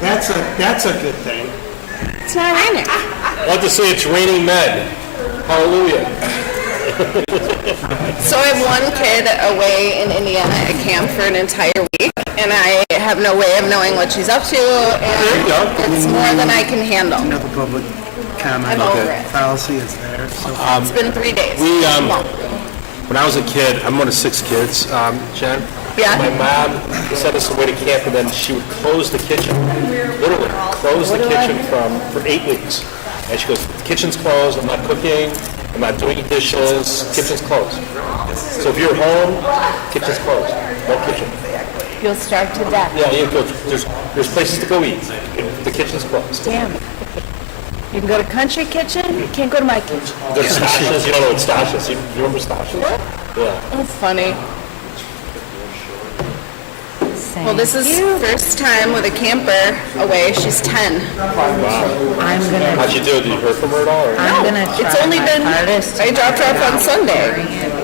That's a good thing. It's not raining. I'd like to say it's raining men. Hallelujah. So I have one kid away in Indiana at camp for an entire week, and I have no way of knowing what she's up to, and it's more than I can handle. The public comment I'm over it. policy is there. So It's been 3 days. When I was a kid, I'm one of 6 kids, Jen. Yeah. My mom sent us away to camp, and then she would close the kitchen, literally close the kitchen for 8 weeks. And she goes, the kitchen's closed, I'm not cooking, I'm not doing dishes, kitchen's closed. So if you're home, kitchen's closed, no kitchen. You'll starve to death. Yeah, you go, there's places to go eat. The kitchen's closed. Damn. You can go to country kitchen. You can't go to my kitchen. Go to Stasha's, you don't know what Stasha's, you remember Stasha's? Yeah. That's funny. Well, this is first time with a camper away. She's 10. I'm gonna. How'd you do it? Did you hear from her at all? Or? I'm gonna try It's only my been, hardest to I dropped her off on Sunday.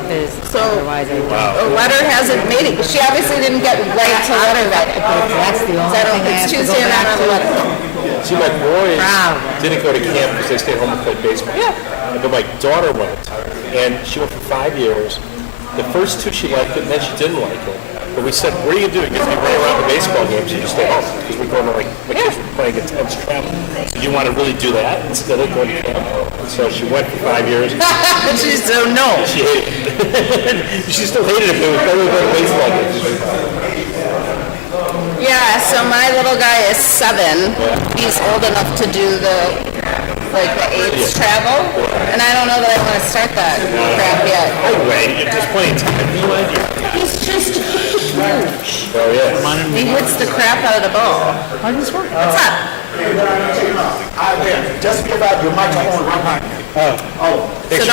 because So otherwise I don't. the letter hasn't made it. She obviously didn't get right to letter writing. That's the only thing I have It's to go Tuesday and not back on the letter. to. See, my boys Proud. didn't go to camp because they stayed home and played baseball. Yeah. But my daughter went, and she went for 5 years. The first 2 she liked it, and then she didn't like it. But we said, what are you going to do? You're going to be running around the baseball games, you just stay home. Because we're going to, like, my kids were playing intense travel. So you want to really do that instead of going to camp? And so she went for 5 years. She's so no. She hated it. She still hated it, but it was better than going to baseball games. Yeah, so my little guy is 7. He's old enough to do the AIDS travel. And I don't know that I want to start that crap yet. Anyway, there's plenty of time. He's just huge. Oh, yeah. He hits the crap out of the ball. How does this work? What's up? Just give out your microphone right behind you. So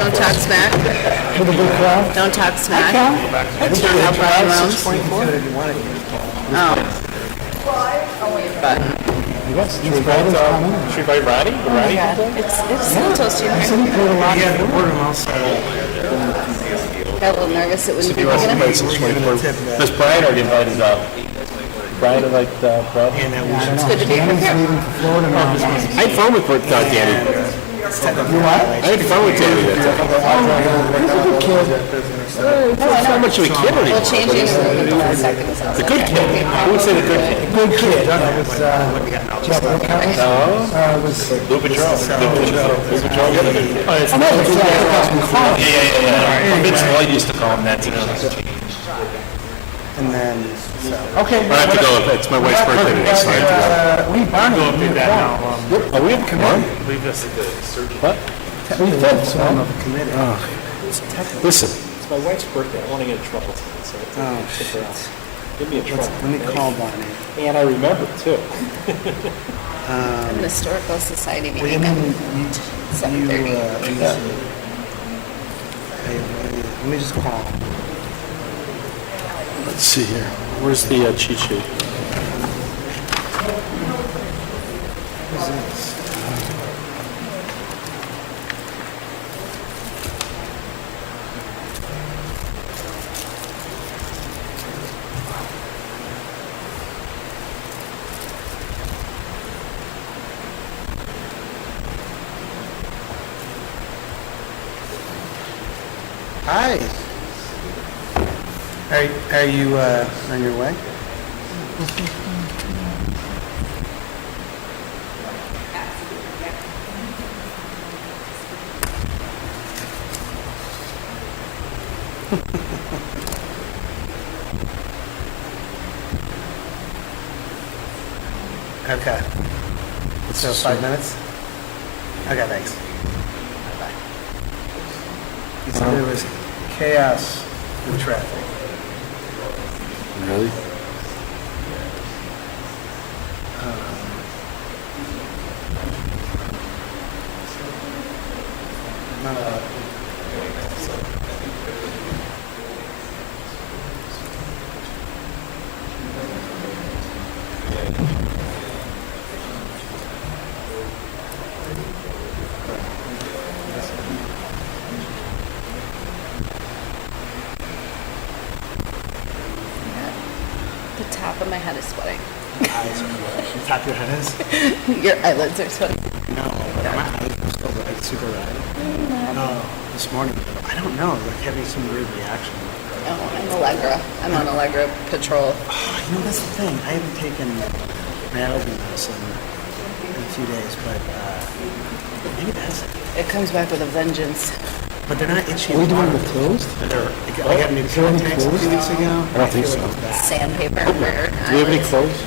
don't talk smack. Don't talk smack. Not Brian Rose. Oh. But, Should we invite Ronnie? oh my God. It's so toasty in here. Got a little nervous it wouldn't be big enough. Does Brian already invited Brian invite Brad? It's good to be prepared. I had fun with Danny. I had fun with Danny that time. He's not much of a kid We'll anymore. change it in 1 second. The good kid. Who would say the good kid? Good kid. It was Jeff Wilcox. No. It was Lou Pedro. Yeah. Vince Lloyd used to call him that too. and then okay. I have to go. It's my wife's birthday today, so I have to go. We Barney. Oh, we have come on. What? We did. So I'm of the committee. Listen, it's my wife's birthday. I want to get in trouble tonight, so shit. Give me a trouble. Let me call Barney. And I remember too. An historical society meeting. Let me just call. Let's see here. Where's the cheat sheet? Who's this? Hi. Are you on your way? Okay. So 5 minutes? Okay, thanks. Bye. He said there was chaos in traffic. Really? None of that. The top of my head is sweating. Eyes are red. The top of your head is? Your eyelids are sweating. No, but my eyes are still like super red. Oh, this morning, I don't know, like having some weird reaction. Oh, I'm Allegra. I'm on Allegra patrol. Oh, you know, that's the thing. I haven't taken my allergy medicine in a few days, but maybe that's it. It comes back with a vengeance. But they're not itchy. Are we doing anymore. the closed? I got new contacts a few weeks ago. I don't think so. Sandpaper for your Do we have any eyelids. closed?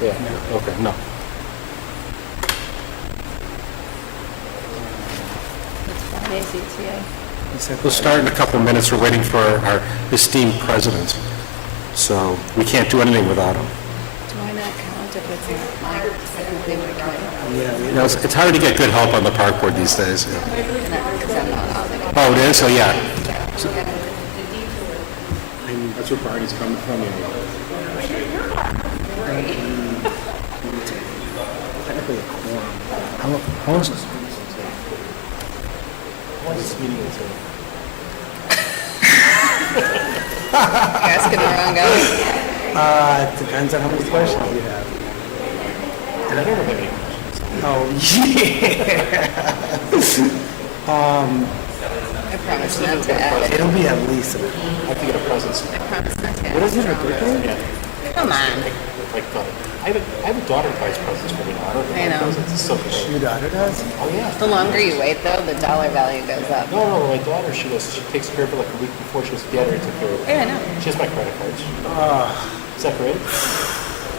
Yeah. Okay, no. ACTA. We'll start in a couple of minutes. We're waiting for our esteemed president. So we can't do anything without him. Do I not count if it's not my technically my committee? Yeah, You know, it's hard to get good help on the park board these days. Yeah. Because I'm not on it. Oh, it is? So yeah. That's where Barney's coming from, you know. technically a quorum. How is this? Asking the wrong guy. It depends on how many questions you have. And I don't have any. Oh, yeah. I promise not to add it. It'll be at least a minute. I have to get a present. I promise not to add What it. is it, her birthday? Yeah. Come on. Like, I have a daughter who buys presents for me now. I don't I get know. presents. It's so good. Your daughter does? Oh, yeah. The longer you wait, though, the dollar value goes up. No, my daughter, she takes care of it like a week before she goes to get her. Took care of it. Yeah, I know. She has my credit cards. Is that great?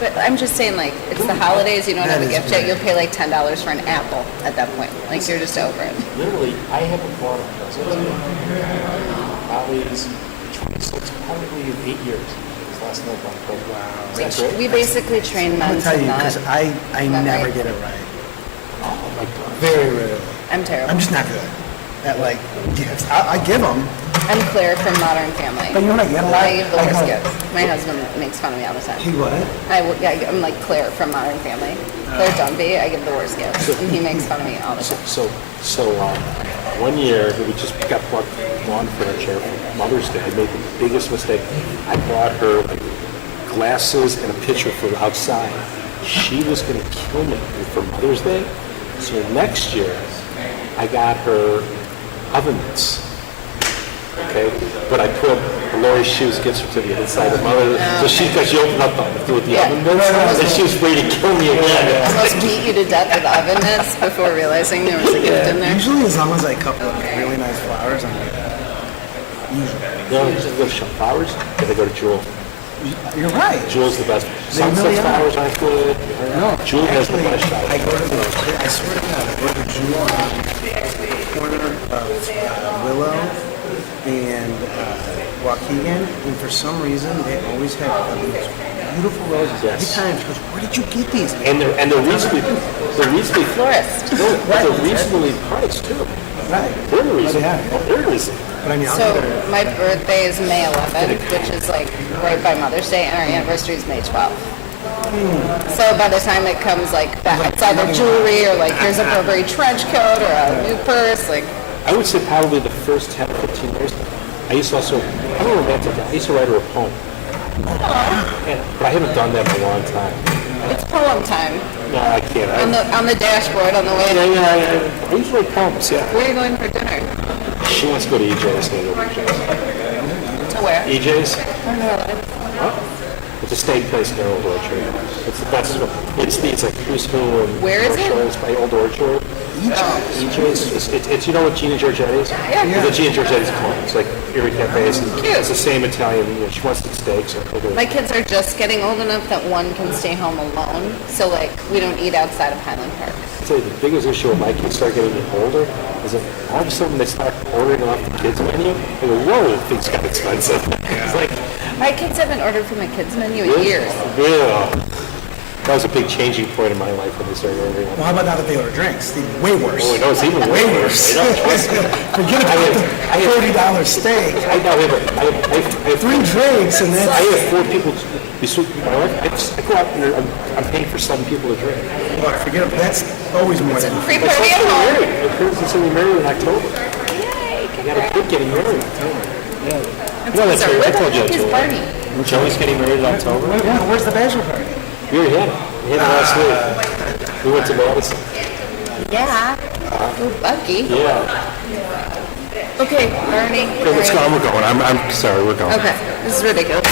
But I'm just saying, like, it's the holidays, you don't have a That is gift yet, great. you'll pay like $10 for an apple at that point. Like, you're just over it. Literally, I haven't bought a present. Probably 26, probably in 8 years. This last night I bought a present. Wow. Is that great? We basically train I'm men gonna tell to you, not. because I not never right. get it right. Oh my God. Very rarely. I'm terrible. I'm just not good at, like, gifts. I give them, I'm Claire from Modern Family. but you know what I get? I give the I worst go, gifts. My husband makes fun of me all the time. He what? I'm like Claire from Modern Family. Claire Dunphy, I give the worst gifts. And he makes fun of me all the time. So, 1 year we just got bought lawn furniture for Mother's Day. I made the biggest mistake. I bought her like glasses and a picture for outside. She was going to kill me for Mother's Day. So next year I got her oven mitts. Okay, but I put Lori's shoes gift certificate inside the mother. So she opened up with the oven mitts, and she was ready to kill me again. Almost beat you to death with oven mitts before realizing there was a gift in there. Usually, as long as I couple up really nice flowers, I'm good. Usually. You know, just go to shop flowers, and they go to Jewel. You're right. Jewel's the best. really Sunset are. flowers aren't good. No, Jewel has the actually, best shop. I go to the, I swear to God, I go to the Jewel on the corner of Willow and Waukegan, and for some reason, they always have these beautiful roses. Yes. Every time, she goes, where did you get these? And they're reasonably Florist. they're reasonably priced too. Right. They're reasonable. Yeah. They're reasonable. But I mean, I'll So get her. my birthday is May 11th, which is like right by Mother's Day, and our anniversary is May 12th. So by the time it comes like back, it's either jewelry or like here's a Burberry trench coat or a new purse. Like, I would say probably the first 10 or 15 years. I used to also, I'm a romantic guy. I used to write her a poem. Yeah, but I haven't done that in a long time. it's poem time No, I can't. on the dashboard on the way. I used to write poems, yeah. Where are you going for dinner? She wants to go to EJ's. So I go to EJ's. To where? EJ's? I don't know. It's a steak place near Old Orchard. It's the best. It's like Cruiseville and Where is it? It's by Old Orchard. EJ's. It's you know what Gina Giorgetti's? Yeah. The Gina Giorgetti's clone. It's like Erie Cafes. Cute. It's the same Italian. You know, she wants the steak. So I go My kids are just getting old enough that one can stay home alone. So like we don't eat outside of Highland Park. I'll tell you, the biggest issue when my kids start getting older is that all of a sudden they start ordering off the kids menu. They go, whoa, things got expensive. It's like, My kids haven't ordered from a kids menu in years. yeah. That was a big changing point in my life when they started ordering. Well, how about now that they order drinks? They're way worse. Oh, no, it's even way worse. I know, trust me. Forget about the $40 steak. I know, I have 3 drinks and I that's... have 4 people. My wife, I go out and I'm paying for 7 people to drink. Look, forget about that's always more than... Free party at home. My parents are getting married in October. Yay! I got a kid getting married in October. Yeah. No, that's Sorry, what I where told the you. heck is Barney? Joey's getting married in October. Yeah, where's the bachelor party? We already had it. We had it last week. We went to Madison. Yeah. Ooh, Bucky. Yeah. Okay, Barney. Okay, let's go. We're going. I'm sorry, we're going. Okay, this is ridiculous. I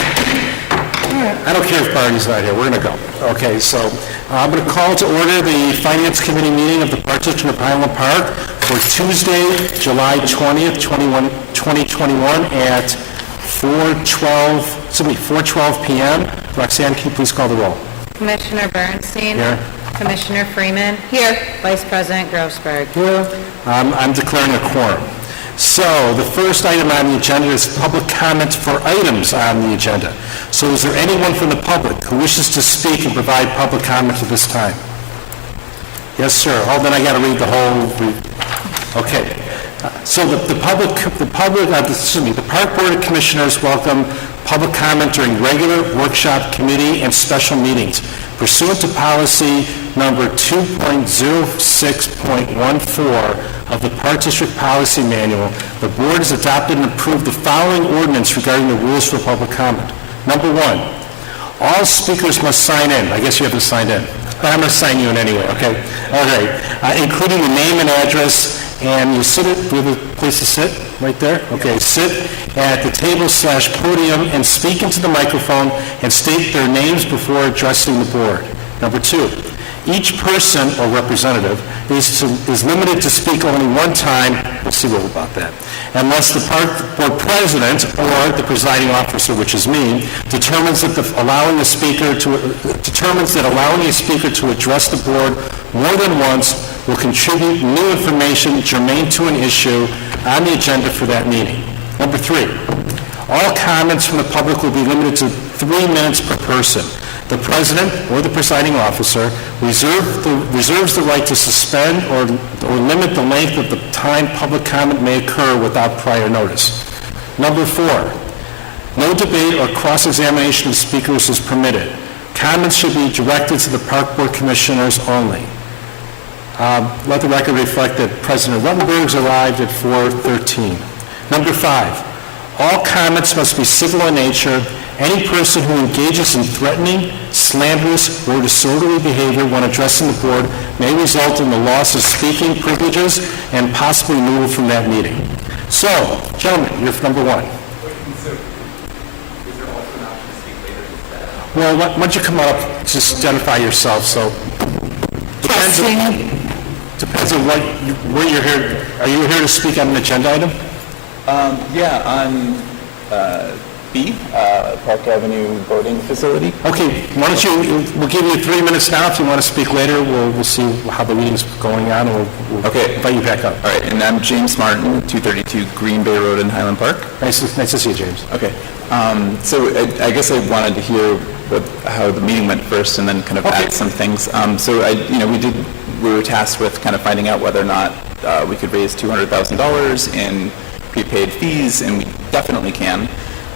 don't care if Barney's not here, we're going to go. Okay, so I'm going to call to order the Finance Committee meeting of the Park District of Highland Park for Tuesday, July 20th, 2021 at 4:12 p.m. Roxanne, can you please call the roll? Commissioner Bernstein. Here. Commissioner Freeman. Here. Vice President Grossberg. Here. I'm declaring a quorum. So the first item on the agenda is public comment for items on the agenda. So is there anyone from the public who wishes to speak and provide public comment at this time? Yes, sir. Oh, then I got to read the whole. Okay. So the Park Board of Commissioners welcome public comment during regular workshop, committee, and special meetings. Pursuant to policy number 2.06.14 of the Park District Policy Manual, the Board has adopted and approved the following ordinance regarding the rules for public comment. Number 1, all speakers must sign in. I guess you have to sign in, but I'm going to sign you in anyway, okay? All right, including the name and address, and you sit we have a place to sit right there? Okay, sit at the table/podium and speak into the microphone and state their names before addressing the board. Number 2, each person or representative is limited to speak only one time, we'll see what about that, unless the Park Board President or the presiding officer, which is me, determines that allowing a speaker to address the board more than once will contribute new information germane to an issue on the agenda for that meeting. Number 3, all comments from the public will be limited to 3 minutes per person. The President or the presiding officer reserves the right to suspend or limit the length of the time public comment may occur without prior notice. Number 4, no debate or cross-examination of speakers is permitted. Comments should be directed to the Park Board Commissioners only. Let the record reflect that President Ruttenberg's arrived at 4:13. Number 5, all comments must be civil in nature. Any person who engages in threatening, slanderous, or disorderly behavior when addressing the board may result in the loss of speaking privileges and possibly removal from that meeting. So, gentlemen, you're number 1. Well, why don't you come up, just identify yourself, so. Depends on where you're here. Are you here to speak on an agenda item? Yeah, on B, Park Avenue boating facility. Okay, why don't we'll give you 3 minutes now. If you want to speak later, we'll see how the meeting's going on, and we'll invite you back up. All right, and I'm James Martin, 232 Green Bay Road in Highland Park. Nice to see you, James. Okay, so I guess I wanted to hear how the meeting went first, and then kind of add some things. We were tasked with kind of finding out whether or not we could raise $200,000 in prepaid fees, and we definitely can.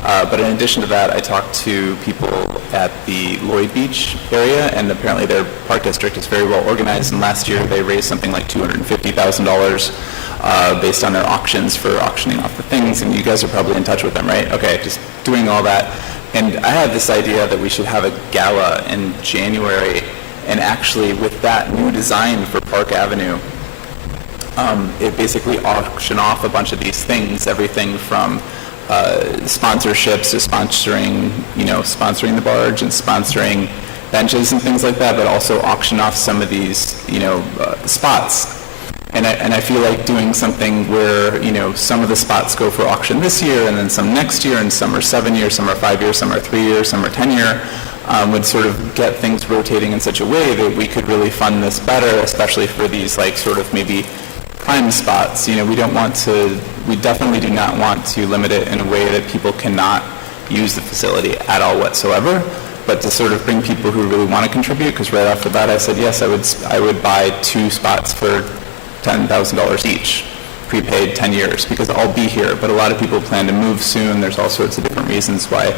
But in addition to that, I talked to people at the Lloyd Beach area, and apparently their park district is very well organized, and last year they raised something like $250,000 based on their auctions for auctioning off the things, and you guys are probably in touch with them, right? Okay, just doing all that. And I had this idea that we should have a gala in January, and actually with that new design for Park Avenue, it basically auction off a bunch of these things, everything from sponsorships to sponsoring the barge and sponsoring benches and things like that, but also auction off some of these, spots. And I feel like doing something where, some of the spots go for auction this year and then some next year, and some are 7 years, some are 5 years, some are 3 years, some are 10 year, would sort of get things rotating in such a way that we could really fund this better, especially for these sort of maybe prime spots. We definitely do not want to limit it in a way that people cannot use the facility at all whatsoever, but to sort of bring people who really want to contribute, because right off the bat I said, yes, I would buy 2 spots for $10,000 each, prepaid 10 years, because I'll be here, but a lot of people plan to move soon. There's all sorts of different reasons why,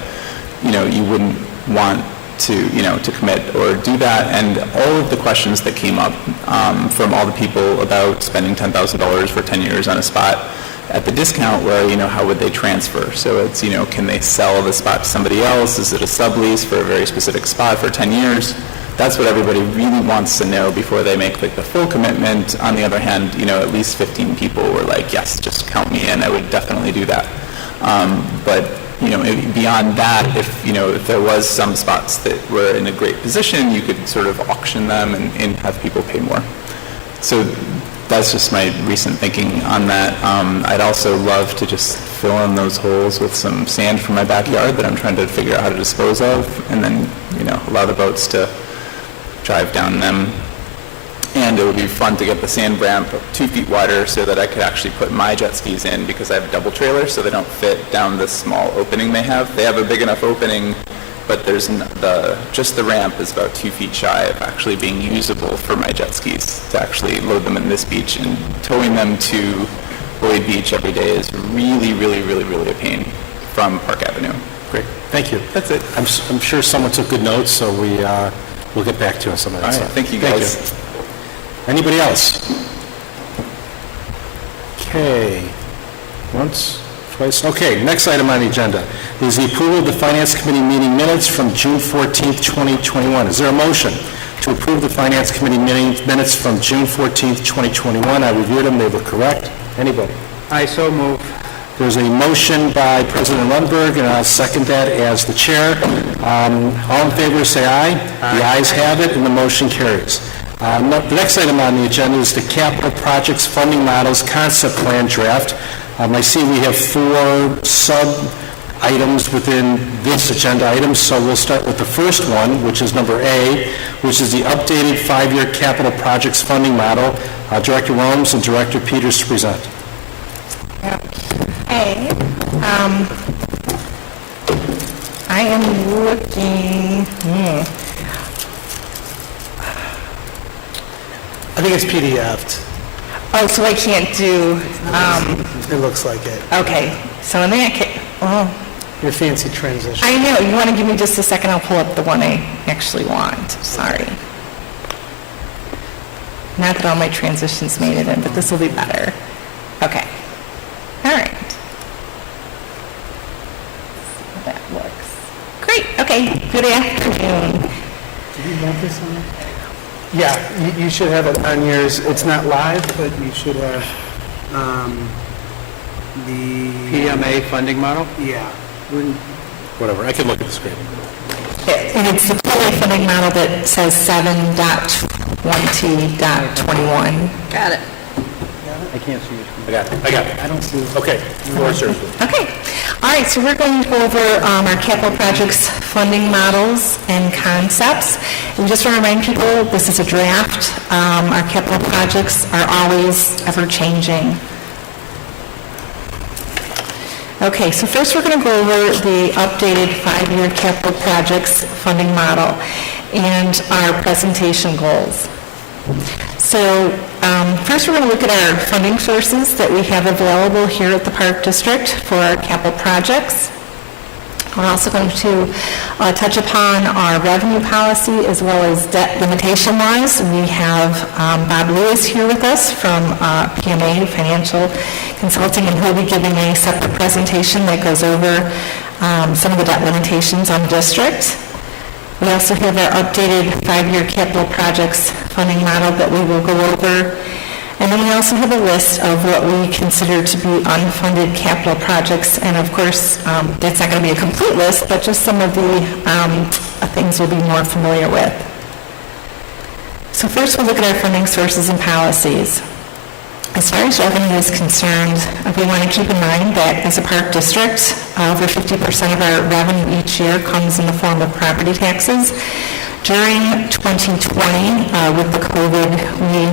you wouldn't want to commit or do that. And all of the questions that came up from all the people about spending $10,000 for 10 years on a spot, at the discount where, how would they transfer? So it's, can they sell the spot to somebody else? Is it a sublease for a very specific spot for 10 years? That's what everybody really wants to know before they make like the full commitment. On the other hand, at least 15 people were like, yes, just count me in. I would definitely do that. But beyond that, if there was some spots that were in a great position, you could sort of auction them and have people pay more. So that's just my recent thinking on that. I'd also love to just fill in those holes with some sand from my backyard that I'm trying to figure out how to dispose of, and then, allow the boats to drive down them. And it would be fun to get the sand ramp 2 feet wider so that I could actually put my jet skis in, because I have a double trailer, so they don't fit down this small opening they have. They have a big enough opening, but there's just the ramp is about 2 feet shy of actually being usable for my jet skis to actually load them in this beach, and towing them to Boyd Beach every day is really, really, really, really a pain from Park Avenue. Great, thank you. That's it. I'm sure someone took good notes, so we'll get back to you on some of that All right, stuff. thank you guys. Anybody else? Okay. Once, twice. Okay, next item on the agenda is the approval of the Finance Committee meeting minutes from June 14th, 2021. Is there a motion to approve the Finance Committee meeting minutes from June 14th, 2021? I reviewed them. They were correct. Anybody? I so move. There's a motion by President Lundberg, and I'll second that as the chair. All in favor, say aye. The ayes have it, and the motion carries. The next item on the agenda is the Capital Projects Funding Models Concept Plan Draft. I see we have 4 sub-items within this agenda item, so we'll start with the first one, which is number A, which is the updated 5-year Capital Projects Funding Model. Director Romes and Director Peters to present. Okay. I am looking. I think it's PDF'd. Oh, so I can't do. It looks like it. Okay. So in that case, Your fancy transition. I know. You want to give me just a second? I'll pull up the one I actually want. Sorry. Not that all my transitions made it in, but this will be better. Okay. All right. That looks great. Okay. Good afternoon. Did you want this on? Yeah, you should have it on yours. It's not live, but you should have the... PMA funding model? Yeah. Whatever, I can look at the screen. And it's the PLA funding model that says 7.20.21. Got it. I can't see it. I got it. I don't see it. Okay, floor is yours. Okay. All right, so we're going to go over our capital projects funding models and concepts. And just to remind people, this is a draft. Our capital projects are always ever-changing. Okay, so first we're going to go over the updated 5-year capital projects funding model and our presentation goals. So first we're going to look at our funding sources that we have available here at the Park District for our capital projects. We're also going to touch upon our revenue policy as well as debt limitation laws. We have Bob Lewis here with us from PMA Financial Consulting, and he'll be giving a separate presentation that goes over some of the debt limitations on the district. We also have our updated 5-year capital projects funding model that we will go over. And then we also have a list of what we consider to be unfunded capital projects. And of course, it's not going to be a complete list, but just some of the things we'll be more familiar with. So first we'll look at our funding sources and policies. As far as revenue is concerned, we want to keep in mind that as a park district, over 50% of our revenue each year comes in the form of property taxes. During 2020, with the COVID, we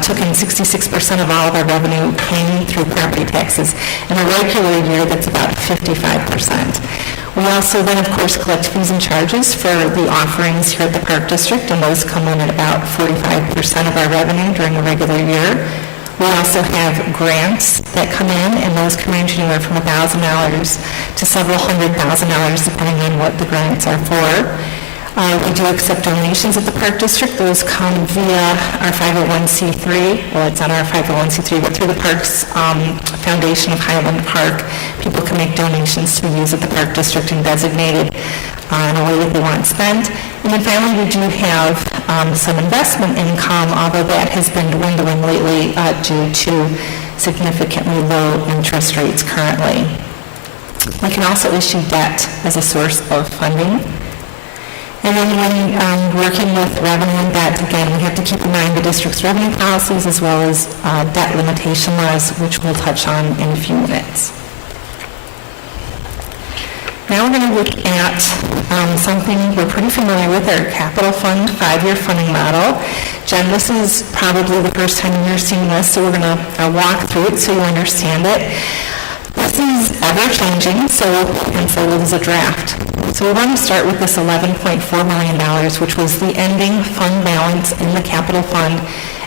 took in 66% of all of our revenue came through property taxes. In a regular year, that's about 55%. We also then, of course, collect fees and charges for the offerings here at the Park District, and those come in at about 45% of our revenue during a regular year. We also have grants that come in, and those can range anywhere from $1,000 to several $100,000, depending on what the grants are for. We do accept donations at the Park District. Those come via our 501c3. Well, it's on our 501c3, but through the Parks Foundation of Highland Park, people can make donations to be used at the Park District and designated in a way that they want spent. And then finally, we do have some investment income, although that has been dwindling lately due to significantly low interest rates currently. We can also issue debt as a source of funding. And then when working with revenue and debt, again, we have to keep in mind the district's revenue policies as well as debt limitation laws, which we'll touch on in a few minutes. Now we're going to look at something we're pretty familiar with, our capital fund 5-year funding model. Jen, this is probably the first time you're seeing this, so we're going to walk through it so you understand it. This is ever-changing, so is a draft. So we want to start with this $11.4 million, which was the ending fund balance in the capital fund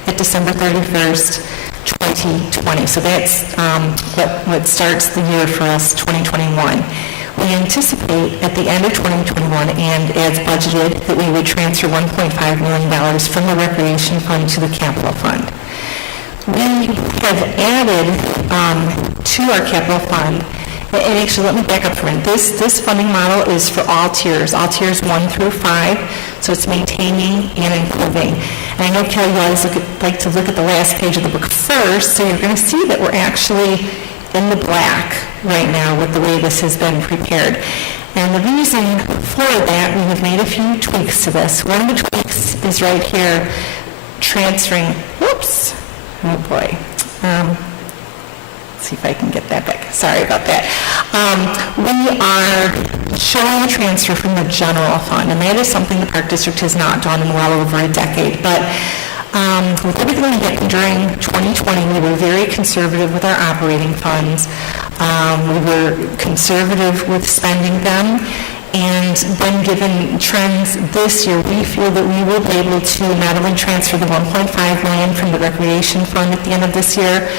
at December 31st, 2020. So that's what starts the year for us, 2021. We anticipate at the end of 2021 and as budgeted that we would transfer $1.5 million from the recreation fund to the capital fund. We have added to our capital fund, and actually let me back up for a minute. This funding model is for all tiers 1 through 5, so it's maintaining and improving. And I know, Kelly, you always like to look at the last page of the book first, so you're going to see that we're actually in the black right now with the way this has been prepared. And the reason for that, we have made a few tweaks to this. One of the tweaks is right here, transferring, oh boy. Let's see if I can get that back. Sorry about that. We are showing the transfer from the general fund, and that is something the Park District has not done in well over a decade. But with everything that happened during 2020, we were very conservative with our operating funds. We were conservative with spending them. And then given trends this year, we feel that we will be able to not only transfer the $1.5 million from the recreation fund at the end of this year,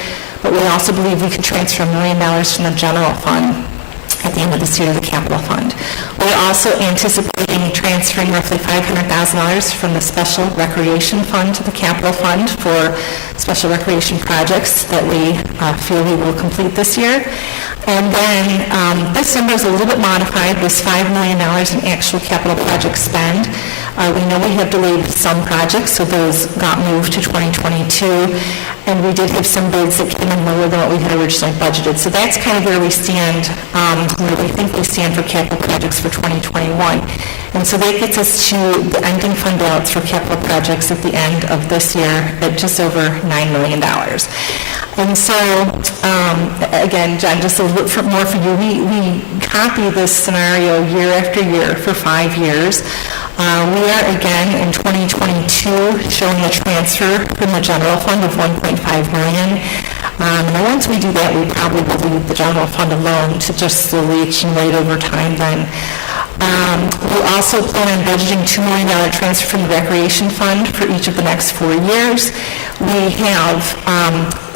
but we also believe we can transfer $1 million from the general fund at the end of this year to the capital fund. We're also anticipating transferring roughly $500,000 from the special recreation fund to the capital fund for special recreation projects that we feel we will complete this year. And then this number is a little bit modified, this $5 million in actual capital project spend. We know we have delayed some projects, so those got moved to 2022. And we did have some bids that came in lower than what we had originally budgeted. So that's kind of where we stand, where we think we stand for capital projects for 2021. And so that gets us to the ending fund balance for capital projects at the end of this year at just over $9 million. And so, again, John, just a little bit more for you. We copy this scenario year after year for 5 years. We are, again, in 2022, showing a transfer from the general fund of $1.5 million. And once we do that, we probably will leave the general fund alone to just slowly accumulate over time then. We also plan on budgeting $2 million transfer from the recreation fund for each of the next 4 years. We have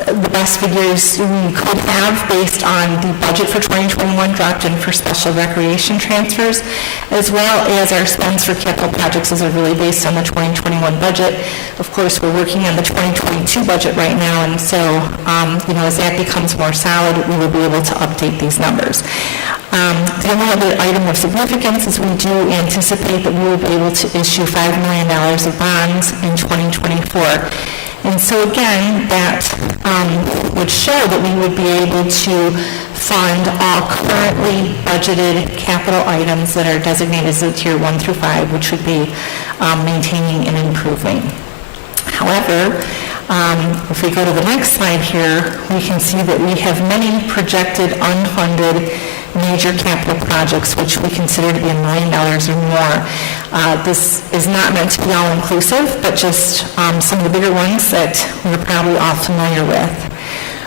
the best figures we could have based on the budget for 2021 dropped in for special recreation transfers, as well as our spends for capital projects are really based on the 2021 budget. Of course, we're working on the 2022 budget right now, and so as that becomes more solid, we will be able to update these numbers. The only other item of significance is we do anticipate that we will be able to issue $5 million of bonds in 2024. And so again, that would show that we would be able to fund all currently budgeted capital items that are designated as a tier 1 through 5, which would be maintaining and improving. However, if we go to the next slide here, we can see that we have many projected unfunded major capital projects, which we consider to be $1 million or more. This is not meant to be all-inclusive, but just some of the bigger ones that we're probably all familiar with.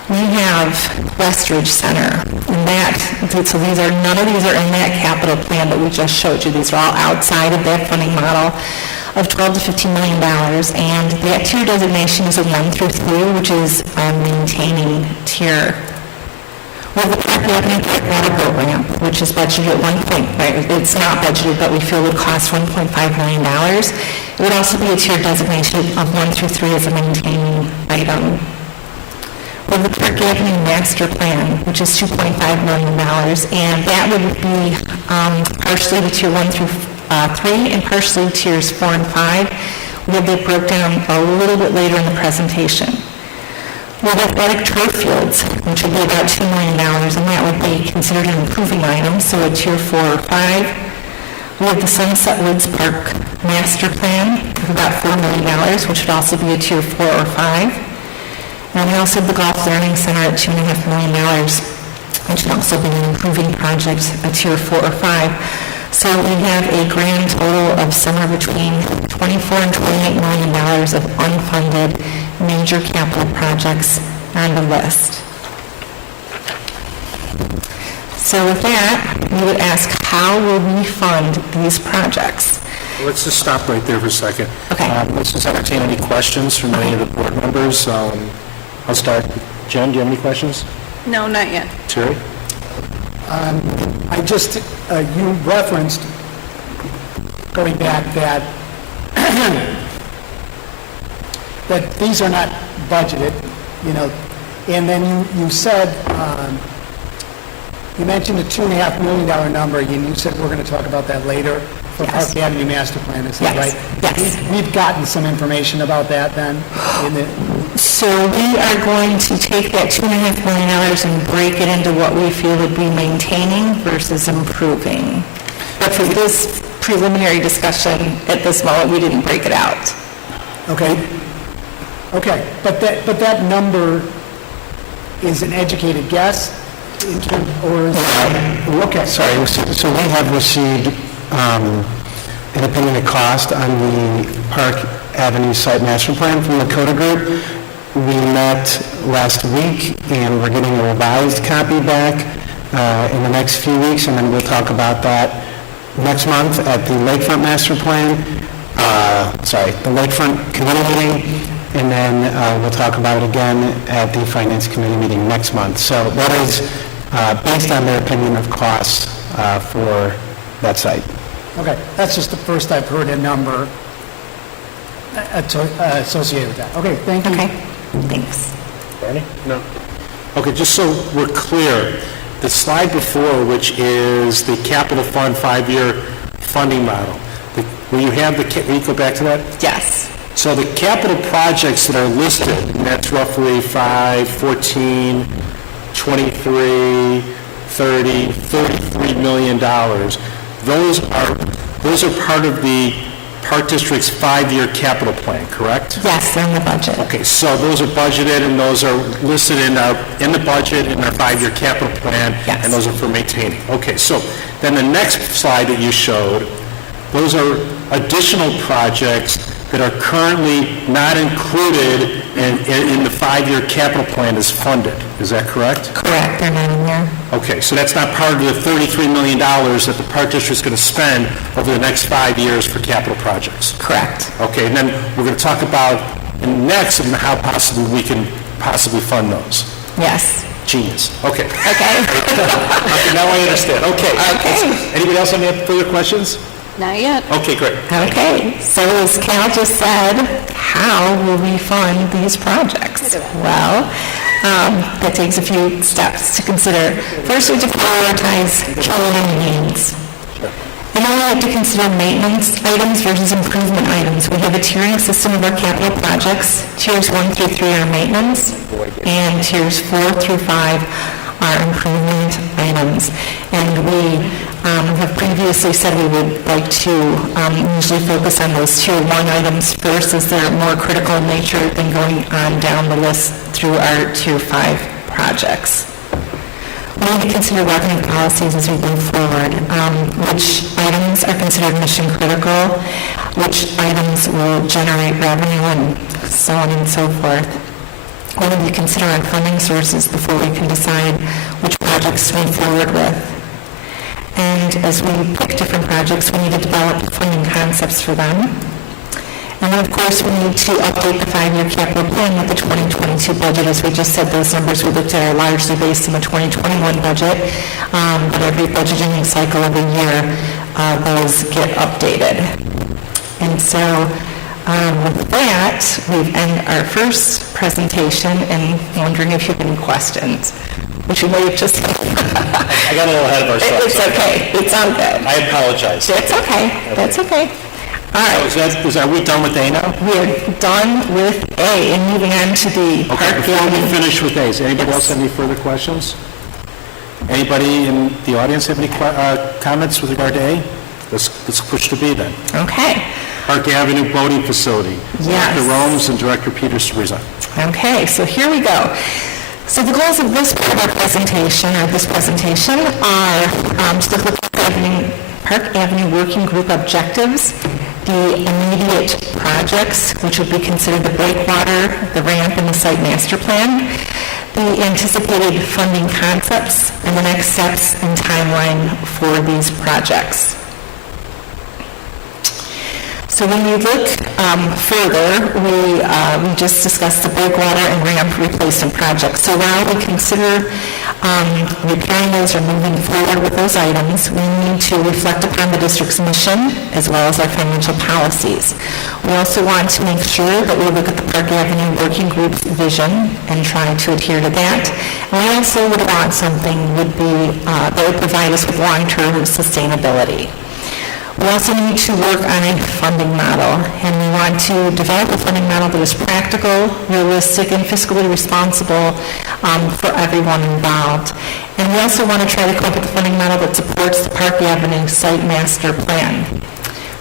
We have Westridge Center, and so none of these are in that capital plan that we just showed you. These are all outside of that funding model of $12 to $15 million, and that tier designation is a 1 through 3, which is our maintaining tier. We have the Park Avenue Water Boat Ramp, which is budgeted at it's not budgeted, but we feel would cost $1.5 million. It would also be a tier designation of 1 through 3 as a maintaining item. We have the Park Avenue Master Plan, which is $2.5 million, and that would be partially the tier 1 through 3 and partially tiers 4 and 5. We have that broke down a little bit later in the presentation. We have athletic turf fields, which would be about $2 million, and that would be considered an improving item, so a tier 4 or 5. We have the Sunset Woods Park Master Plan of about $4 million, which would also be a tier 4 or 5. And we also have the Golf Learning Center at $2.5 million, which would also be an improving project, a tier 4 or 5. So we have a grand total of somewhere between $24 and $28 million of unfunded major capital projects on the list. So with that, we would ask, how will we fund these projects? Let's just stop right there for a second. Okay. Let's just entertain any questions from any of the board members. I'll start. Jen, do you have any questions? No, not yet. Terry? I just, you referenced, going back, that that these are not budgeted, and then you said, you mentioned a $2.5 million number, and you said we're going to talk about that later for Park Avenue Master Plan, is that right? Yes. We've gotten some information about that then? So we are going to take that $2.5 million and break it into what we feel would be maintaining versus improving. But for this preliminary discussion, at this moment, we didn't break it out. Okay, but that number is an educated guess, or is okay? Sorry, so we have received an opinion of cost on the Park Avenue Site Master Plan from the Coda Group. We met last week, and we're getting a revised copy back in the next few weeks, and then we'll talk about that next month at the Lakefront Master Plan, the Lakefront Committee Meeting, and then we'll talk about it again at the Finance Committee Meeting next month. So that is based on their opinion of costs for that site. Okay, that's just the first I've heard a number associated with that. Okay, thank you. Okay, thanks. Barney? No. Okay, just so we're clear, the slide before, which is the capital fund 5-year funding model, will you go back to that? Yes. So the capital projects that are listed, and that's roughly 5, 14, 23, 30, $33 million, those are part of the Park District's 5-year capital plan, correct? Yes, they're in the budget. Okay, so those are budgeted, and those are listed in the budget in our 5-year capital plan, Yes. and those are for maintaining. Okay, so then the next slide that you showed, those are additional projects that are currently not included in the 5-year capital plan as funded. Is that correct? Correct, they're not in there. Okay, so that's not part of the $33 million that the Park District is going to spend over the next 5 years for capital projects? Correct. Okay, and then we're going to talk about next and how possibly we can possibly fund those. Yes. Genius. Okay. Okay. Okay, now I understand. Okay. Okay. Anybody else have any further questions? Not yet. Okay, great. Okay, so as Cal just said, how will we fund these projects? Well, that takes a few steps to consider. First, we have to prioritize children needs. And then we have to consider maintenance items versus improvement items. We have a tiering system of our capital projects. Tiers 1 through 3 are maintenance, and tiers 4 through 5 are improvement items. And we have previously said we would like to usually focus on those tier 1 items first, as they're more critical in nature than going on down the list through our tier 5 projects. We need to consider revenue policies as we move forward. Which items are considered mission critical, which items will generate revenue, and so on and so forth. We need to consider our funding sources before we can decide which projects to move forward with. And as we pick different projects, we need to develop funding concepts for them. And then, of course, we need to update the 5-year capital plan with the 2022 budget. As we just said, those numbers we looked at are largely based on the 2021 budget, but every budgeting cycle of the year, those get updated. And so, with that, we've ended our first presentation, and wondering if you have any questions, which we may have just... I got a little ahead of ourselves. It's okay. It's all good. I apologize. It's okay. That's okay. All right. Are we done with A now? We're done with A and moving on to the Okay, park before we building. finish with A's, anybody else have any further questions? Anybody in the audience have any comments with regard to A? Let's push to B then. Okay. Park Avenue Boating Facility. Yes. Director Romes and Director Peter Cereza. Okay, so here we go. So the goals of this part of our presentation, are to look at the Park Avenue Working Group objectives, the immediate projects, which would be considered the breakwater, the ramp, and the site master plan, the anticipated funding concepts, and the next steps and timeline for these projects. So when we look further, we just discussed the breakwater and ramp replacement projects. So while we consider repairing those or moving forward with those items, we need to reflect upon the district's mission as well as our financial policies. We also want to make sure that we look at the Park Avenue Working Group's vision and try to adhere to that. And we also would want something that would provide us with long-term sustainability. We also need to work on a funding model, and we want to develop a funding model that is practical, realistic, and fiscally responsible for everyone involved. And we also want to try to come up with a funding model that supports the Park Avenue Site Master Plan.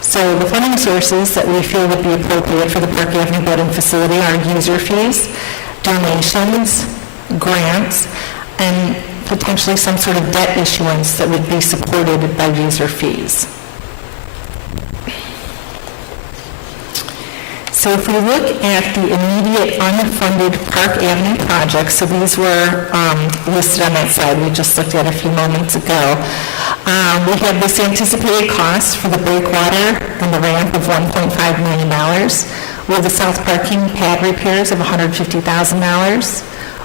So the funding sources that we feel would be appropriate for the Park Avenue Boating Facility are user fees, donations, grants, and potentially some sort of debt issuance that would be supported by user fees. So if we look at the immediate unfunded Park Avenue projects, so these were listed on that slide we just looked at a few moments ago. We have this anticipated cost for the breakwater and the ramp of $1.5 million. We have the south parking pad repairs of $150,000.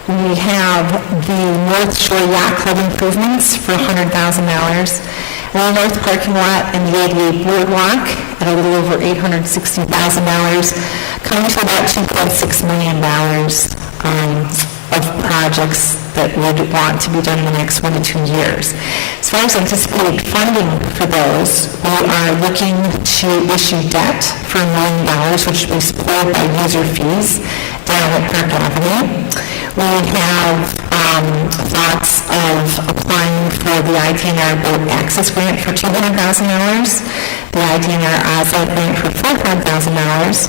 We have the North Shore Yacht Club improvements for $100,000. The North parking lot and the ADA boardwalk at a little over $860,000, coming to about $2.6 million of projects that would want to be done in the next 1 to 2 years. As far as anticipated funding for those, we are looking to issue debt for $1 million, which will be supported by user fees down at Park Avenue. We have thoughts of applying for the IDNR Boat Access Grant for $200,000, the IDNR OSLA Grant for $400,000.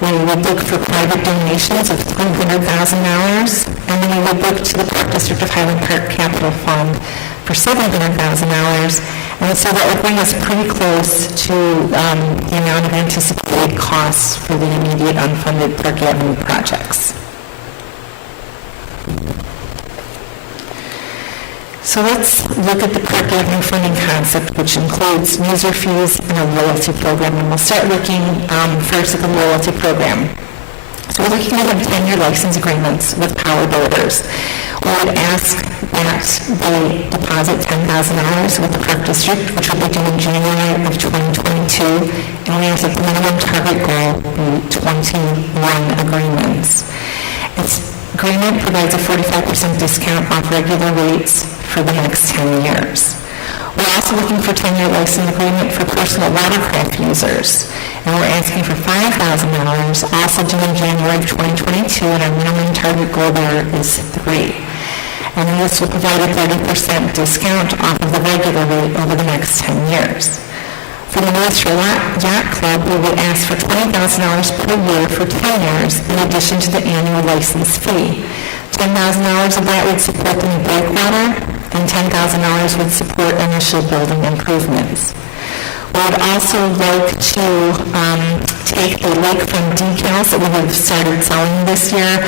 We would look for private donations of $300,000, and then we would look to the Park District of Highland Park Capital Fund for $700,000, and so that would bring us pretty close to the amount of anticipated costs for the immediate unfunded Park Avenue projects. So let's look at the Park Avenue funding concept, which includes user fees and a loyalty program. And we'll start looking first at the loyalty program. So we're looking at 10-year license agreements with power builders. We would ask that they deposit $10,000 with the Park District, which will be due in January of 2022. And we ask that the minimum target goal be 21 agreements. This agreement provides a 45% discount off regular rates for the next 10 years. We're also looking for 10-year license agreement for personal watercraft users, and we're asking for $5,000, also due in January of 2022, and our minimum target goal there is 3. And this will provide a 30% discount off of the regular rate over the next 10 years. For the North Shore Yacht Club, we would ask for $20,000 per year for 10 years in addition to the annual license fee. $10,000 of that would support the new breakwater, and $10,000 would support initial building improvements. I would also like to take the lakefront decals that we have started selling this year,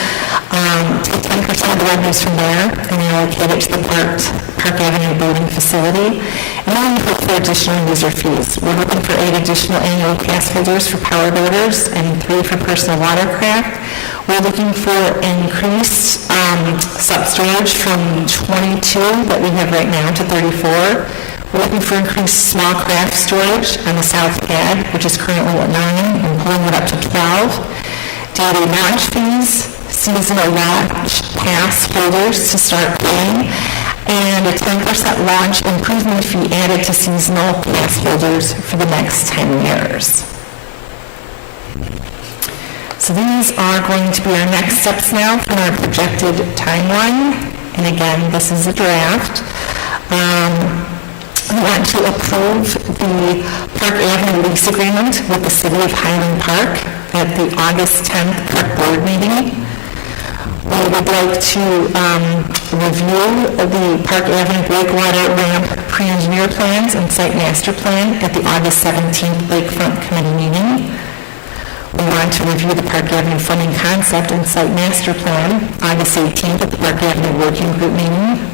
take 10% of the revenues from there and allocate it to the Park Avenue building facility. And then we hope for additional user fees. We're looking for 8 additional annual pass holders for power boaters and 3 for personal watercraft. We're looking for increased sub-storage from 22 that we have right now to 34. We're looking for increased small craft storage on the south pad, which is currently at 9, and pulling it up to 12. Daily launch fees, seasonal launch pass holders to start paying, and a 10% launch improvement fee added to seasonal pass holders for the next 10 years. So these are going to be our next steps now from our projected timeline. And again, this is a draft. We want to approve the Park Avenue lease agreement with the City of Highland Park at the August 10th Park Board meeting. We would like to review the Park Avenue breakwater ramp pre-engineer plans and site master plan at the August 17th Lakefront Committee meeting. We want to review the Park Avenue funding concept and site master plan August 18th at the Park Avenue Working Group meeting.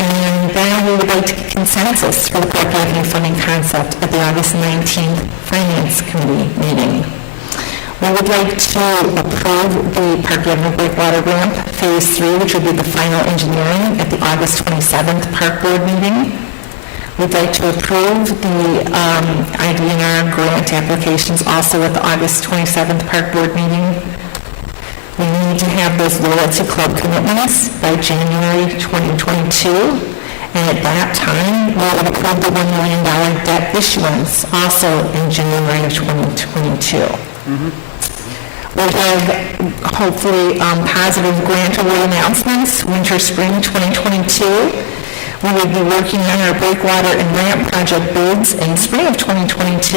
And then we would like to get consensus for the Park Avenue funding concept at the August 19th Finance Committee meeting. We would like to approve the Park Avenue breakwater ramp Phase 3, which would be the final engineering at the August 27th Park Board meeting. We'd like to approve the IDNR grant applications also at the August 27th Park Board meeting. We need to have those loyalty club commitments by January 2022. And at that time, we will approve the $1 million debt issuance also in January of 2022. We have hopefully positive grant award announcements, winter, spring 2022. We will be working on our breakwater and ramp project bids in spring of 2022,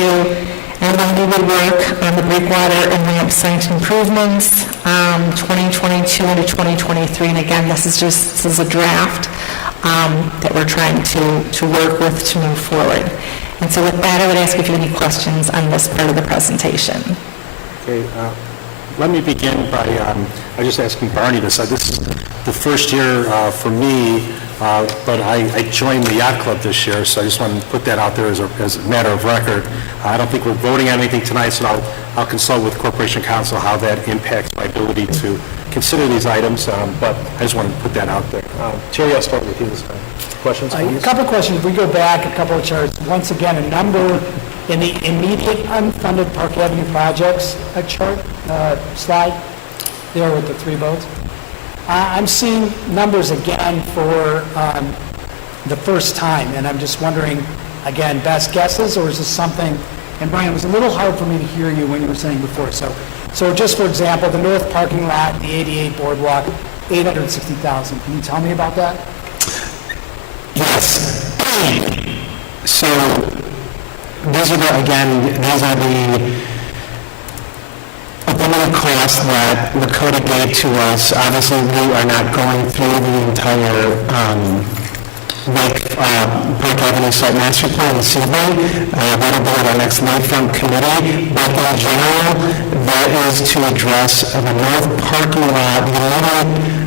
and then we will work on the breakwater and ramp site improvements 2022 into 2023. And again, this is a draft that we're trying to work with to move forward. And so with that, I would ask if you have any questions on this part of the presentation. Okay, let me begin by just asking Barney this. This is the first year for me, but I joined the yacht club this year, so I just want to put that out there as a matter of record. I don't think we're voting on anything tonight, so I'll consult with Corporation Counsel how that impacts my ability to consider these items, but I just want to put that out there. Terry, I'll start with you this time. Questions? A couple of questions. If we go back a couple of charts, once again, a number in the immediate unfunded Park Avenue projects, a chart, slide there with the 3 votes. I'm seeing numbers again for the first time, and I'm just wondering, again, best guesses, or is this something, and Brian, it was a little hard for me to hear you when you were saying before, so just for example, the north parking lot, the 88 boardwalk, $860,000. Can you tell me about that? Yes. So these are the ability costs that Lakota gave to us. Obviously, we are not going through the entire Park Avenue site master plan this evening. That'll be at our next Lakefront committee. But in general, that is to address the north parking lot, the immediate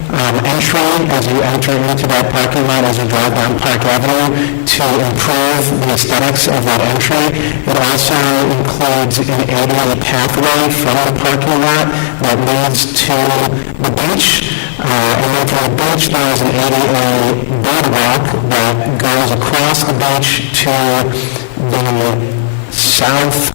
entry as you enter into that parking lot, as you drive down Park Avenue, to improve the aesthetics of that entry. It also includes an ADA pathway from the parking lot that leads to the beach. And then from the beach, there is an ADA boardwalk that goes across the beach to the south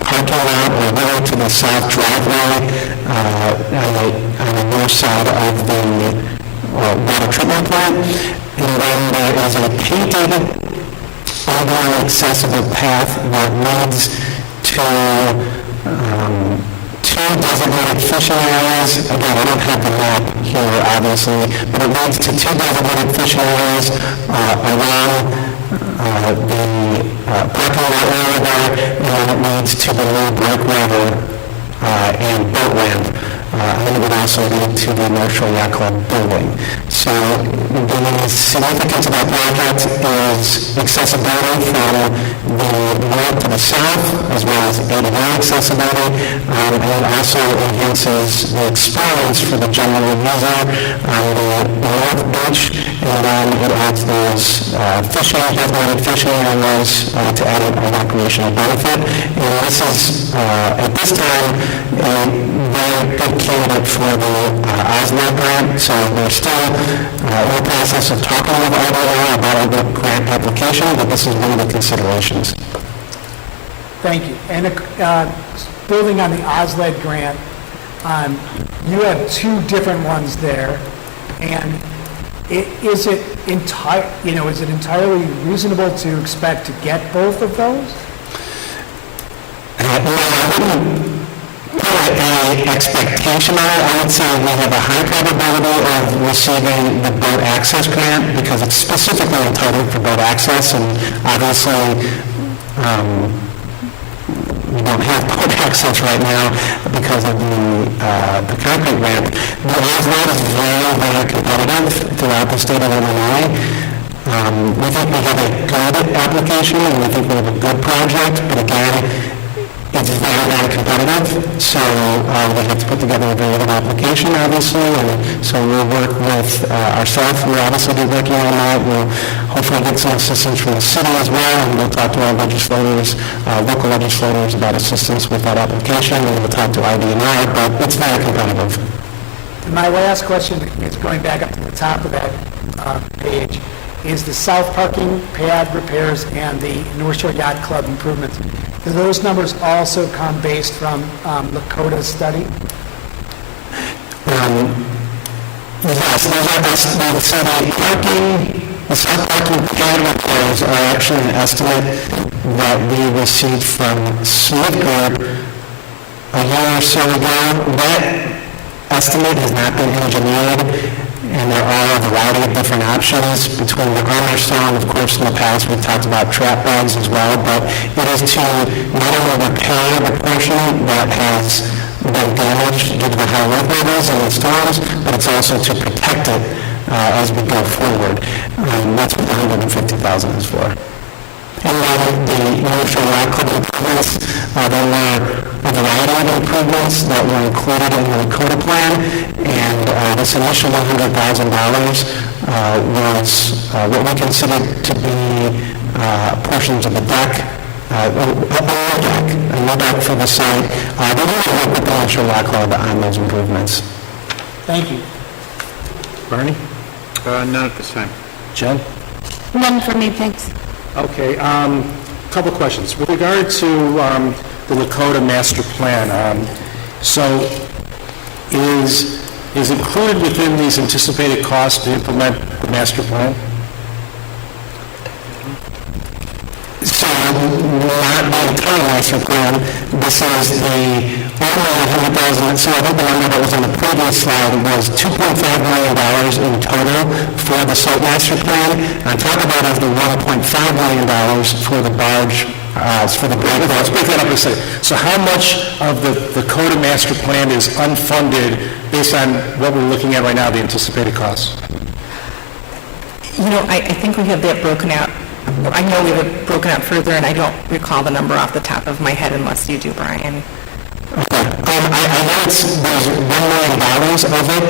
parking lot, or really to the south driveway on the north side of the water treatment plant. And then there is a painted overall accessible path that leads to two designated fishing areas. Again, I don't have the map here, obviously, but it leads to two designated fishing areas along the parking lot area there, and then it leads to the new breakwater and boat ramp and it would also lead to the North Shore Yacht Club building. So the significance of that project is accessibility from the north to the south, as well as ADA accessibility, and it also enhances the experience for the general user on the north beach, and then it adds those fishing, designated fishing areas to add a recreational benefit. And this is, at this time, a very good candidate for the OSNAP grant, so we're still in the process of talking with IDA about our grant application, but this is one of the considerations. Thank you. And building on the OSLED grant, you have two different ones there, and is it entirely reasonable to expect to get both of those? An expectation of it, I would say we have a high probability of receiving the boat access grant because it's specifically entitled for boat access, and obviously we don't have boat access right now because of the concrete ramp. The OSNAP is very, very competitive throughout the state of Illinois. We think we have a good application and we think we have a good project, but again, it's very, very competitive, so we have to put together a very good application, obviously, and so we'll work with our staff. We'll obviously be working on that. We'll hopefully get some assistance from the city as well, and we'll talk to our legislators, local legislators about assistance with that application, and we'll talk to ID&I, but it's very competitive. And my last question is going back up to the top of that page, is the south parking pad repairs and the North Shore Yacht Club improvements. Do those numbers also come based from Lakota's study? Yes, those are estimates. So the south parking pad repairs are actually an estimate that we received from Smith Group a year or so ago. That estimate has not been engineered, and there are a variety of different options between the armor stone. Of course, in the past, we've talked about trap bags as well, but it is to not only repair the portion that has been damaged due to the high wind levels and the storms, but it's also to protect it as we go forward. That's what the $150,000 is for. And then the North Shore Yacht Club improvements, there were a variety of improvements that were included in the Lakota plan, and this initial $100,000 was what we considered to be portions of the deck, a new deck for the site. They really worked with the North Shore Yacht Club on those improvements. Thank you. Bernie? None at this time. Jen? None for me, thanks. Okay, couple questions. With regard to the Lakota master plan, so is included within these anticipated costs to implement the master plan? So, not the entire master plan. This is the only 100,000. So I think the number that was on the previous slide was $2.5 million in total for the site master plan. On top of that is the $1.5 million for the barge, for the bridge. Let's break that up a second. So how much of the Lakota master plan is unfunded based on what we're looking at right now, the anticipated costs? I think we have that broken out. I know we have it broken out further, and I don't recall the number off the top of my head unless you do, Brian. Okay. I know there's $1 million of it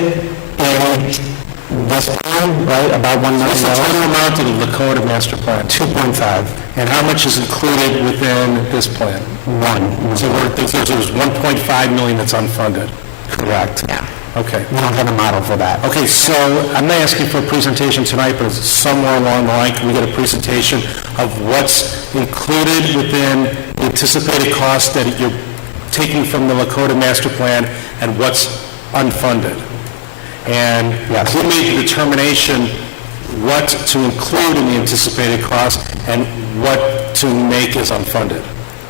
in this plan, right? About $1 million. What's the total amount of the Lakota master plan? 2.5. And how much is included within this plan? 1. So there's $1.5 million that's unfunded. Correct. Yeah. Okay. We don't have a model for that. Okay, so I'm not asking for a presentation tonight, but somewhere along the line, can we get a presentation of what's included within the anticipated cost that you're taking from the Lakota master plan and what's unfunded? And who made the determination what to include in the anticipated cost and what to make as unfunded?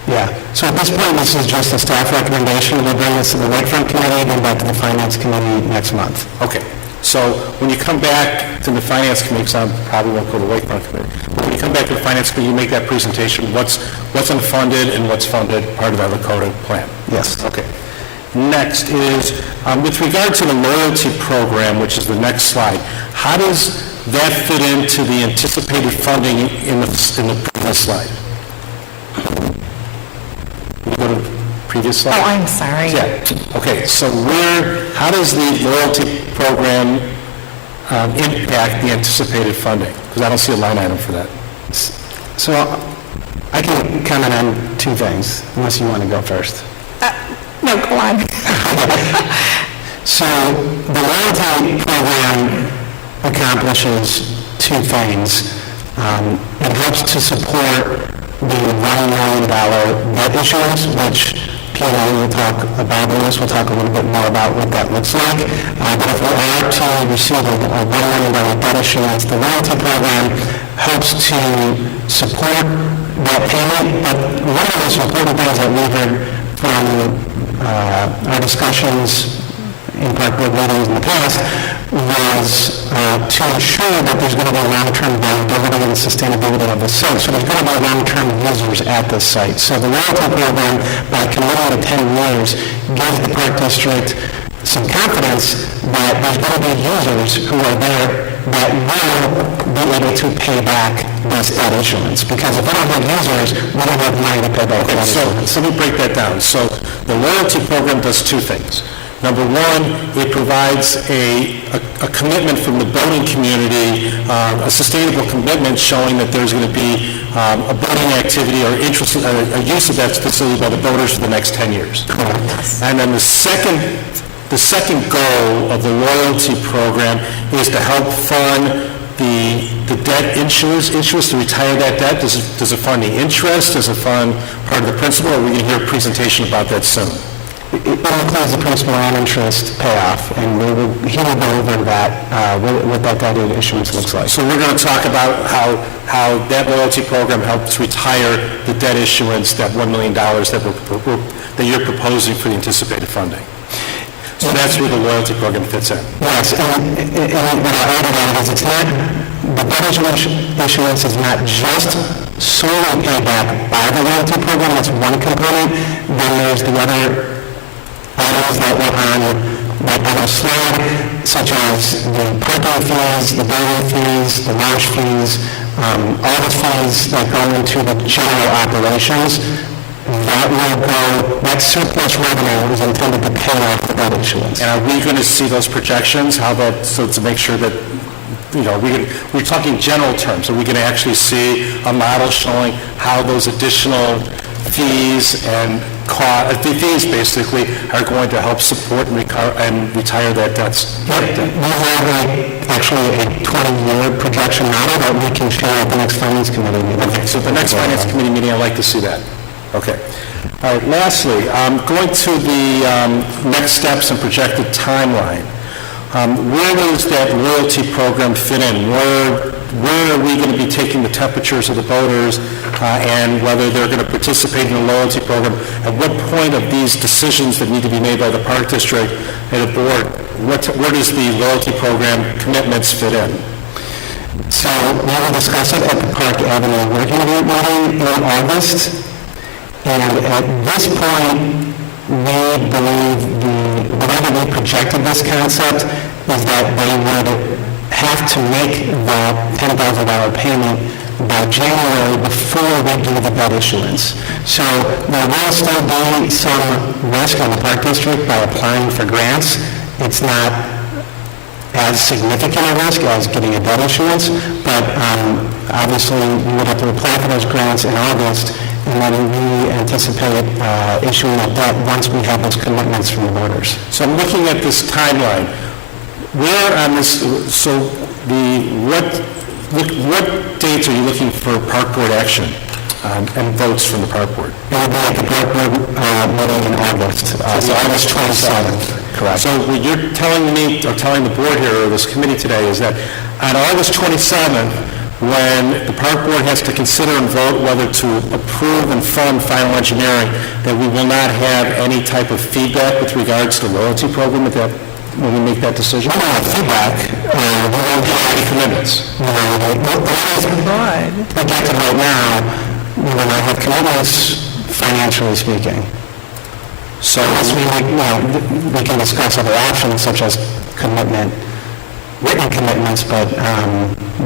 Yeah, so at this point, this is just a staff recommendation. We'll bring this to the Lakefront Committee and then back to the Finance Committee next month. Okay, so when you come back to the Finance Committee, because I probably won't go to the Lakefront Committee, but when you come back to the Finance Committee, you make that presentation, what's unfunded and what's funded, part of that Lakota plan? Yes. Okay. Next is, with regard to the loyalty program, which is the next slide, how does that fit into the anticipated funding in the previous slide? Can you go to the previous slide? Oh, I'm sorry. Yeah, okay, so how does the loyalty program impact the anticipated funding? Because I don't see a line item for that. So I can comment on two things, unless you want to go first. No, go on. So the loyalty program accomplishes two things. It helps to support the $1 million debt issuance, which Peter will talk about this. We'll talk a little bit more about what that looks like. But if we are to receive a $1 million debt issuance, the loyalty program helps to support that payment. But one of the most important things that we heard from our discussions in park board meetings in the past was to ensure that there's going to be long-term viability and sustainability of the site. So there's going to be long-term users at the site. So the loyalty program, by committing to 10 years, gives the park district some confidence that there's going to be users who are there that will be able to pay back this debt issuance. Because if we don't have users, we don't have money to pay back the debt issuance. So let me break that down. So the loyalty program does two things. Number one, it provides a commitment from the building community, a sustainable commitment showing that there's going to be a building activity or interest, a use of that facility by the builders for the next 10 years. Correct. And then the second goal of the loyalty program is to help fund the debt issuance to retire that debt. Does it fund the interest? Does it fund part of the principal? Or are we going to hear a presentation about that soon? It includes the principal and interest payoff, and he will go over that, what that debt issuance looks like. So we're going to talk about how that loyalty program helps retire the debt issuance, that $1 million that you're proposing for the anticipated funding. So that's where the loyalty program fits in. Yes, and what I add to that is it's not, the debt issuance is not just solely paid back by the loyalty program, that's one component. Then there's the other items that were on that other slide, such as the parking fees, the building fees, the launch fees, all the fees that go into the general operations. That surplus revenue is intended to pay off the debt issuance. And are we going to see those projections? So to make sure that, we're talking general terms, are we going to actually see a model showing how those additional fees and fees basically are going to help support and retire that debt? We have actually a 20-year projection model that we can share at the next Finance Committee meeting. Okay, so the next Finance Committee meeting, I'd like to see that. Okay. All right, lastly, going to the next steps and projected timeline. Where does that loyalty program fit in? Where are we going to be taking the temperatures of the voters and whether they're going to participate in the loyalty program? At what point of these decisions that need to be made by the Park District and the board, where does the loyalty program commitments fit in? So we will discuss it at the Park Avenue Working Group meeting in August. And at this point, we believe the way that we projected this concept is that they would have to make the $10,000 payment by January before we do the debt issuance. So there will still be some risk on the Park District by applying for grants. It's not as significant a risk as getting a debt issuance, but obviously we would have to apply for those grants in August, and then we anticipate issuing a debt once we have those commitments from the voters. So I'm looking at this timeline. Where on this, what dates are you looking for Park Board action and votes from the Park Board? It will be at the Park Board meeting in August, so August 27th. Correct. So what you're telling me, or telling the board here, or this committee today, is that on August 27th, when the Park Board has to consider and vote whether to approve and fund final engineering, that we will not have any type of feedback with regards to the loyalty program when we make that decision? We don't have feedback. We won't have any commitments. Projected right now, we will not have commitments, financially speaking. So, Unless we, we can discuss other options such as commitment, written commitments, but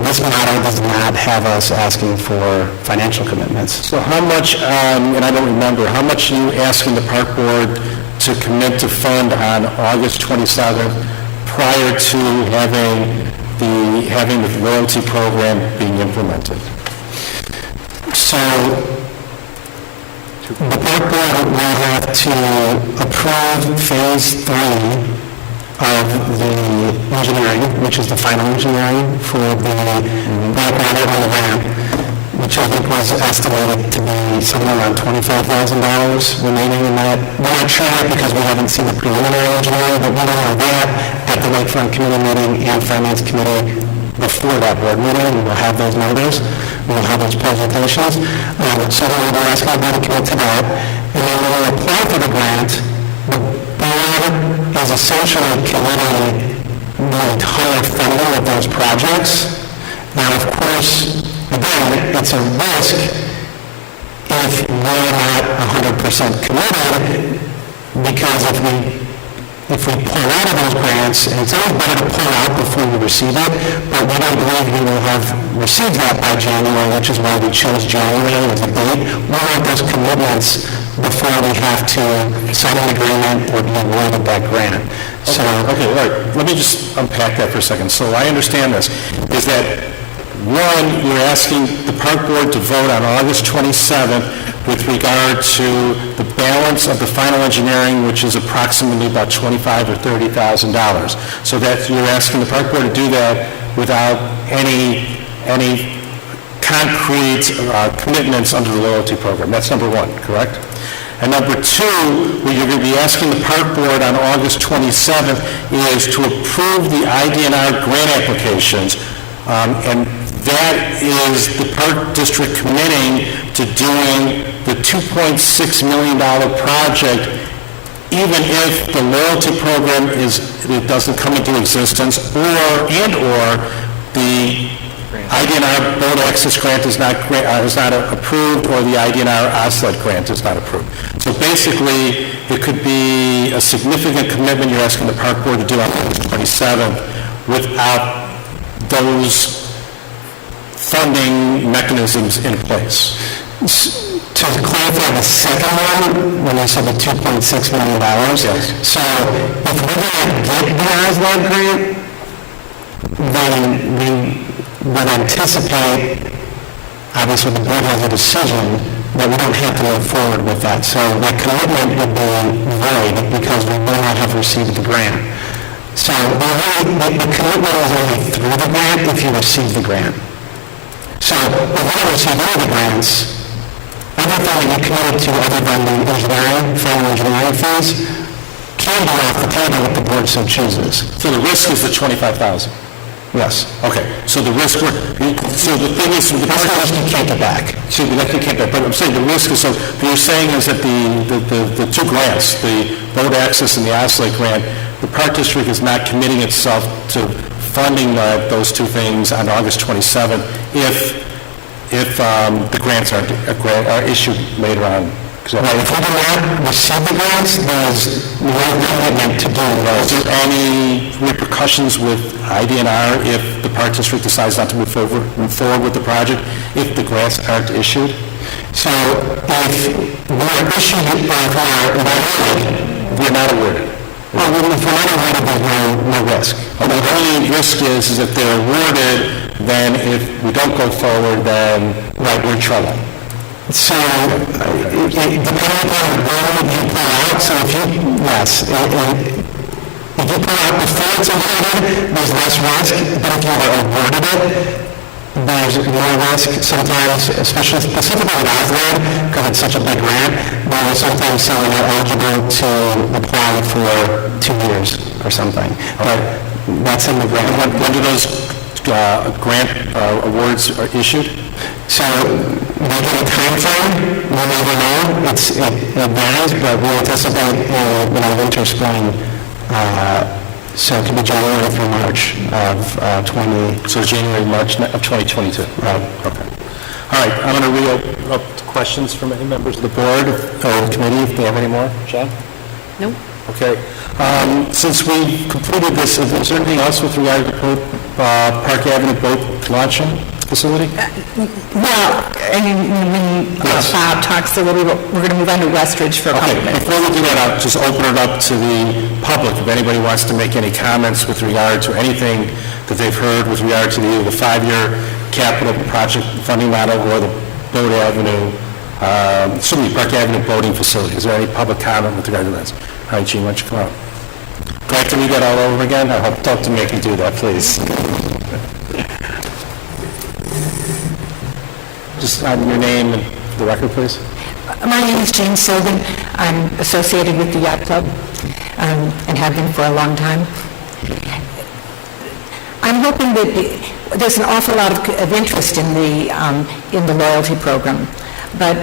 this model does not have us asking for financial commitments. so how much, and I don't remember, how much are you asking the park board to commit to fund on August 27th prior to having the loyalty program being implemented? So the park board will have to approve phase 3 of the engineering, which is the final engineering for the back on the ramp, which I think was estimated to be somewhere around $25,000 remaining in that. We're not sure yet because we haven't seen the preliminary engineering, but we will know that at the Lakefront Committee meeting and Finance Committee before that board meeting. We will have those numbers. We will have those presentations. So then we'll be asking our board to commit to that. And then when we apply for the grant, the board is essentially committing the entire funding of those projects. Now, of course, again, it's a risk if we're not 100% committed, because if we pull out of those grants, and it's always better to pull out before we receive it, but we don't believe we will have received that by January, which is why we chose January as a date. We want those commitments before we have to sign an agreement or be awarded that grant. So, Okay, all right, let me just unpack that for a second. So I understand this, is that, one, you're asking the park board to vote on August 27th with regard to the balance of the final engineering, which is approximately about $25,000 or $30,000. So that you're asking the park board to do that without any concrete commitments under the loyalty program. That's number one, correct? And number two, what you're going to be asking the park board on August 27th is to approve the IDNR grant applications, and that is the park district committing to doing the $2.6 million project, even if the loyalty program it doesn't come into existence, or the IDNR boat access grant is not approved, or the IDNR OSLED grant is not approved. So basically, it could be a significant commitment you're asking the park board to do on August 27th without those funding mechanisms in place. to clarify the second one, when I said the $2.6 million, yes. So if we're going to get the OSLAD grant, then we would anticipate, obviously the board has a decision, that we don't have to move forward with that. So that commitment would be void because we will not have received the grant. So the commitment is only through the grant if you receive the grant. So if we don't receive all the grants, everything that you committed to other than the engineering, final engineering fees, can be off the table if the board so chooses. So the risk is the $25,000? Yes. Okay, so the risk, so the thing is, the That's the risk you can't get back. so the risk you can't get, but I'm saying the risk is, so what you're saying is that the two grants, the boat access and the OSLED grant, the park district is not committing itself to funding those two things on August 27th if the grants are issued later on. Right, if we do not receive the grants, there's no commitment to do those. Is there any repercussions with IDNR if the park district decides not to move forward with the project if the grants aren't issued? So if we're issued or if We're not awarded. well, if we're not awarded, there's no risk. The only risk is if they're awarded, then if we don't go forward, then we're in trouble. So, depending upon when you pull out, so if you, yes, if you pull out before it's awarded, there's less risk, but if you are awarded it, there's more risk sometimes, especially specifically with OSLAD, because it's such a big grant, but sometimes say you're eligible to apply for 2 years or something. But that's in the grant. When do those grant awards are issued? So, we get a time frame, we never know, it varies, but we anticipate, winter, spring, so it could be January through March of 20... So January, March of 2022? Right. Okay. All right, I'm going to reopen up to questions from any members of the board or the committee, if they have any more. John? Nope. Okay. Since we completed this, is there anything else with regard to Park Avenue boat launching facility? Well, when Bob talks a little bit, we're going to move on to Westridge for a couple Okay, minutes. before we do that, I'll just open it up to the public. If anybody wants to make any comments with regard to anything that they've heard with regard to either the 5-year capital project funding model or the Boat Avenue, Park Avenue boating facility. Is there any public comment with regard to this? All right, Gene, why don't you come up? Do I have to read that all over again? I hope, don't make me do that, please. Just your name and the record, please. My name is Jane Sylvan. I'm associated with the Yacht Club and have been for a long time. I'm hoping that there's an awful lot of interest in the loyalty program, but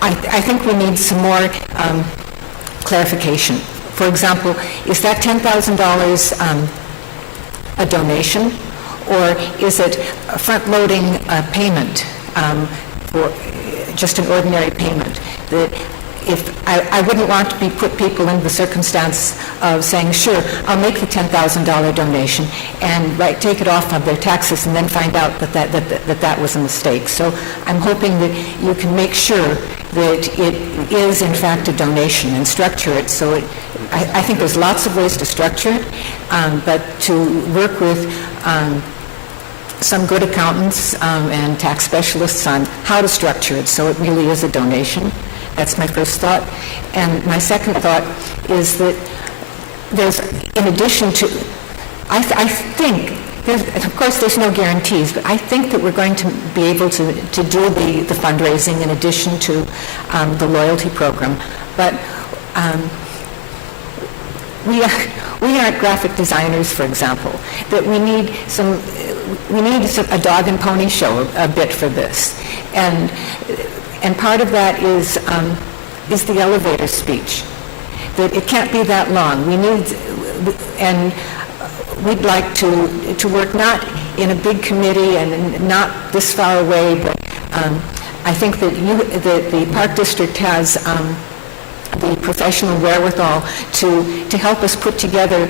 I think we need some more clarification. For example, is that $10,000 a donation, or is it a front-loading payment for just an ordinary payment? That if I wouldn't want to put people in the circumstance of saying, sure, I'll make the $10,000 donation and take it off of their taxes and then find out that was a mistake. So I'm hoping that you can make sure that it is in fact a donation and structure it so I think there's lots of ways to structure it, but to work with some good accountants and tax specialists on how to structure it so it really is a donation. That's my first thought. And my second thought is that there's, in addition to, I think, of course there's no guarantees, but I think that we're going to be able to do the fundraising in addition to the loyalty program. But we aren't graphic designers, for example, that we need a dog and pony show a bit for this. And part of that is the elevator speech. That it can't be that long. And we'd like to work not in a big committee and not this far away, but I think that the Park District has the professional wherewithal to help us put together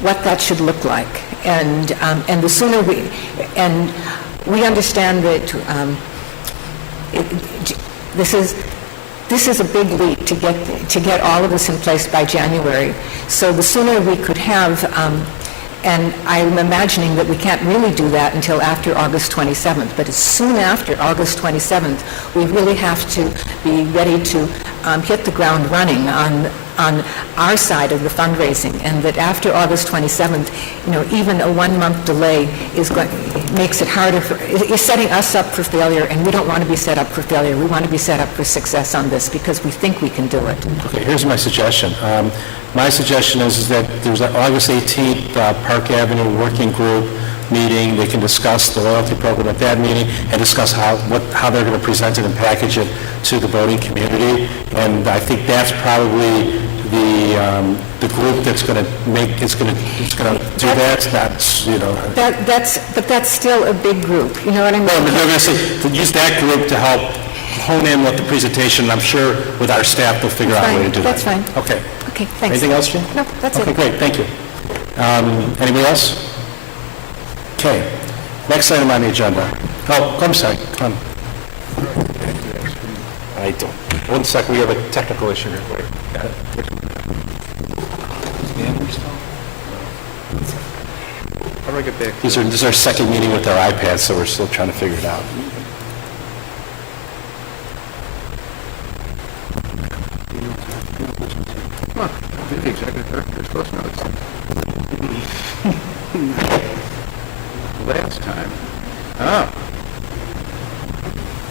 what that should look like. And the sooner we understand that this is a big leap to get all of this in place by January. So the sooner we could have, and I'm imagining that we can't really do that until after August 27th, but as soon after August 27th, we really have to be ready to hit the ground running on our side of the fundraising, and that after August 27th, even a 1-month delay makes it harder is setting us up for failure, and we don't want to be set up for failure. We want to be set up for success on this because we think we can do it. Okay, here's my suggestion. My suggestion is that there's an August 18th Park Avenue Working Group meeting. They can discuss the loyalty program at that meeting and discuss how they're going to present it and package it to the voting community. And I think that's probably the group that's going to do that. But that's still a big group. You know what I mean? Well, they're going to say to use that group to help hone in with the presentation. And I'm sure with our staff they'll figure out a way to do that. That's fine. Okay. Okay, thanks. Anything else, Jim? No, that's Okay, it. great. Thank you. Anybody else? Okay. Next item on the agenda. Oh, I'm sorry. Come on. I don't. 1 second. We have a technical issue here. Wait. Got it. How do I get back? This is our second meeting with our iPads, so we're still trying to figure it out. Come on, you're the executive director, you're supposed to know this. Last time. Oh.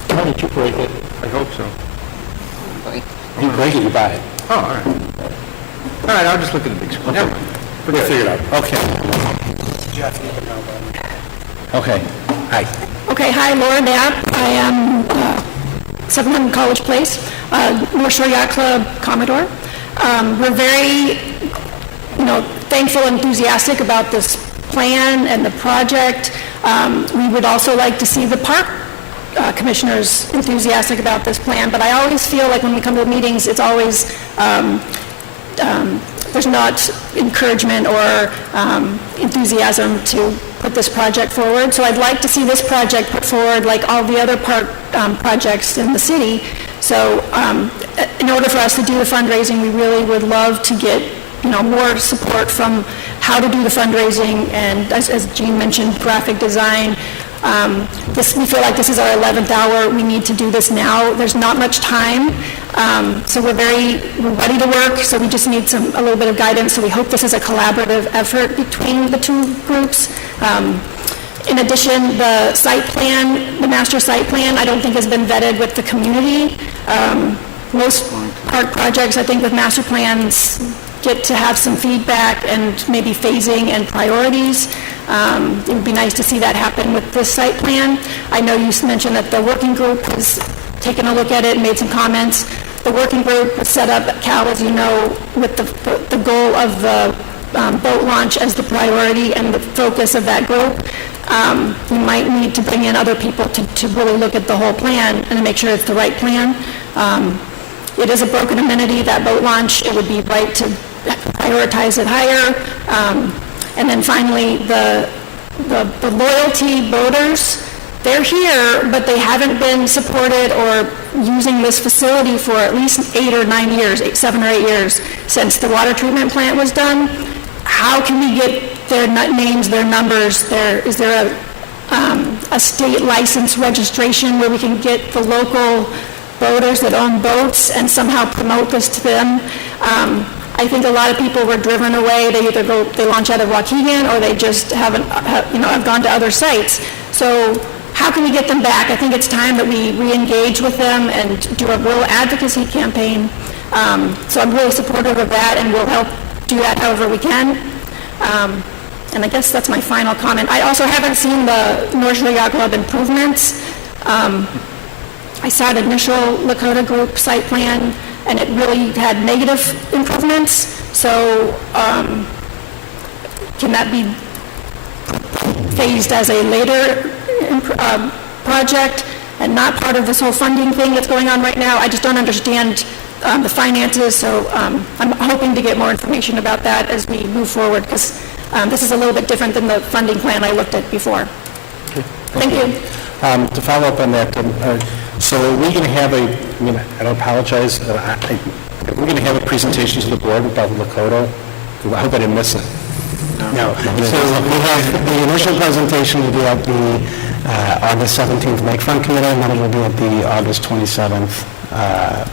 How did you break it? I hope so. You break it, you buy it. Oh, all right. All right, I'll just look at the big screen. Never mind. We'll figure it out. Okay. Okay. Hi. Okay, hi, Laura Knapp. I am 700 College Place, North Shore Yacht Club Commodore. We're very, thankful and enthusiastic about this plan and the project. We would also like to see the park commissioners enthusiastic about this plan, but I always feel like when we come to the meetings, it's always, there's not encouragement or enthusiasm to put this project forward. So I'd like to see this project put forward like all the other projects in the city. So in order for us to do the fundraising, we really would love to get more support from how to do the fundraising, and as Jean mentioned, graphic design. We feel like this is our 11th hour. We need to do this now. There's not much time, so we're ready to work. So we just need a little bit of guidance. So we hope this is a collaborative effort between the two groups. In addition, the site plan, the master site plan, I don't think has been vetted with the community. Most park projects, I think, with master plans get to have some feedback and maybe phasing and priorities. It would be nice to see that happen with this site plan. I know you mentioned that the working group has taken a look at it and made some comments. The working group was set up, Cal, as you know, with the goal of the boat launch as the priority and the focus of that group. We might need to bring in other people to really look at the whole plan and make sure it's the right plan. It is a broken amenity, that boat launch. It would be right to prioritize it higher. And then finally, the loyalty boaters, they're here, but they haven't been supported or using this facility for at least 7 or 8 years since the water treatment plant was done. How can we get their names, their numbers? Is there a state license registration where we can get the local boaters that own boats and somehow promote this to them? I think a lot of people were driven away. They either they launch out of Waukegan, or they just have gone to other sites. So how can we get them back? I think it's time that we re-engage with them and do a real advocacy campaign. So I'm really supportive of that, and we'll help do that however we can. And I guess that's my final comment. I also haven't seen the North Shore Yacht Club improvements. I saw the initial Lakota group site plan, and it really had negative improvements. So can that be phased as a later project and not part of this whole funding thing that's going on right now? I just don't understand the finances, so I'm hoping to get more information about that as we move forward, because this is a little bit different than the funding plan I looked at before. Okay. Thank you. To follow up on that, so are we going to have I apologize, we're going to have a presentation to the board about Lakota? I hope I didn't miss it. No. So we have the initial presentation will be at the August 17th Lakefront Committee, and then it will be at the August 27th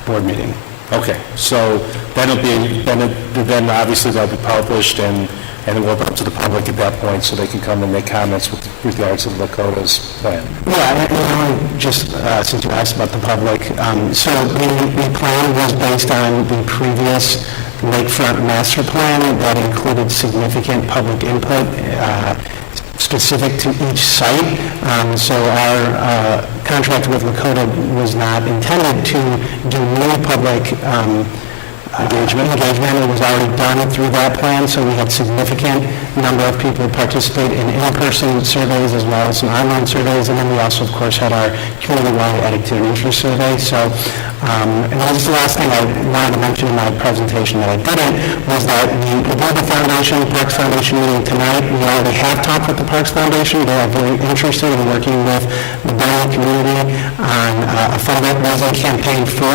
board meeting. Okay, so then obviously that'll be published, and it will open up to the public at that point, so they can come and make comments with regards to Lakota's plan. Yeah, just since you asked about the public, so the plan was based on the previous Lakefront Master Plan that included significant public input specific to each site. So our contract with Lakota was not intended to do more public engagement. It was already done through that plan, so we had significant number of people participate in in-person surveys as well as some online surveys, and then we also, of course, had our community-wide attitude and interest survey. So, and that was the last thing I wanted to mention in my presentation that I didn't, was that the Global Foundation, Parks Foundation meeting tonight, we already have talked with the Parks Foundation. They are very interested in working with the Berlin community on a fundraising campaign for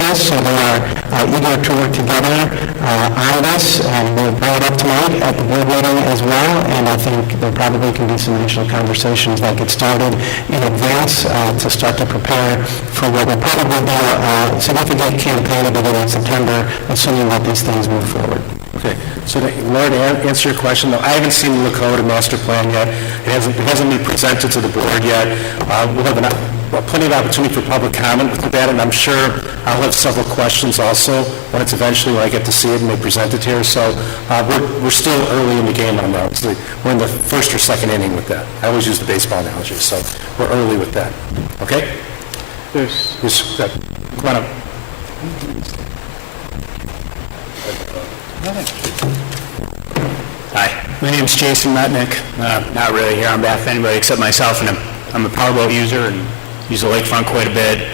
this, so they are eager to work together on this, and we'll bring it up tonight at the board meeting as well, and I think there probably can be some initial conversations that get started in advance to start to prepare for what will probably be a significant campaign at the beginning of September, assuming that these things move forward. Okay, so Laura, to answer your question, though, I haven't seen the Lakota master plan yet. It hasn't been presented to the board yet. We'll have plenty of opportunity for public comment with that, and I'm sure I'll have several questions also when I get to see it and they present it here. So we're still early in the game on that. We're in the first or second inning with that. I always use the baseball analogy, so we're early with that. Okay? Come on up. Hi, my name's Jason Metnick. Not really here on behalf of anybody except myself, and I'm a powerboat user and use the lakefront quite a bit.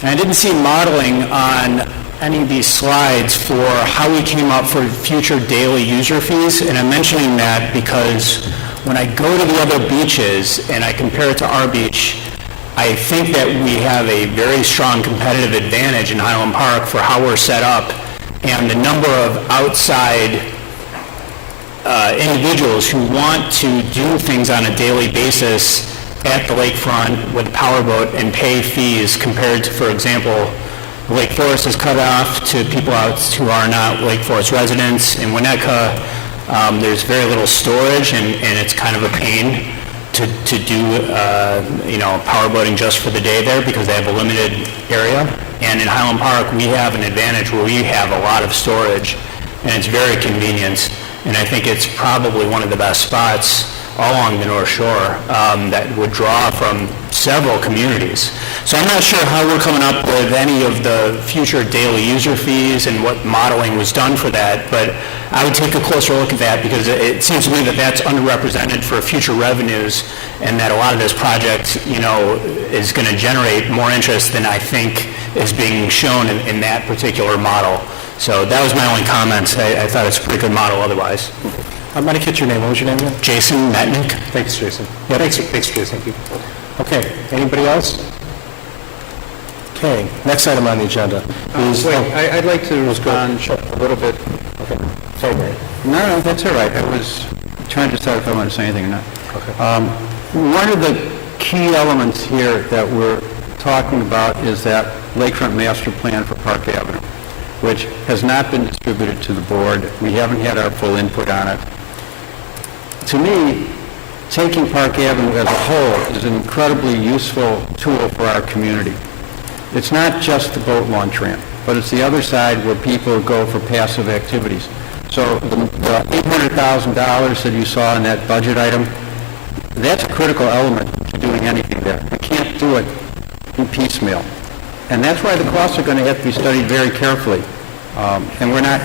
And I didn't see modeling on any of these slides for how we came up for future daily user fees. And I'm mentioning that because when I go to the other beaches and I compare it to our beach, I think that we have a very strong competitive advantage in Highland Park for how we're set up and the number of outside individuals who want to do things on a daily basis at the lakefront with a powerboat and pay fees compared to, for example, Lake Forest is cut off to people out who are not Lake Forest residents. In Winnetka, there's very little storage, and it's kind of a pain to do, powerboating just for the day there because they have a limited area. And in Highland Park, we have an advantage where we have a lot of storage, and it's very convenient. And I think it's probably one of the best spots all along the North Shore that would draw from several communities. So I'm not sure how we're coming up with any of the future daily user fees and what modeling was done for that, but I would take a closer look at that because it seems to me that that's underrepresented for future revenues and that a lot of this project, is going to generate more interest than I think is being shown in that particular model. So that was my only comments. I thought it's a pretty good model otherwise. I'm going to get your name. What was your name again? Jason Metnick. Thanks, Jason. Yeah, thanks, Jason. Thank you. Okay, anybody else? Okay, next item on the agenda is... I'd like to respond a little bit. Okay, sorry, Barry. No, that's all right. I was trying to decide if I want to say anything or not. Okay. One of the key elements here that we're talking about is that Lakefront Master Plan for Park Avenue, which has not been distributed to the board. We haven't had our full input on it. To me, taking Park Avenue as a whole is an incredibly useful tool for our community. It's not just the boat launch ramp, but it's the other side where people go for passive activities. So the $800,000 that you saw in that budget item, that's a critical element to doing anything there. We can't do it in piecemeal. And that's why the costs are going to have to be studied very carefully. And we're not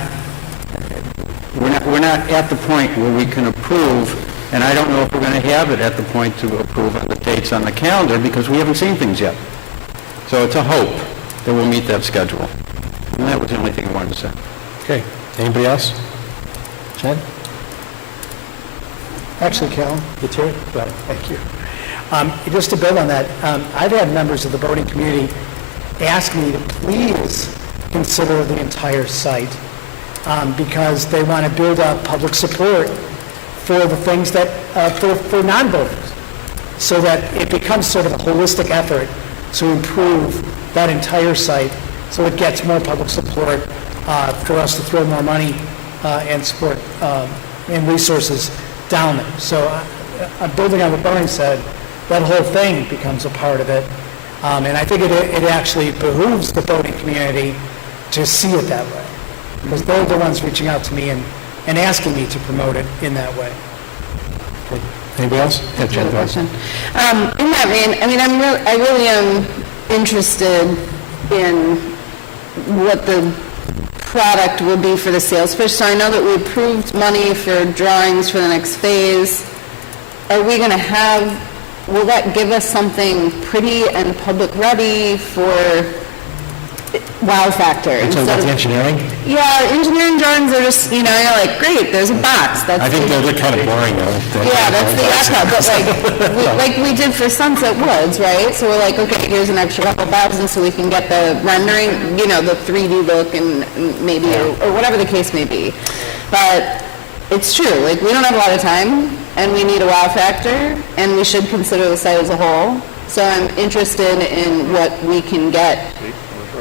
at the point where we can approve, and I don't know if we're going to have it at the point to approve on the dates on the calendar because we haven't seen things yet. So it's a hope that we'll meet that schedule. And that was the only thing I wanted to say. Okay, anybody else? Jen? Actually, Cal, It's here? Go ahead. thank you. Just to build on that, I've had members of the boating community ask me to please consider the entire site because they want to build up public support for the things that, for non-boaters, so that it becomes sort of a holistic effort to improve that entire site so it gets more public support for us to throw more money and support and resources down there. So building on what Bernie said, that whole thing becomes a part of it. And I think it actually behooves the boating community to see it that way, because they're the ones reaching out to me and asking me to promote it in that way. Okay. Anybody else? Yeah, Jen, go ahead. In that vein, I really am interested in what the product will be for the sales pitch. So I know that we approved money for drawings for the next phase. Are we going to have, will that give us something pretty and public ready for wow factor? You're talking about the engineering? Yeah, engineering drawings are just, you're like, great, there's a box. That's I think they're kind of boring, though. Yeah, that's the outcome, but like we did for Sunset Woods, right? So we're like, okay, here's an extra couple thousand so we can get the rendering, the 3D look and maybe, or whatever the case may be. But it's true, like we don't have a lot of time and we need a wow factor and we should consider the site as a whole. So I'm interested in what we can get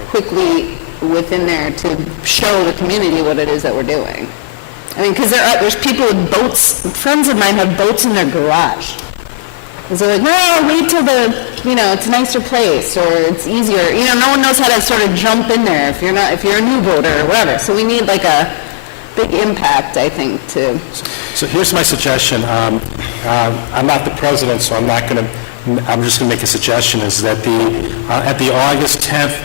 quickly within there to show the community what it is that we're doing. Because there's people with boats, friends of mine have boats in their garage. And so they're like, no, wait till it's a nicer place or it's easier. No one knows how to sort of jump in there if you're a new boater or whatever. So we need like a big impact, I think, to... So here's my suggestion. I'm not the president, so I'm just going to make a suggestion, is that at the August 10th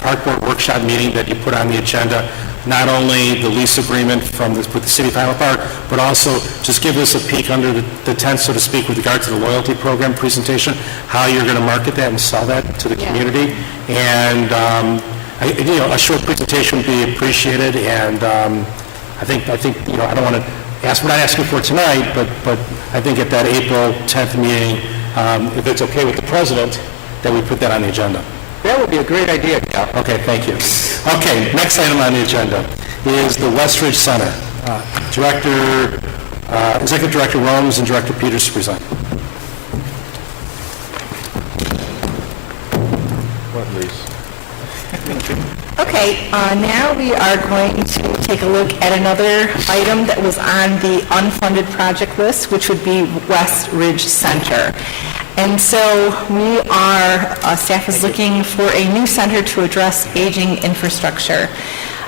Park Board workshop meeting that you put on the agenda, not only the lease agreement with the City of Highland Park, but also just give us a peek under the tent, so to speak, with regard to the loyalty program presentation, how you're going to market that and sell that to the community. And, a short presentation would be appreciated, and I think, I don't want to ask, we're not asking for it tonight, but I think at that April 10th meeting, if it's okay with the president, that we put that on the agenda. That would be a great idea, Cal. Okay, thank you. Okay, next item on the agenda is the Westridge Center. Executive Director Rome's and Director Peters to present. Okay, now we are going to take a look at another item that was on the unfunded project list, which would be West Ridge Center. And so staff is looking for a new center to address aging infrastructure.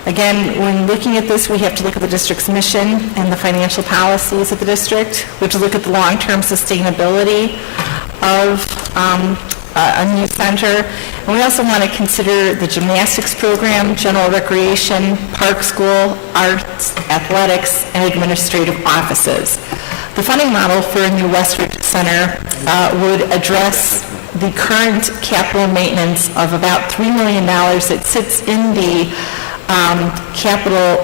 Again, when looking at this, we have to look at the district's mission and the financial policies of the district. We have to look at the long-term sustainability of a new center. And we also want to consider the gymnastics program, general recreation, park school, arts, athletics, and administrative offices. The funding model for a new Westridge Center would address the current capital maintenance of about $3 million that sits in the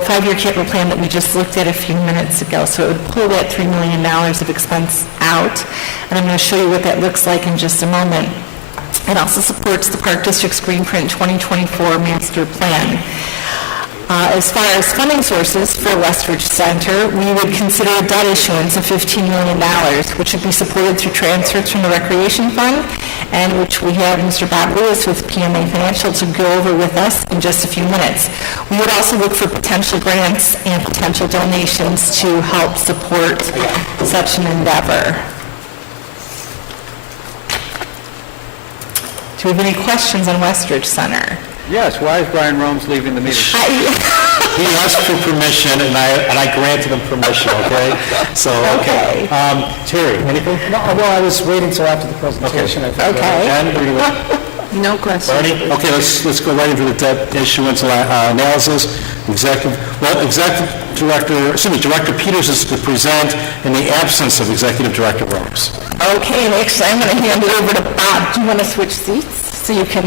five-year capital plan that we just looked at a few minutes ago. So it would pull that $3 million of expense out. And I'm going to show you what that looks like in just a moment. It also supports the Park District's Green Print 2024 Master Plan. As far as funding sources for Westridge Center, we would consider a debt issuance of $15 million, which would be supported through transfers from the Recreation Fund, and which we have Mr. Bob Lewis with PMA Financial to go over with us in just a few minutes. We would also look for potential grants and potential donations to help support such an endeavor. Do we have any questions on Westridge Center? Yes, why is Brian Rome's leaving the meeting? He asked for permission, and I granted him permission, okay? So, okay. Terry, anything? No, well, I was waiting until after the presentation. Okay. Jen, No question. Bernie? Okay, let's go right into the debt issuance analysis. Director Peters is to present in the absence of Executive Director Rose. Okay, and actually, I'm going to hand it over to Bob. Do you want to switch seats so you can,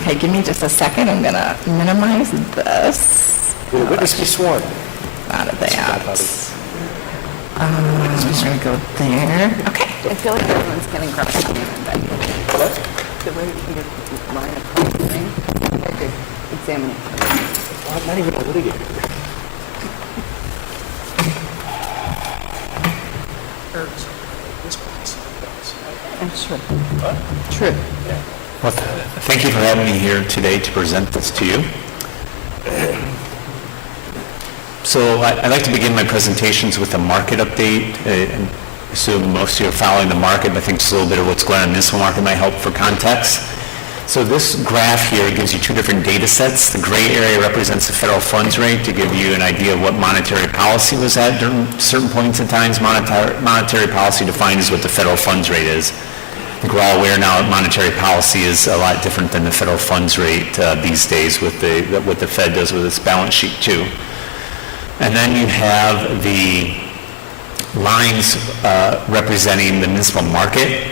okay, give me just a second. I'm going to minimize this. Will the witness be sworn? Out of that. I'm going to go there. Okay. I feel like everyone's getting grumpy on me. What? The way you get line of questioning, I could examine it. I'm not even a litigator. True. Well, thank you for having me here today to present this to you. So I'd like to begin my presentations with a market update. I assume most of you are following the market, but I think just a little bit of what's going on in this market might help for context. So this graph here gives you two different data sets. The gray area represents the federal funds rate to give you an idea of what monetary policy was at during certain points in times. Monetary policy defined as what the federal funds rate is. I think we're all aware now that monetary policy is a lot different than the federal funds rate these days with what the Fed does with its balance sheet too. And then you have the lines representing the municipal market,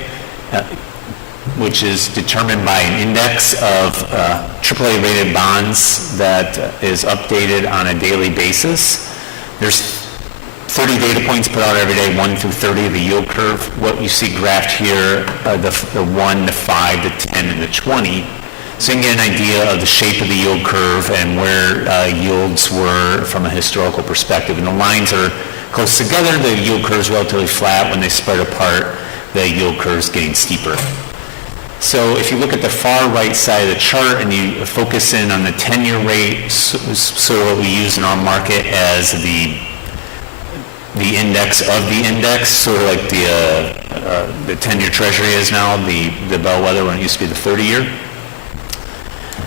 which is determined by an index of AAA rated bonds that is updated on a daily basis. There's 30 data points put out every day, 1 through 30 of the yield curve. What you see graphed here, the 1, the 5, the 10, and the 20. So you can get an idea of the shape of the yield curve and where yields were from a historical perspective. And the lines are close together. The yield curve is relatively flat. When they spread apart, the yield curve is getting steeper. So if you look at the far right side of the chart and you focus in on the 10-year rate, sort of what we use in our market as the index of the index, sort of like the 10-year treasury is now, the bellwether when it used to be the 30-year.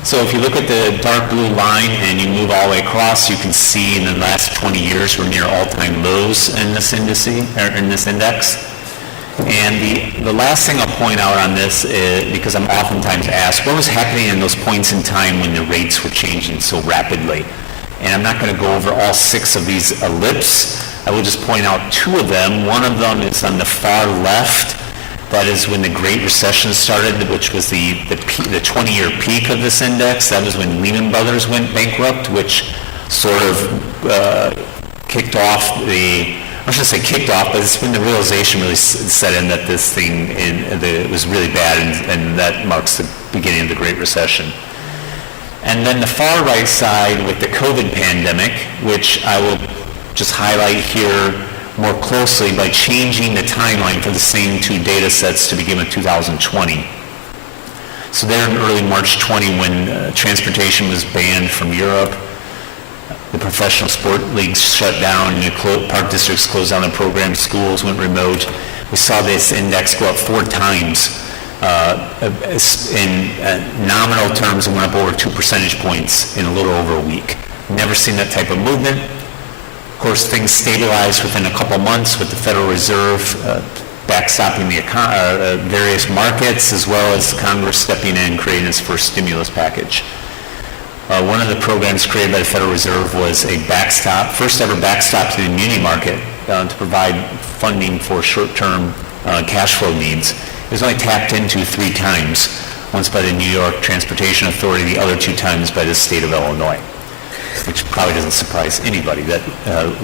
So if you look at the dark blue line and you move all the way across, you can see in the last 20 years we're near all-time lows in this index. And the last thing I'll point out on this is, because I'm oftentimes asked, what was happening in those points in time when the rates were changing so rapidly? And I'm not going to go over all 6 of these ellipses. I will just point out 2 of them. One of them is on the far left. That is when the Great Recession started, which was the 20-year peak of this index. That was when Lehman Brothers went bankrupt, which sort of kicked off I shouldn't say kicked off, but it's when the realization really set in that this thing was really bad, and that marks the beginning of the Great Recession. And then the far right side with the COVID pandemic, which I will just highlight here more closely by changing the timeline for the same 2 data sets to begin with 2020. So there in early March 20, when transportation was banned from Europe, the professional sport leagues shut down, park districts closed down their programs, schools went remote. We saw this index go up 4 times. In nominal terms, it went up over 2 percentage points in a little over a week. Never seen that type of movement. Of course, things stabilized within a couple months with the Federal Reserve backstopping the various markets, as well as Congress stepping in and creating its first stimulus package. One of the programs created by the Federal Reserve was a backstop, first ever backstop to the muni market to provide funding for short-term cash flow needs. It was only tapped into 3 times, once by the New York Transportation Authority, the other 2 times by the state of Illinois, which probably doesn't surprise anybody that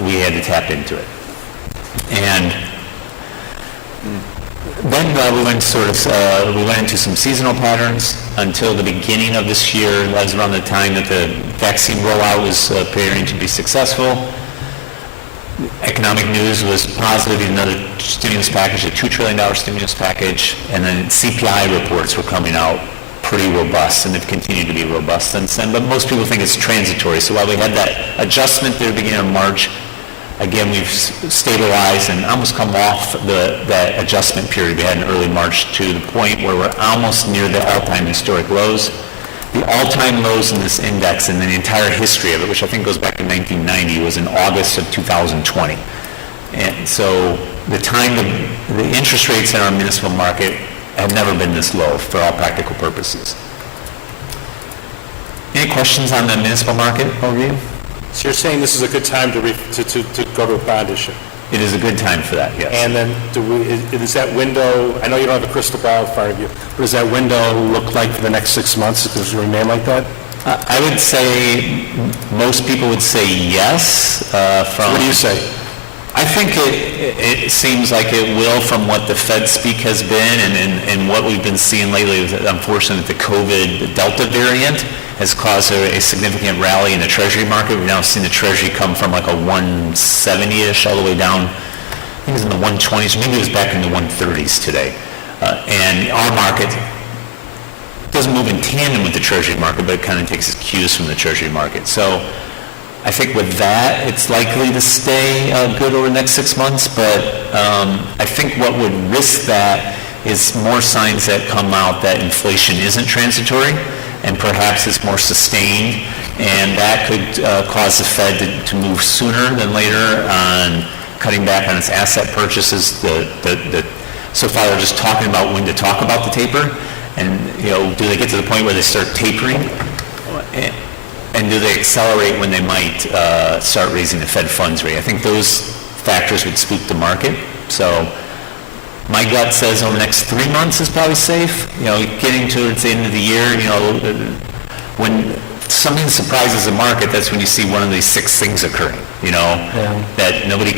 we had to tap into it. And then we went into some seasonal patterns until the beginning of this year. That was around the time that the vaccine rollout was appearing to be successful. Economic news was positive, another stimulus package, a $2 trillion stimulus package, and then CPI reports were coming out pretty robust, and they've continued to be robust since then. But most people think it's transitory. So while we had that adjustment at the beginning of March, again, we've stabilized and almost come off that adjustment period we had in early March to the point where we're almost near the all-time historic lows. The all-time lows in this index and the entire history of it, which I think goes back to 1990, was in August of 2020. And so the interest rates in our municipal market have never been this low for all practical purposes. Any questions on the municipal market overview? So you're saying this is a good time to go to a bond issue? It is a good time for that, yes. And then is that window, I know you don't have a crystal ball in front of you, What does that window look like for the next 6 months? Does it remain like that? I would say most people would say yes. What do you say? I think it seems like it will, from what the Fed speak has been and what we've been seeing lately. Unfortunately, the COVID Delta variant has caused a significant rally in the Treasury market. We've now seen the Treasury come from like a 170-ish all the way down, I think it was in the 120s, maybe it was back in the 130s today. And our market doesn't move in tandem with the Treasury market, but it kind of takes its cues from the Treasury market. So I think with that, it's likely to stay good over the next 6 months, but I think what would risk that is more signs that come out that inflation isn't transitory and perhaps it's more sustained, and that could cause the Fed to move sooner than later on cutting back on its asset purchases. So far they're just talking about when to talk about the taper, and do they get to the point where they start tapering? And do they accelerate when they might start raising the Fed funds rate? I think those factors would spook the market. So my gut says over the next 3 months is probably safe. Getting towards the end of the year, when something surprises the market, that's when you see one of these 6 things occurring. That nobody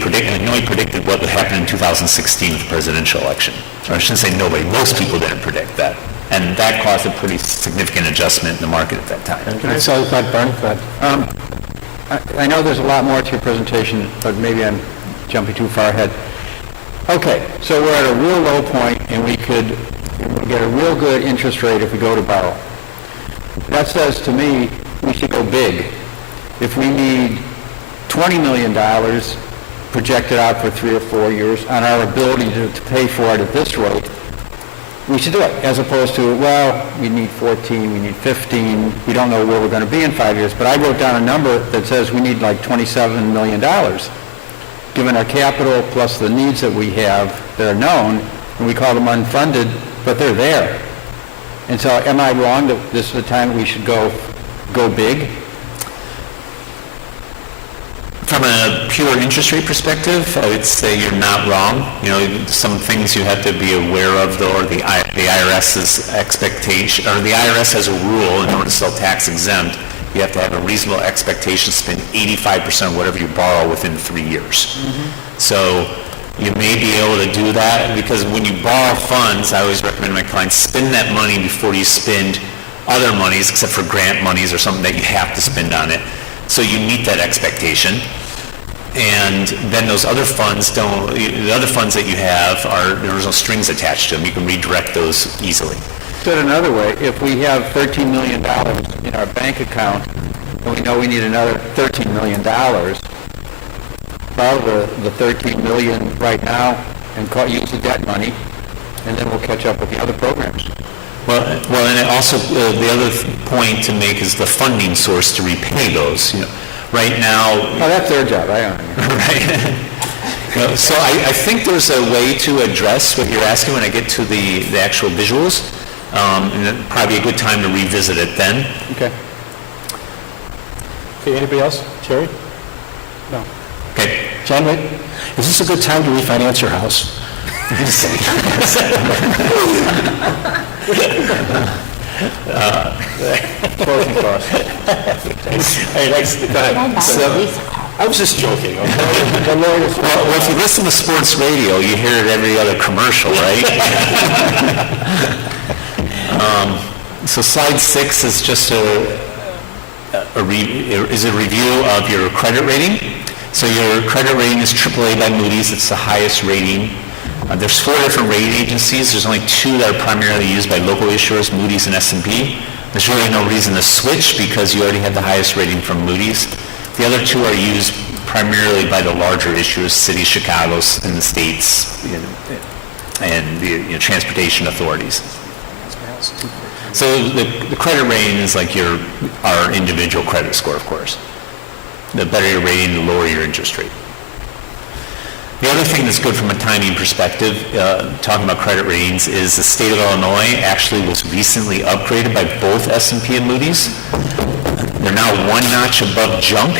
predicted what would happen in 2016 with the presidential election. Or I shouldn't say nobody. Most people didn't predict that. And that caused a pretty significant adjustment in the market at that time. Can I say that, Bernie? I know there's a lot more to your presentation, but maybe I'm jumping too far ahead. Okay, so we're at a real low point, and we could get a real good interest rate if we go to borrow. That says to me we should go big. If we need $20 million projected out for 3 or 4 years on our ability to pay for it at this rate, we should do it, as opposed to, we need 14, we need 15, we don't know where we're going to be in 5 years. But I wrote down a number that says we need like $27 million, given our capital plus the needs that we have that are known, and we call them unfunded, but they're there. And so am I wrong that this is the time we should go big? from a pure interest rate perspective, I would say you're not wrong. You know, some things you have to be aware of, though, are the IRS's expectation, or the IRS has a rule in order to sell tax exempt, you have to have a reasonable expectation to spend 85% of whatever you borrow within 3 years. So you may be able to do that, because when you borrow funds, I always recommend my clients spend that money before you spend other monies, except for grant monies or something that you have to spend on it. So you meet that expectation. And then those other funds the other funds that you have there's no strings attached to them. You can redirect those easily. Said another way, if we have $13 million in our bank account, and we know we need another $13 million, borrow the $13 million right now and use the debt money, and then we'll catch up with the other programs. Well, and it also, the other point to make is the funding source to repay those. You know, right now... Oh, that's their job, I don't know. Right. You know, so I think there's a way to address what you're asking when I get to the actual visuals, and it'd probably be a good time to revisit it then. Okay. Okay, anybody else? Jerry? No. Okay. John, wait, is this a good time to refinance your house? Closing costs. Hey, go ahead. I was just joking, okay? Well, if you listen to sports radio, you hear it every other commercial, right? So slide 6 is just a review of your credit rating. So your credit rating is AAA by Moody's. It's the highest rating. There's 4 different rating agencies. There's only 2 that are primarily used by local issuers, Moody's and S&P. There's really no reason to switch because you already have the highest rating from Moody's. The other 2 are used primarily by the larger issuers, cities, Chicago's, and the states, and the transportation authorities. So the credit rating is like our individual credit score, of course. The better your rating, the lower your interest rate. The other thing that's good from a timing perspective, talking about credit ratings, is the state of Illinois actually was recently upgraded by both S&P and Moody's. They're now 1 notch above junk.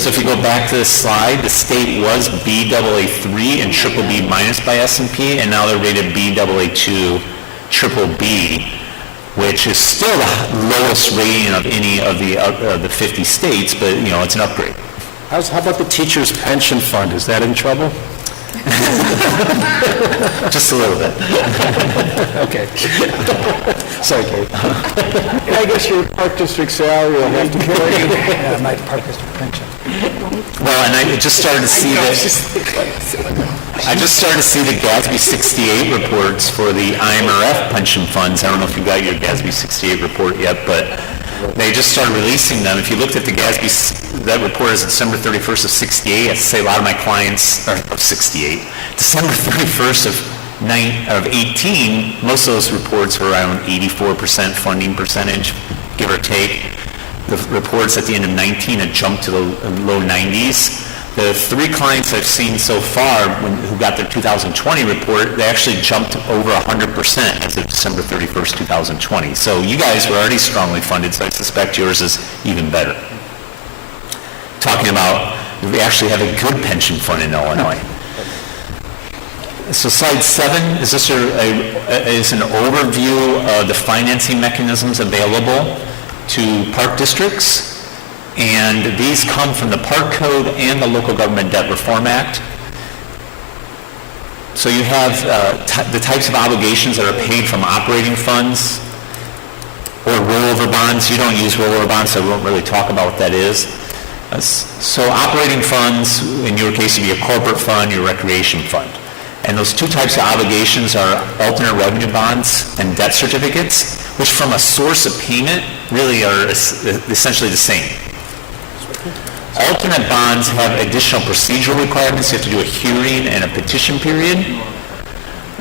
So if you go back to this slide, the state was Baa3 and BBB minus by S&P, and now they're rated Baa2 BBB, which is still the lowest rating of any of the 50 states, but it's an upgrade. How about the teacher's pension fund? Is that in trouble? Just a little bit. Okay. Sorry, Kate. I guess your Park District salary will have to carry you. Yeah, my Park District pension. Well, and I just started to see the GASB 68 reports for the IMRF pension funds. I don't know if you got your GASB 68 report yet, but they just started releasing them. If you looked at the GASB, that report is December 31st of 68. I have to say a lot of my clients are of 68. December 31st of 18, most of those reports were around 84% funding percentage, give or take. The reports at the end of 19 had jumped to the low 90s. The 3 clients I've seen so far who got their 2020 report, they actually jumped over 100% as of December 31st, 2020. So you guys were already strongly funded, so I suspect yours is even better. Talking about, we actually have a good pension fund in Illinois. So slide 7 is just is an overview of the financing mechanisms available to park districts. And these come from the Park Code and the Local Government Debt Reform Act. So you have the types of obligations that are paid from operating funds or rollover bonds. You don't use rollover bonds, so I won't really talk about what that is. So operating funds, in your case, would be a corporate fund, your recreation fund. And those 2 types of obligations are alternate revenue bonds and debt certificates, which from a source of payment really are essentially the same. Alternate bonds have additional procedural requirements. You have to do a hearing and a petition period.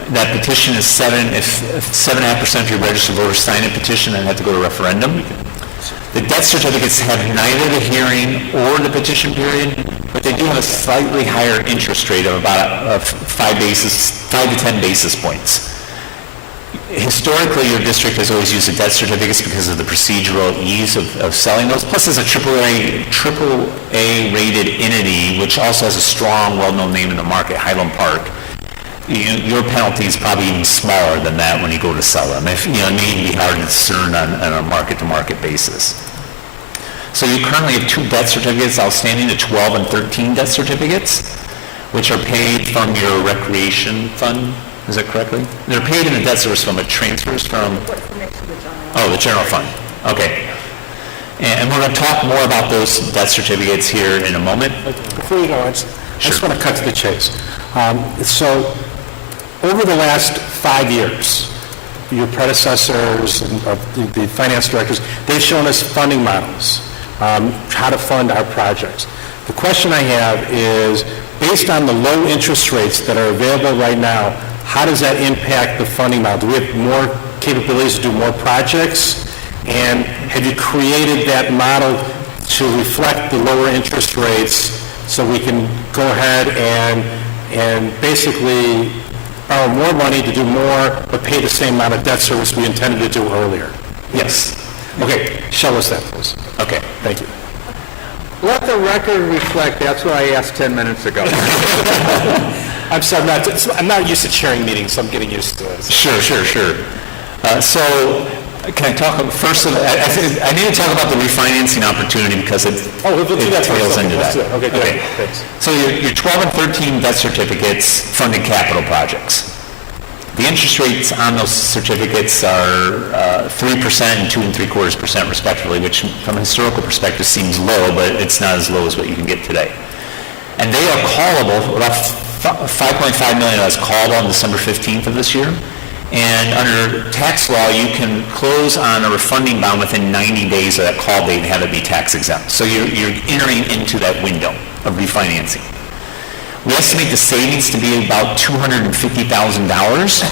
That petition is if 7.5% of your registered voters sign a petition, then have to go to referendum. The debt certificates have neither the hearing or the petition period, but they do have a slightly higher interest rate of about 5 to 10 basis points. historically, your district has always used the debt certificates because of the procedural ease of selling those. Plus, as a AAA rated entity, which also has a strong, well-known name in the market, Highland Park, your penalty is probably even smaller than that when you go to sell them. It may even be hard to discern on a market-to-market basis. So you currently have 2 debt certificates outstanding, the 12 and 13 debt certificates, which are paid from your recreation fund. Is that correctly? They're paid in the debt service fund, but transfers from... Oh, the general fund. Okay. And we're going to talk more about those debt certificates here in a moment. Before you go, I just want to cut to the chase. So, over the last 5 years, your predecessors, and the finance directors, they've shown us funding models, how to fund our projects. The question I have is, based on the low interest rates that are available right now, how does that impact the funding model? Do we have more capabilities to do more projects? And have you created that model to reflect the lower interest rates so we can go ahead and basically borrow more money to do more, but pay the same amount of debt service we intended to do earlier? Yes. Okay, show us that, please. Okay. Thank you. Let the record reflect, that's what I asked 10 minutes ago. I'm sorry, I'm not used to chairing meetings, so I'm getting used to it. Sure. So, can I talk first? I need to talk about the refinancing opportunity because it we'll do that tails first. into Let's that. do it. Okay, good. Thanks. So your 12 and 13 debt certificates funding capital projects. The interest rates on those certificates are 3% and 2.75% respectively, which from a historical perspective seems low, but it's not as low as what you can get today. And they are callable. About $5.5 million is callable on December 15th of this year. And under tax law, you can close on a refunding bond within 90 days of that call date and have it be tax exempt. So you're entering into that window of refinancing. We estimate the savings to be about $250,000,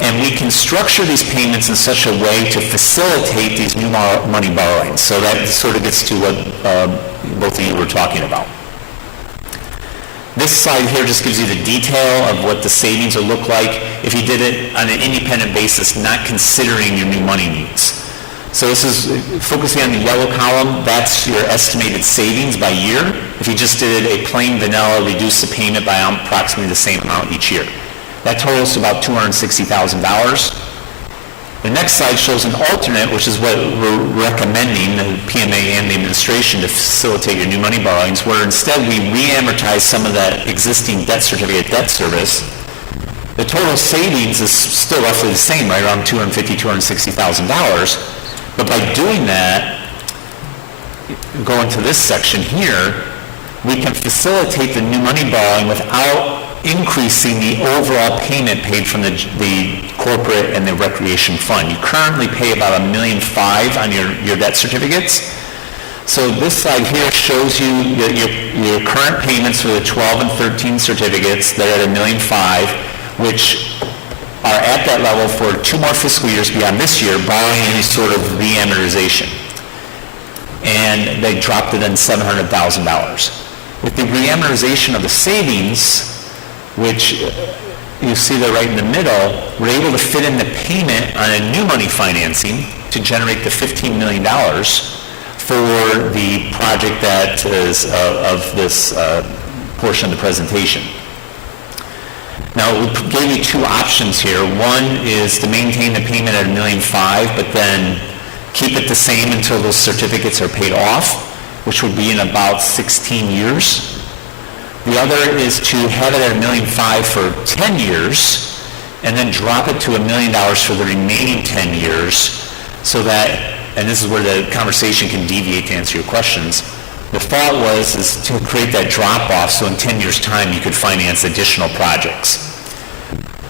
and we can structure these payments in such a way to facilitate these new money borrowings. So that sort of gets to what both of you were talking about. This slide here just gives you the detail of what the savings will look like if you did it on an independent basis, not considering your new money needs. So this is focusing on the yellow column. That's your estimated savings by year. If you just did a plain vanilla, reduce the payment by approximately the same amount each year. That totals to about $260,000. The next slide shows an alternate, which is what we're recommending, the PMA and the administration, to facilitate your new money borrowings, where instead we re-amortize some of that existing debt certificate debt service. The total savings is still roughly the same, right around $250,000, $260,000. But by doing that, going to this section here, we can facilitate the new money borrowing without increasing the overall payment paid from the corporate and the recreation fund. You currently pay about $1.5 million on your debt certificates. So this slide here shows you your current payments for the 12 and 13 certificates that are at $1.5 million, which are at that level for 2 more fiscal years beyond this year, barring any sort of re-amortization. And they dropped it in $700,000. With the re-amortization of the savings, which you see there right in the middle, we're able to fit in the payment on a new money financing to generate the $15 million for the project that is of this portion of the presentation. Now, we gave you 2 options here. One is to maintain the payment at $1.5 million, but then keep it the same until those certificates are paid off, which would be in about 16 years. The other is to have it at $1.5 million for 10 years, and then drop it to $1 million for the remaining 10 years, so that, and this is where the conversation can deviate to answer your questions, the thought is to create that drop-off so in 10 years' time you could finance additional projects.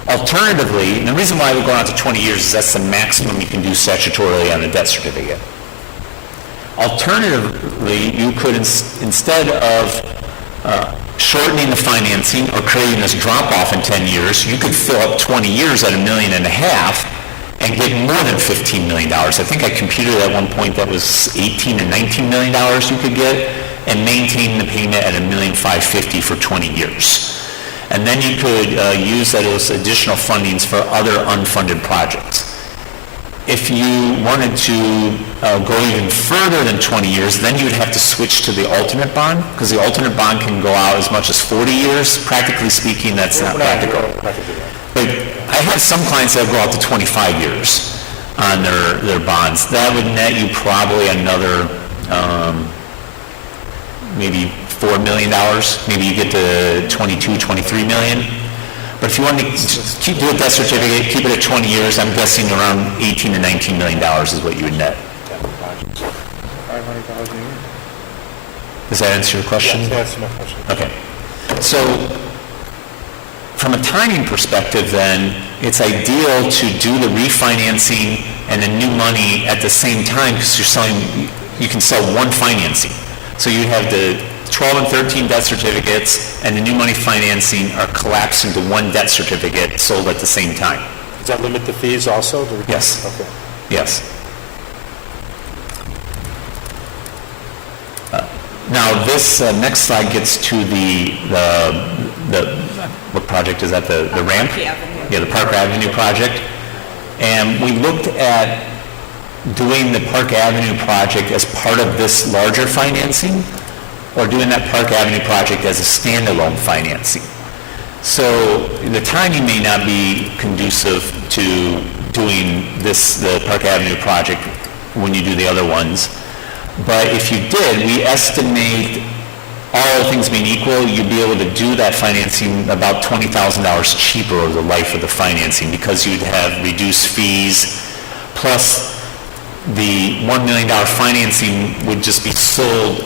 Alternatively, and the reason why we're going out to 20 years is that's the maximum you can do statutorily on a debt certificate. Alternatively, you could, instead of shortening the financing or creating this drop-off in 10 years, you could fill up 20 years at $1.5 million and get more than $15 million. I think I computed at one point that was $18 and $19 million you could get, and maintain the payment at $1.550 million for 20 years. And then you could use those additional fundings for other unfunded projects. If you wanted to go even further than 20 years, then you would have to switch to the alternate bond, because the alternate bond can go out as much as 40 years. Practically speaking, that's not practical. But I have some clients that go out to 25 years on their bonds. That would net you probably another maybe $4 million. Maybe you get to 22, 23 million. But if you want to keep doing debt certificate, keep it at 20 years, I'm guessing around $18 to $19 million is what you would net. Does that answer your question? Yes, that's my question. Okay. So, from a timing perspective then, it's ideal to do the refinancing and the new money at the same time because you can sell one financing. So you have the 12 and 13 debt certificates and the new money financing are collapsed into one debt certificate sold at the same time. Does that limit the fees also? Yes. Okay. Yes. Now, this next slide gets to the what project is that? The ramp? Yeah, the Park Avenue project. And we looked at doing the Park Avenue project as part of this larger financing or doing that Park Avenue project as a standalone financing. So the timing may not be conducive to doing the Park Avenue project when you do the other ones. But if you did, we estimate all other things being equal, you'd be able to do that financing about $20,000 cheaper over the life of the financing because you'd have reduced fees, plus the $1 million financing would just be sold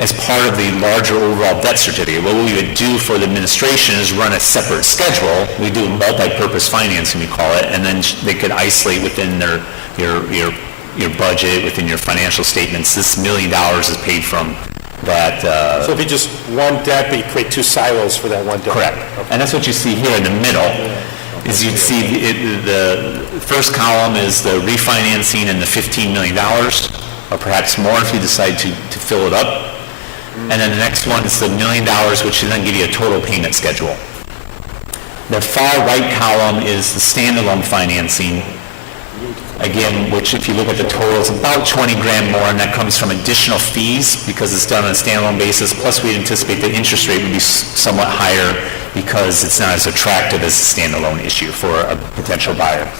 as part of the larger overall debt certificate. What we would do for the administration is run a separate schedule. We do multi-purpose financing, we call it, and then they could isolate within your budget, within your financial statements. This $1 million is paid from that. So if you just one debt, but you create two silos for that one debt. Correct. Okay. And that's what you see here in the middle, is you'd see the first column is the refinancing and the $15 million, or perhaps more if you decide to fill it up. And then the next one is the $1 million, which should then give you a total payment schedule. The far right column is the standalone financing, again, which if you look at the total is about 20 grand more, and that comes from additional fees because it's done on a standalone basis. Plus, we anticipate the interest rate would be somewhat higher because it's not as attractive as a standalone issue for a potential buyer.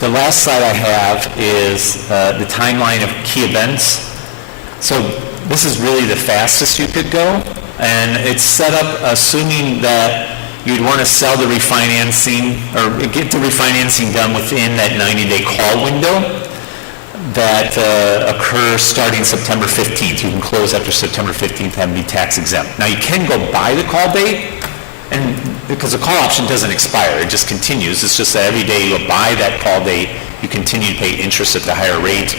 The last slide I have is the timeline of key events. So this is really the fastest you could go, and it's set up assuming that you'd want to sell the refinancing or get the refinancing done within that 90-day call window that occurs starting September 15th. You can close after September 15th and be tax exempt. Now you can go buy the call date, and because the call option doesn't expire, it just continues. It's just that every day you buy that call date, you continue to pay interest at the higher rate,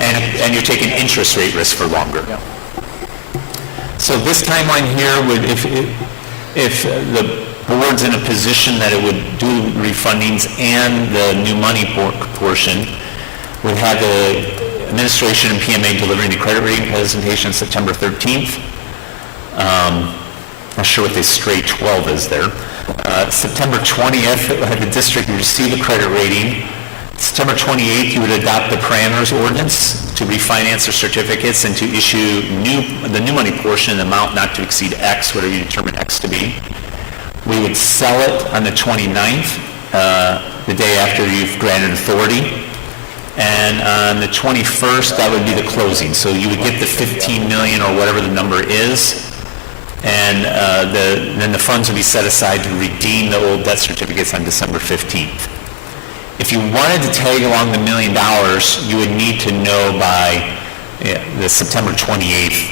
and you're taking interest rate risk for longer. So this timeline here would, if the board's in a position that it would do refundings and the new money portion, would have the administration and PMA delivering the credit rating presentation September 13th. Not sure what the straight 12 is there. September 20th, the district would receive a credit rating. September 28th, you would adopt the parameters ordinance to refinance their certificates and to issue the new money portion in the amount not to exceed X, whatever you determine X to be. We would sell it on the 29th, the day after you've granted authority. And on the 21st, that would be the closing. So you would get the 15 million or whatever the number is, and then the funds would be set aside to redeem the old debt certificates on December 15th. If you wanted to tag along the $1 million, you would need to know by the September 28th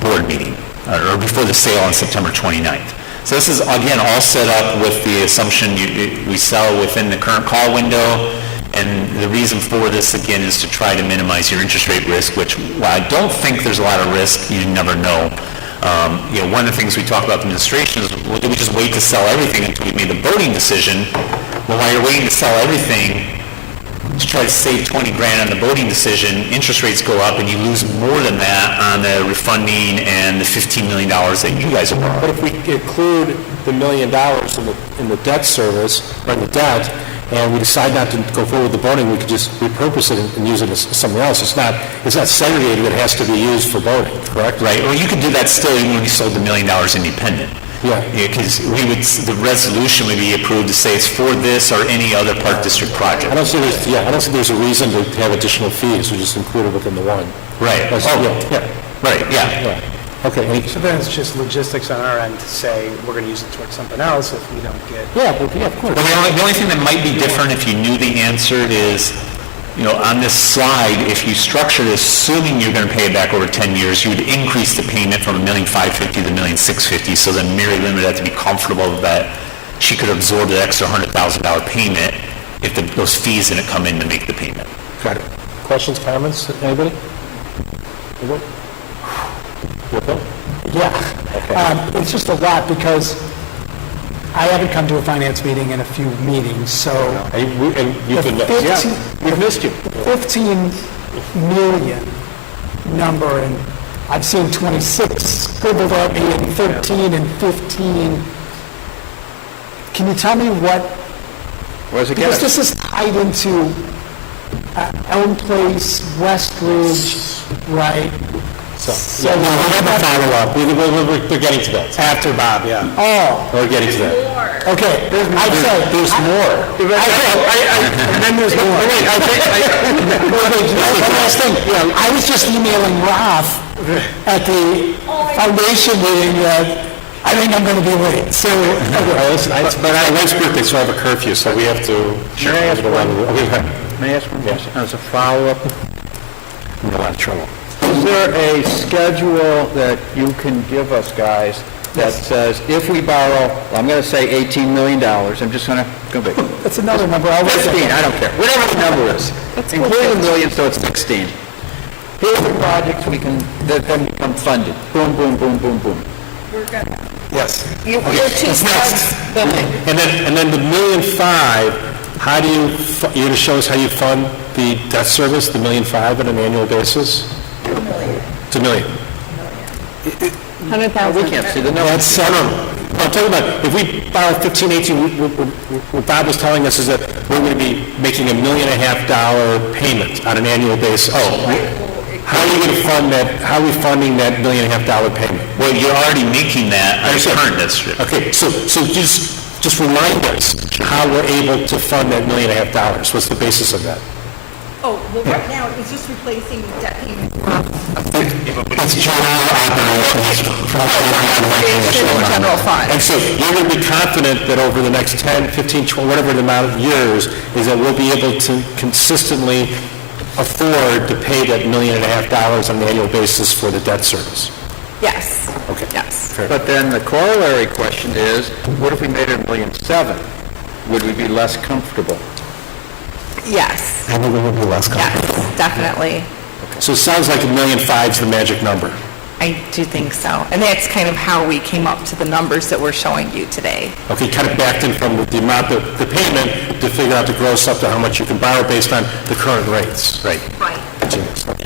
board meeting, or before the sale on September 29th. So this is, again, all set up with the assumption we sell within the current call window, and the reason for this, again, is to try to minimize your interest rate risk, which, while I don't think there's a lot of risk, you never know. One of the things we talk about the administration is, well, do we just wait to sell everything until we made the voting decision? Well, while you're waiting to sell everything, to try to save 20 grand on the voting decision, interest rates go up and you lose more than that on the refunding and the $15 million that you guys are borrowing. But if we include the $1 million in the debt service, or in the debt, and we decide not to go forward with the voting, we could just repurpose it and use it as something else. It's not segregated, it has to be used for voting, correct? Right, well, you could do that still even when you sold the $1 million independent. Yeah. Because the resolution would be approved to say it's for this or any other park district project. I don't see there's a reason to have additional fees, we just include it within the one. Right. Right, yeah. Okay. So then it's just logistics on our end to say we're going to use it towards something else if we don't get... Yeah, of course. Well, the only thing that might be different if you knew the answer is, on this slide, if you structured it assuming you're going to pay it back over 10 years, you would increase the payment from $1,550,000 to $1,650,000, so then Mary Lynn would have to be comfortable that she could absorb the extra $100,000 payment if those fees didn't come in to make the payment. Got it. Questions, comments, anybody? Anybody? Yeah. It's just a lot because I haven't come to a finance meeting in a few meetings, so... And you've been missed. We've missed you. The 15 million number, and I've seen 26 scribbled at me, and 13 and 15. Can you tell me what... Where's it Because get this is tied into Elm Place, West Ridge, right? So we'll have a follow-up. We're getting to that. After Bob, yeah. Oh, We're getting to that. okay. I'd say... There's more. And then there's more. Last thing, I was just emailing Ralph at the foundation meeting that I think I'm going to be late, so... But I went birthday, so I have a curfew, so we have to... May I ask one question? As a follow-up? I'm in a lot of trouble. Is there a schedule that you can give us, guys, that says if we borrow, I'm going to say $18 million, I'm just going to go big. That's another number. I'll 15, I don't care, whatever the number is, including the million, so it's 16. Here's the projects that then become funded. Boom, boom, boom, boom, boom. Yes. You're two steps. And then the $1.5 million, how do you, you're going to show us how you fund the debt service, the $1.5 million on an annual basis? It's $1 million. 100,000. We can't see the number. That's, I'm talking about, if we borrow 15, 18, what Bob was telling us is that we're going to be making $1.5 million payment on an annual basis. How are you going to fund that, how are we funding that $1.5 million payment? Well, you're already making that on the current district. Okay, so just remind us how we're able to fund that $1.5 million. What's the basis of that? Oh, well, right now, it's just replacing debt payments. That's general operations. General fund. And so you're going to be confident that over the next 10, 15, 20, whatever the amount of years, is that we'll be able to consistently afford to pay that $1.5 million on an annual basis for the debt service? Yes. Okay. Yes. But then the corollary question is, what if we made it $1.7 million? Would we be less comfortable? Yes. And we will be less comfortable. Yes, definitely. So it sounds like $1.5 million is the magic number. I do think so. And that's kind of how we came up to the numbers that we're showing you today. Okay, kind of backed in from the amount of the payment to figure out the gross up to how much you can borrow based on the current rates. Right. Right.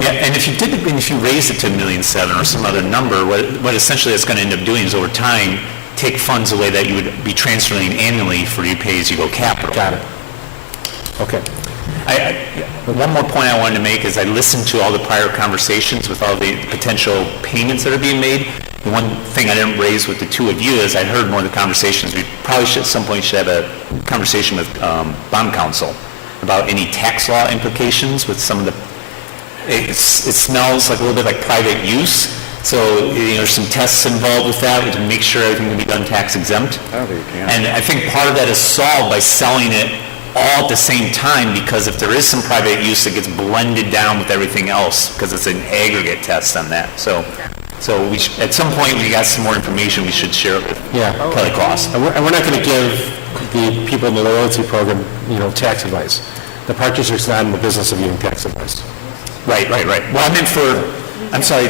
Yeah, and if you raise it to $1.7 million or some other number, what essentially that's going to end up doing is over time, take funds away that you would be transferring annually for your pay-as-you-go capital. Got it. Okay. One more point I wanted to make is I listened to all the prior conversations with all the potential payments that are being made. The one thing I didn't raise with the two of you is I heard more of the conversations. We probably should at some point should have a conversation with bond counsel about any tax law implications with some of the, it smells like a little bit like private use. So, there's some tests involved with that to make sure everything can be done tax exempt. I don't think you can. And I think part of that is solved by selling it all at the same time, because if there is some private use, it gets blended down with everything else because it's an aggregate test on that. So we at some point, when we got some more information, we should share it with Kelly Claus. And we're not going to give the people in the loyalty program, tax advice. The park district's not in the business of giving tax advice. Right. Well, I meant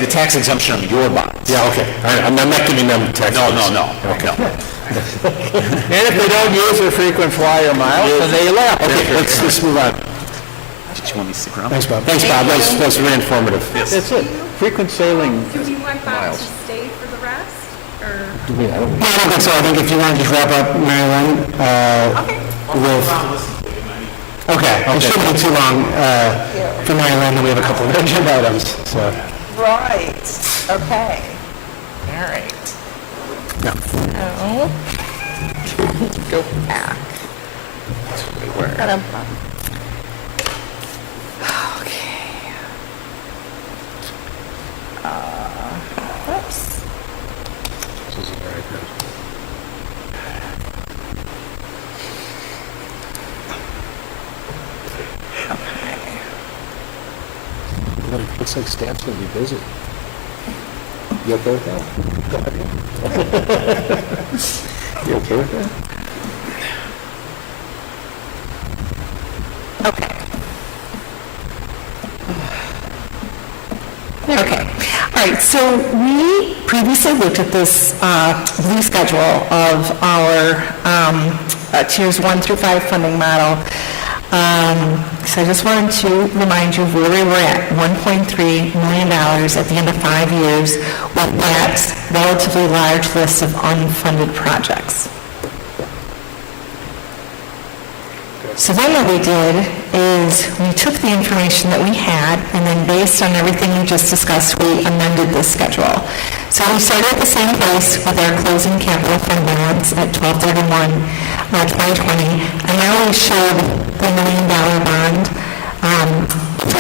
the tax exemption of your bonds. Yeah, okay. All right. I'm not giving them tax advice. No. Okay. And if they don't use their frequent flyer miles, then they allow. Okay, let's move on. Did you want me to stick around? Thanks, Bob. Thanks, Bob. That's very informative. That's it. Frequent sailing Do we want Bob to miles. stay for the rest, or? I don't think so. I think if you want to just wrap up, Mary Lynn, with... Okay, it shouldn't be too long for Mary Lynn, we have a couple of agenda items, so... Right, okay. All right. Yeah. So, go back. Where? Okay. Oops. Looks like staff's going to be busy. You okay with that? Go ahead. You okay with that? Okay. Okay. All right, so we previously looked at this blue schedule of our tiers 1 through 5 funding model. So I just wanted to remind you of where we were at, $1.3 million at the end of 5 years with that relatively large list of unfunded projects. So then what we did is we took the information that we had, and then based on everything we just discussed, we amended this schedule. So we started at the same place with our closing capital fund balance at 12/31/2020, and now we showed the $1 million bond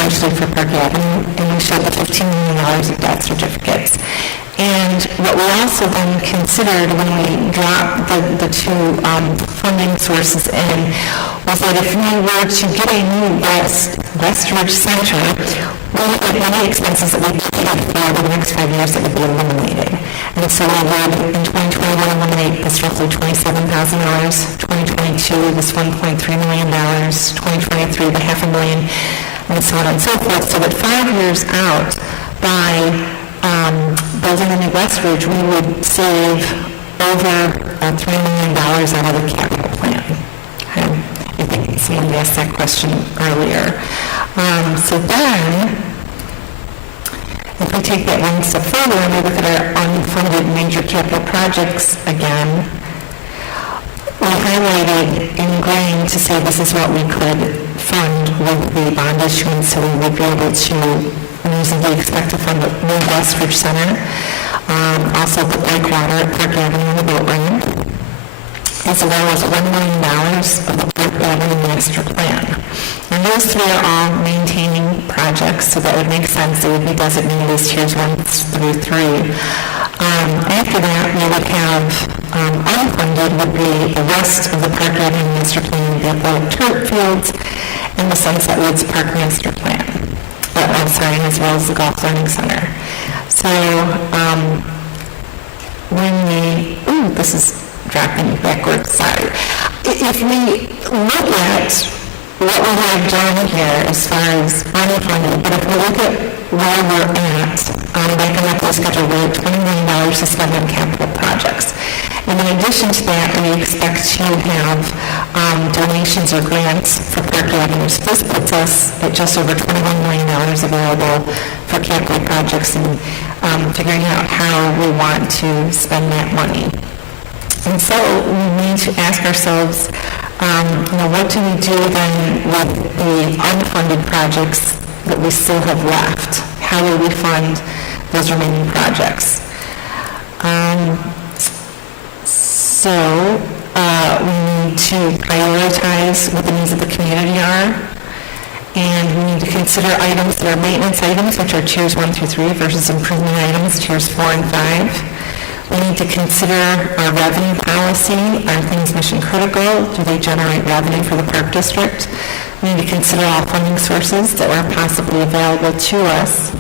actually for Park Avenue, and we showed the $15 million of debt certificates. And what we also then considered when we dropped the two funding sources in was that if we were to get a new Westridge Center, we would have any expenses that we had for the next 5 years that would be eliminated. And so we would, in 2021, eliminate this roughly $27,000, 2022, this $1.3 million, 2023, the $500,000, and so on and so forth, so that 5 years out, by building a new Westridge, we would save over $3 million out of the capital plan. I think somebody asked that question earlier. So then, if we take that one step further and we look at our unfunded major capital projects again, we highlighted in green to say this is what we could fund with the bond issuance, so we would be able to reasonably expect to fund the new Westridge Center, also the Breakwater at Park Avenue and the boat ramp, as well as $1 million of the Park Avenue master plan. And those three are all maintaining projects, so that would make sense. They would be designated as tiers 1 through 3. After that, we would have unfunded would be the rest of the Park Avenue master plan, the athletic turf fields, and the Sunset Woods Park master plan. As well as the Golf Learning Center. So this is dropping backwards, sorry. If we look at what we have done here as far as unfunded, but if we look at where we're at, back in the schedule, we're at $20 million to spend on capital projects. And in addition to that, we expect to have donations or grants for Park Avenue. So this puts us at just over $21 million available for capital projects and figuring out how we want to spend that money. And so we need to ask ourselves, what do we do then with the unfunded projects that we still have left? How will we fund those remaining projects? So we need to prioritize what the needs of the community are, and we need to consider items that are maintenance items, which are tiers 1 through 3, versus improvement items, tiers 4 and 5. We need to consider our revenue policy. Are things mission critical? Do they generate revenue for the park district? We need to consider all funding sources that are possibly available to us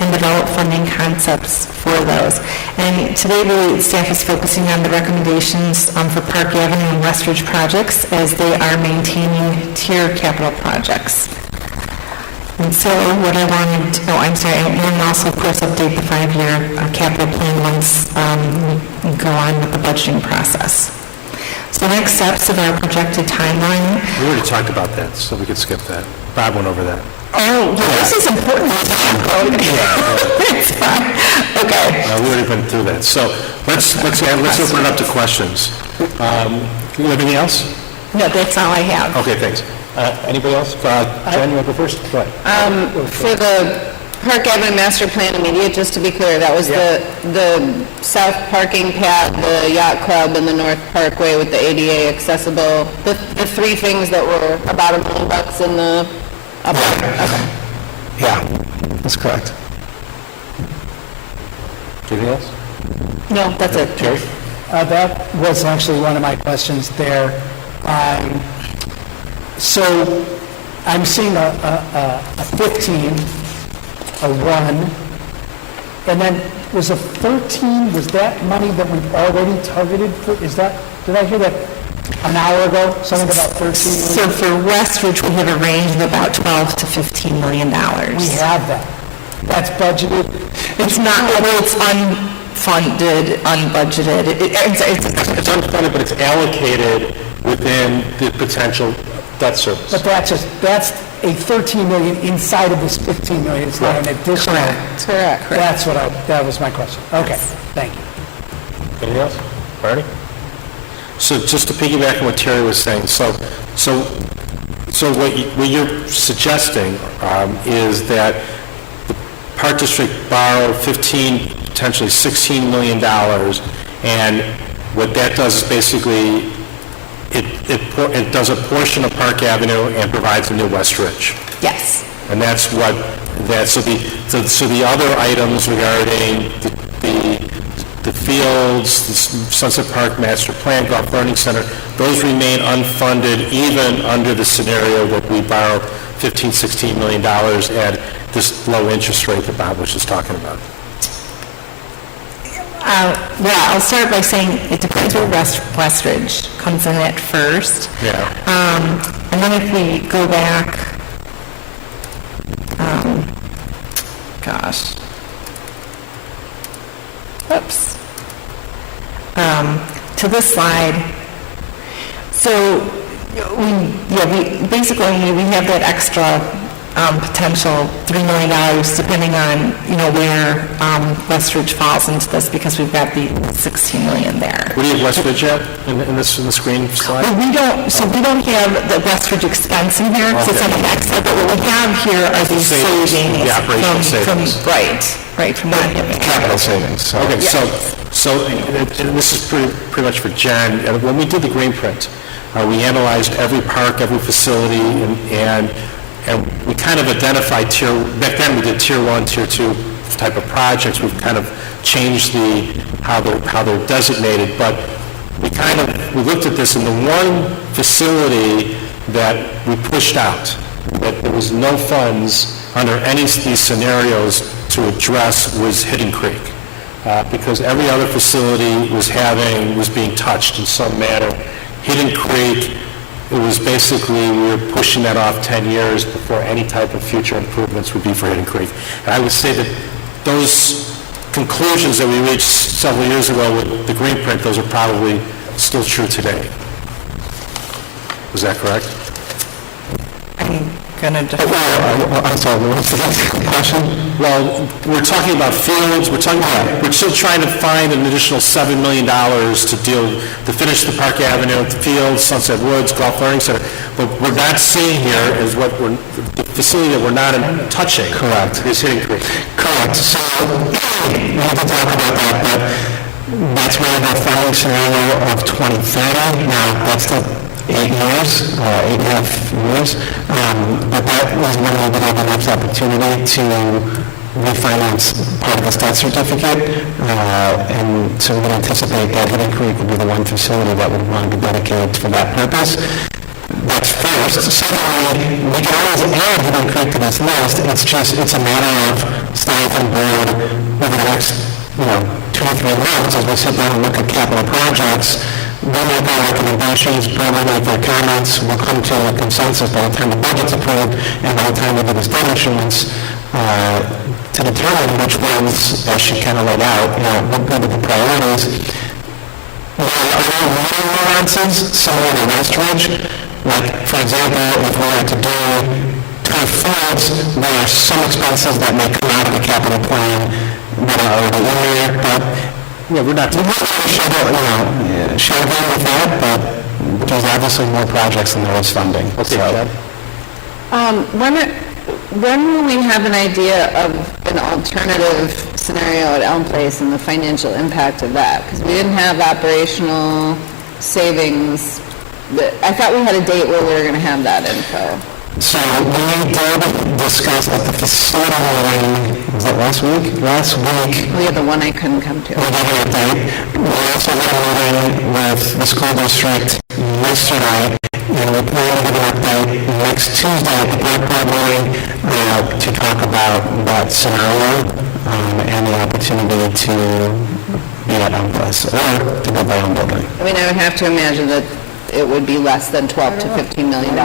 and develop funding concepts for those. And today, really, staff is focusing on the recommendations for Park Avenue and Westridge projects as they are maintaining tier capital projects. And so what I wanted, and also, of course, update the 5-year capital plan once we go on with the budgeting process. So The next steps of our projected timeline. We already talked about that, so we could skip that. Bob went over that. Oh, well, this is important. It's fine. Okay. We already been through that. So let's open it up to questions. You have anything else? No, that's all I have. Okay, thanks. Anybody else? Jen, you want to go first? Go ahead. For the Park Avenue Master Plan immediate, just to be clear, that was the south parking pad, the yacht club, and the north parkway with the ADA accessible, the three things that were about $1 million in the upper. Okay. Yeah, that's correct. Anything else? No, that's it. Terry? That was actually one of my questions there. So I'm seeing a 15, a 1, and then was a 13, was that money that we've already targeted for, did I hear that an hour ago, something about 13 million? So for Westridge, we have a range of about $12 to $15 million. We have that. That's budgeted. It's not, well, it's unfunded, unbudgeted. It's unfunded, but it's allocated within the potential debt service. But that's a 13 million inside of this 15 million. It's not an additional. Correct. That's that was my question. Okay, thank you. Anything else? Barney? So just to piggyback on what Terry was saying, so what you're suggesting is that the Park District borrow 15, potentially $16 million, and what that does is basically it does a portion of Park Avenue and provides a new Westridge. Yes. And that's what so the other items regarding the fields, the Sunset Park Master Plan, Golf Learning Center, those remain unfunded even under the scenario that we borrow $15-16 million at this low interest rate that Bob was just talking about. Well, I'll start by saying it depends where Westridge comes in at first. Yeah. And then if we go back, to this slide. So we basically have that extra potential $3 million depending on where Westridge falls into this, because we've got the $16 million there. What do you have Westridge at in the screen slide? Well, we don't have the Westridge expense in here, because it's on the next slide, but what we have here are these savings. The operational savings. From not having Capital savings. Okay, so and this is pretty much for Jen. When we did the green print, we analyzed every park, every facility, and we kind of identified back then we did tier 1, tier 2 type of projects. We've kind of changed how they're designated, but we looked at this, and the one facility that we pushed out, that there was no funds under any of these scenarios to address, was Hidden Creek. Because every other facility was being touched in some manner. Hidden Creek, it was basically, we were pushing that off 10 years before any type of future improvements would be for Hidden Creek. And I would say that those conclusions that we reached several years ago with the green print, those are probably still true today. Was that correct? I'm going to defer. I'm sorry, what's the next question? Well, we're talking about fields, we're still trying to find an additional $7 million to finish the Park Avenue, the fields, Sunset Woods, Golf Learning Center. But we're not seeing here is the facility that we're not touching. Correct. Is Hidden Creek. Correct. So we have to talk about that, but that's really the funding scenario of 2030. Now, that's the 8 years, 8.5 years, but that was when we would have the next opportunity to refinance part of the debt certificate, and so we would anticipate that Hidden Creek would be the one facility that would want to be dedicated for that purpose. That's first. Secondly, we can always add Hidden Creek to this list. It's a matter of staff and board over the next 2 or 3 months as we sit down and look at capital projects. We'll make our recommendations, we'll make our comments, we'll come to a consensus by the time the budget's approved and by the time we do this debt issuance to determine which ones that should kind of laid out. We'll go with the priorities. nuances similar to West Ridge. Like, for example, if we were to do turf fields, there are some expenses that may come out of the capital plan that are already in there, but yeah, we're not should agree with that, but there's obviously more projects than there is funding. So, When will we have an idea of an alternative scenario at Elm Place and the financial impact of that? Because we didn't have operational savings. I thought we had a date where we were going to have that info. So we did discuss at the facility meeting, was that last week? Last week. We had the one I couldn't come to. We gave you a date. We also had a meeting with the school district yesterday, and we plan to give an update next Tuesday at the Park Board meeting to talk about that scenario and the opportunity to be at Elm Place or to go by Elm Building. I mean, I would have to imagine that it would be less than $12 to $15 million. The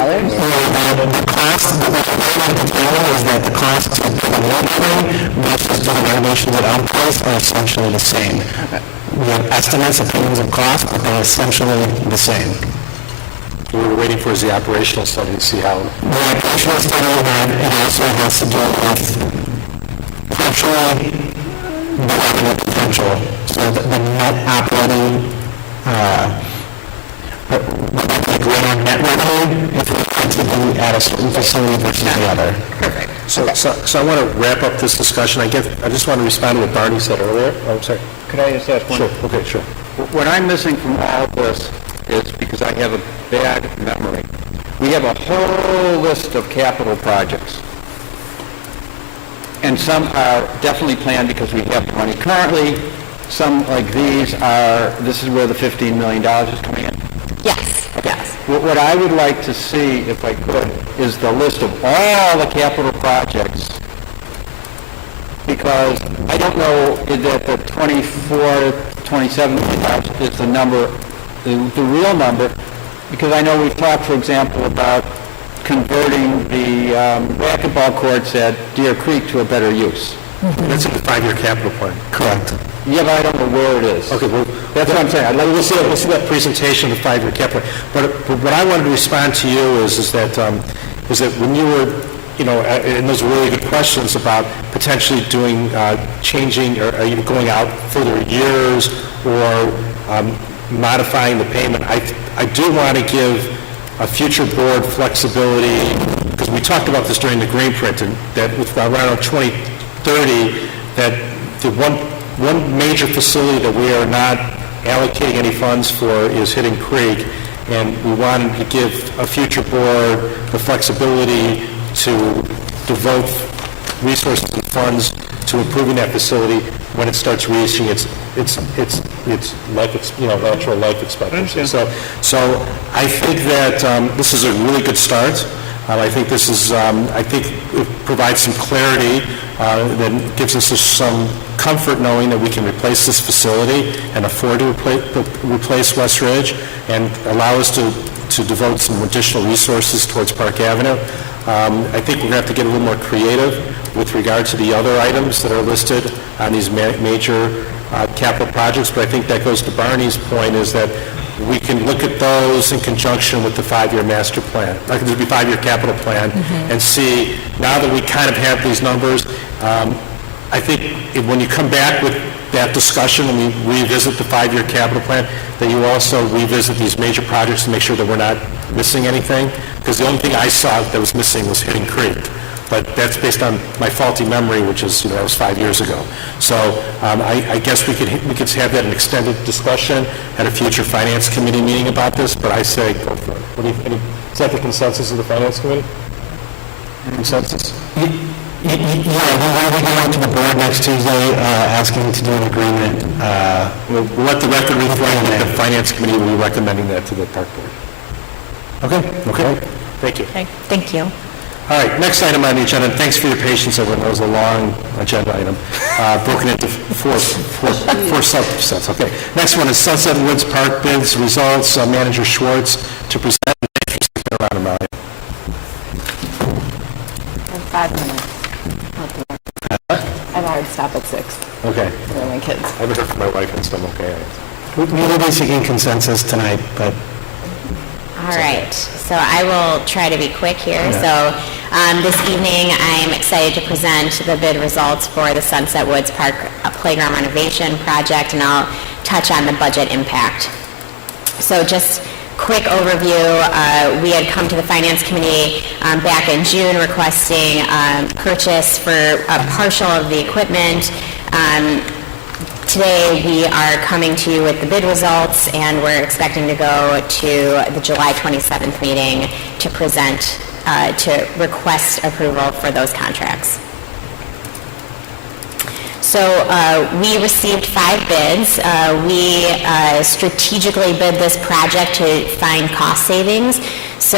cost, what I like to tell you is that the cost to put a new building versus doing renovations at Elm Place are essentially the same. Okay. We have estimates, opinions of cost, but they're essentially the same. What we're waiting for is the operational study to see how. The operational study, it also has to do with potentially the revenue potential. So the net operating, like net revenue, if we want to be at a certain facility versus the other. Perfect. So I want to wrap up this discussion. I just want to respond to what Barney said earlier. Oh, I'm sorry. Could I just ask one? Sure, okay, sure. What I'm missing from all of this is, because I have a bad memory, we have a whole list of capital projects. And some are definitely planned because we have the money currently. Some, like these, this is where the $15 million is coming in. Yes, yes. What I would like to see, if I could, is the list of all the capital projects, because I don't know that the 24, 27 million is the number, the real number, because I know we've talked, for example, about converting the racquetball courts at Deer Creek to a better use. That's in the 5-year capital plan. Correct. Yeah, but I don't know where it is. Okay, well, That's what I'm saying. We'll see that presentation of the 5-year capital. But what I wanted to respond to you is that when you were, and those are really good questions about potentially doing, changing, or are you going out further years or modifying the payment. I do want to give a future board flexibility, because we talked about this during the green print, and that with around 2030, that the one major facility that we are not allocating any funds for is Hidden Creek, and we wanted to give a future board the flexibility to devote resources and funds to improving that facility when it starts reaching its life, natural life expectancy. So I think that this is a really good start. I think this is, I think it provides some clarity that gives us some comfort knowing that we can replace this facility and afford to replace West Ridge and allow us to devote some additional resources towards Park Avenue. I think we're going to have to get a little more creative with regard to the other items that are listed on these major capital projects, but I think that goes to Barney's point, is that we can look at those in conjunction with the 5-year master plan, like the 5-year capital plan, and see, now that we kind of have these numbers, I think when you come back with that discussion and we revisit the 5-year capital plan, that you also revisit these major projects to make sure that we're not missing anything, because the only thing I saw that was missing was Hidden Creek. But that's based on my faulty memory, which is, that was 5 years ago. So I guess we could have that an extended discussion at a future Finance Committee meeting about this, but I say go for it. Is that the consensus of the Finance Committee? Consensus? Yeah, we'll be going to the board next Tuesday asking to do an agreement. We'll let the record reflect that the Finance Committee will be recommending that to the Park Board. Okay. Thank you. Okay, thank you. All right, next item on the agenda, and thanks for your patience, everyone, that was a long agenda item, broken into four subsets. Okay, next one is Sunset Woods Park bids results, Manager Schwartz to present. Around about it. 5 minutes. I've already stopped at 6. Okay. For my kids. I haven't heard from my wife, and so I'm okay. We will be seeking consensus tonight, but All right, so I will try to be quick here. So this evening, I'm excited to present the bid results for the Sunset Woods Park Playground Renovation Project, and I'll touch on the budget impact. So just quick overview, we had come to the Finance Committee back in June requesting purchase for a partial of the equipment. Today, we are coming to you with the bid results, and we're expecting to go to the July 27th meeting to present, to request approval for those contracts. So we received 5 bids. We strategically bid this project to find cost savings. So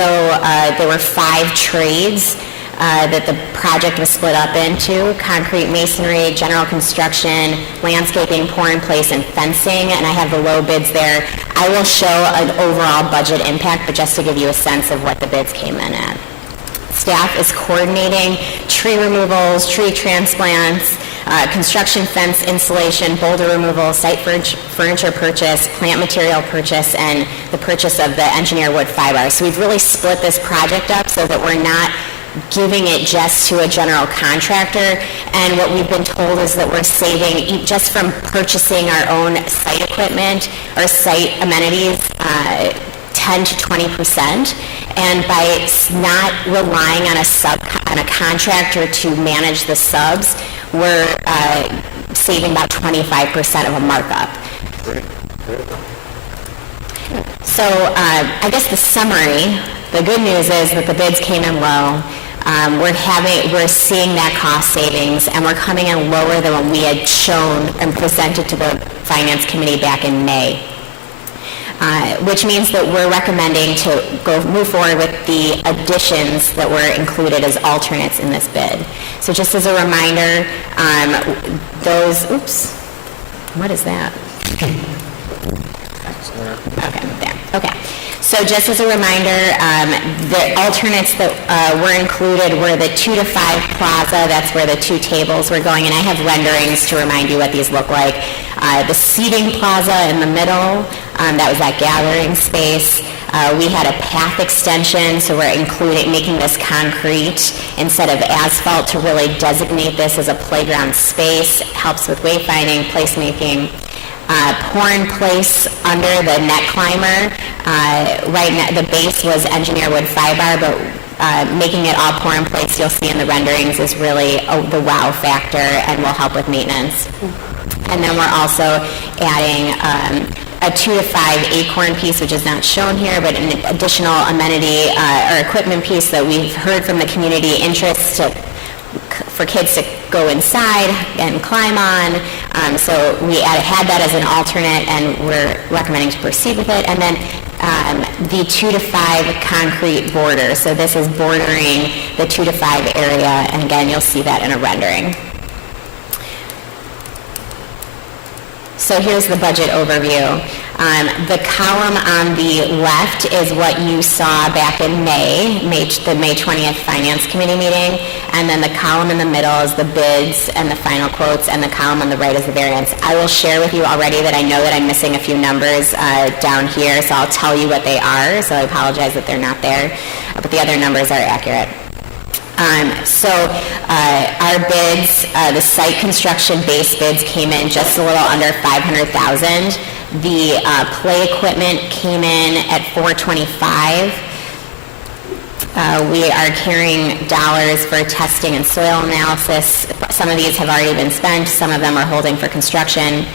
there were 5 trades that the project was split up into: concrete masonry, general construction, landscaping, pour in place, and fencing. And I have the low bids there. I will show an overall budget impact, but just to give you a sense of what the bids came in at. Staff is coordinating tree removals, tree transplants, construction fence installation, boulder removal, site furniture purchase, plant material purchase, and the purchase of the engineer wood fiber. So we've really split this project up so that we're not giving it just to a general contractor, and what we've been told is that we're saving, just from purchasing our own site equipment or site amenities, 10 to 20%, and by not relying on a contractor to manage the subs, we're saving about 25% of a markup. So I guess the summary, the good news is that the bids came in low. We're seeing that cost savings, and we're coming in lower than what we had shown and presented to the Finance Committee back in May, which means that we're recommending to move forward with the additions that were included as alternates in this bid. So just as a reminder, what is that? Okay, there. Okay. So just as a reminder, the alternates that were included were the 2 to 5 plaza. That's where the 2 tables were going, and I have renderings to remind you what these look like. The seating plaza in the middle, that was that gathering space. We had a path extension, so we're making this concrete instead of asphalt to really designate this as a playground space. It helps with wayfinding, placemaking. Pour in place under the net climber. Right now, the base was engineer wood fiber, but making it all pour in place, you'll see in the renderings, is really the wow factor and will help with maintenance. And then we're also adding a 2 to 5 acorn piece, which is not shown here, but an additional amenity or equipment piece that we've heard from the community interest for kids to go inside and climb on. So we had that as an alternate, and we're recommending to proceed with it. And then the 2 to 5 concrete border. So this is bordering the 2 to 5 area, and again, you'll see that in a rendering. So here's the budget overview. The column on the left is what you saw back in the May 20th Finance Committee meeting, and then the column in the middle is the bids and the final quotes, and the column on the right is the variance. I will share with you already that I know that I'm missing a few numbers down here, so I'll tell you what they are, so I apologize that they're not there, but the other numbers are accurate. Our bids, the site construction base bids came in just a little under $500,000. The play equipment came in at $425,000. We are carrying dollars for testing and soil analysis. Some of these have already been spent. Some of them are holding for construction.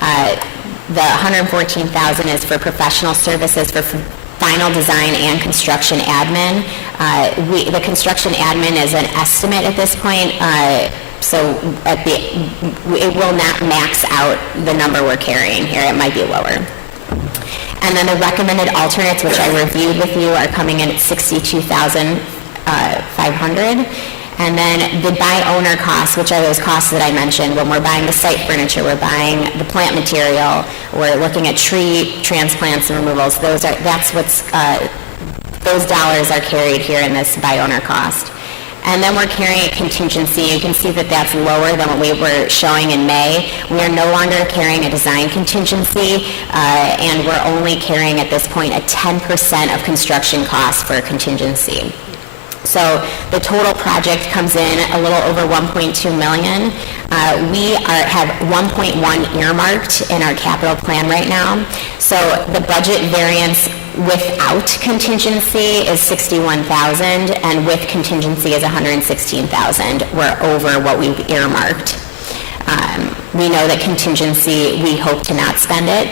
The $114,000 is for professional services for final design and construction admin. The construction admin is an estimate at this point, so it will not max out the number we're carrying here. It might be lower. And then the recommended alternates, which I reviewed with you, are coming in at $62,500. And then the by-owner costs, which are those costs that I mentioned. When we're buying the site furniture, we're buying the plant material, we're looking at tree transplants and removals. Those dollars are carried here in this by-owner cost. And then we're carrying a contingency. You can see that that's lower than what we were showing in May. We are no longer carrying a design contingency, and we're only carrying at this point a 10% of construction costs for a contingency. So the total project comes in a little over $1.2 million. We have 1.1 earmarked in our capital plan right now. So the budget variance without contingency is $61,000, and with contingency is $116,000. We're over what we've earmarked. We know that contingency, we hope to not spend it.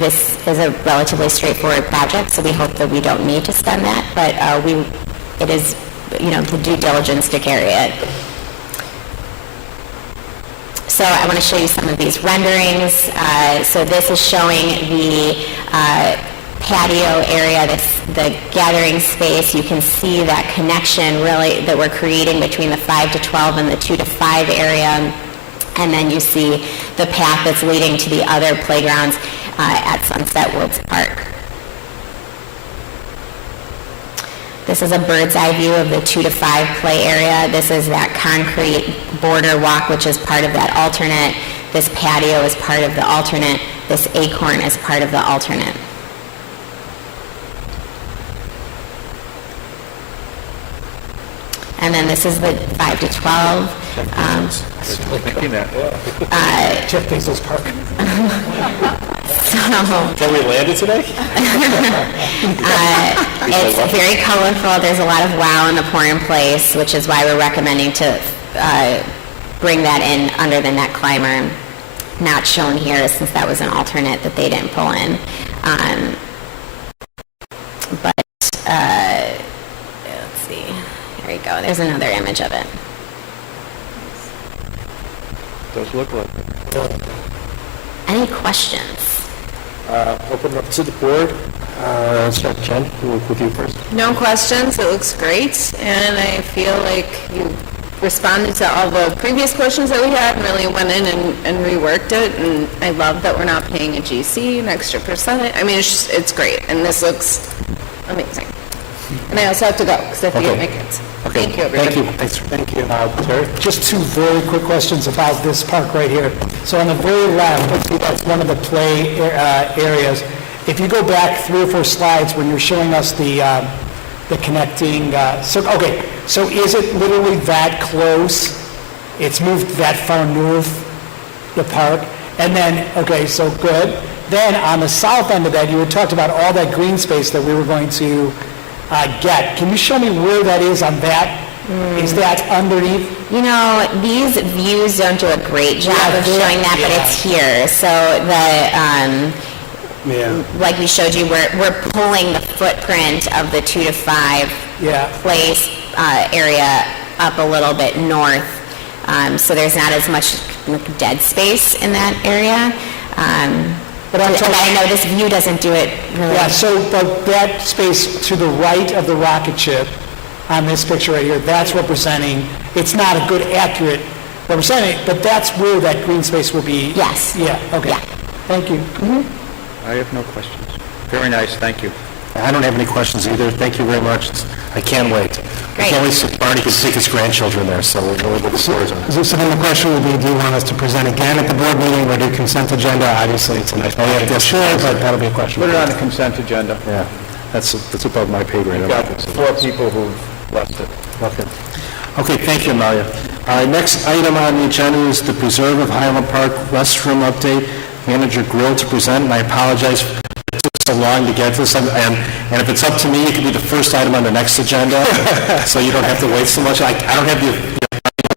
This is a relatively straightforward project, so we hope that we don't need to spend that, but it is, the due diligence to carry it. So I want to show you some of these renderings. So this is showing the patio area, the gathering space. You can see that connection really that we're creating between the 5 to 12 and the 2 to 5 area. And then you see the path that's leading to the other playgrounds at Sunset Woods Park. This is a bird's eye view of the 2 to 5 play area. This is that concrete border walk, which is part of that alternate. This patio is part of the alternate. This acorn is part of the alternate. And then this is the 5 to 12. Jeff Bezos Park. Can we land it today? It's very colorful. There's a lot of wow in the pour-in place, which is why we're recommending to bring that in under the net climber. Not shown here since that was an alternate that they didn't pull in. Let's see. There you go. There's another image of it. Does look like it. Any questions? Open it up to the board. Let's start, Jen, we'll work with you first. No questions. It looks great, and I feel like you responded to all the previous questions that we had and really went in and reworked it, and I love that we're not paying a GC, an extra percentage. I mean, it's great, and this looks amazing. And I also have to go, because I have to get my kids. Okay. Thank you, everybody. Thank you. Terry? Just two very quick questions about this park right here. So on the very left, let's see, that's one of the play areas. If you go back 3 or 4 slides when you're showing us the connecting circle. Okay, so is it literally that close? It's moved that far north, the park? And then, okay, so good. Then on the south end of that, you had talked about all that green space that we were going to get. Can you show me where that is on that? Is that underneath? These views don't do a great job of showing that, but it's here. So like we showed you, we're pulling the footprint of the 2 to 5 place area up a little bit north. So there's not as much dead space in that area. But I know this view doesn't do it really. Yeah, so that space to the right of the rocket ship on this picture right here, that's representing, it's not a good accurate representing, but that's where that green space will be. Yes. Yeah, okay. Yeah. Thank you. I have no questions. Very nice, thank you. I don't have any questions either. Thank you very much. I can't wait. I can't wait so Barney can take his grandchildren there, so we'll know what the stories are. So then the question would be, do you want us to present again at the board meeting or do consent agenda? Obviously, it's a nice... Oh, yeah, sure, but that'll be a question. Put it on the consent agenda. Yeah, that's above my pay grade. We've got 4 people who've left it. Okay, thank you, Amalia. Next item on the agenda is the Preserve of Highland Park restroom update. Manager Grill to present, and I apologize it took so long to get this, and if it's up to me, it could be the first item on the next agenda, so you don't have to wait so much. I don't have the...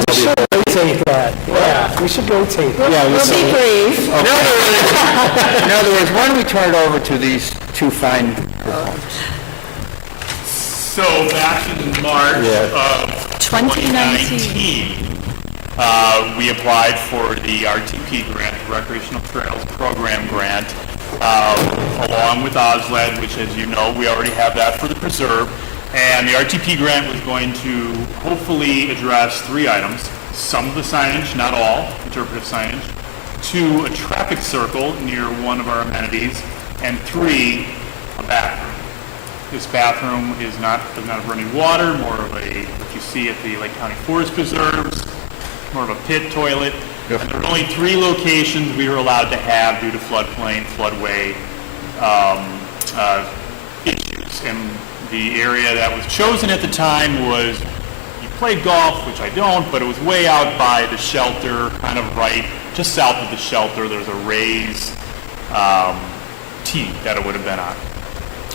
We should rotate that. Yeah, we should rotate that. Yeah, We'll be brief. In other words, why don't we turn it over to these 2 fine proponents? So back in March of 2019, we applied for the RTP grant, the Recreational Trails Program grant, along with OSLED, which, as you know, we already have that for the preserve. And the RTP grant was going to hopefully address 3 items: some of the signage, not all, interpretive signage; 2, a traffic circle near one of our amenities; and 3, a bathroom. This bathroom does not have running water, more of what you see at the Lake County Forest Preserves, more of a pit toilet. And there were only 3 locations we were allowed to have due to floodplain, floodway issues. And the area that was chosen at the time was, you played golf, which I don't, but it was way out by the shelter, kind of right, just south of the shelter. There's a raised tee that it would have been on.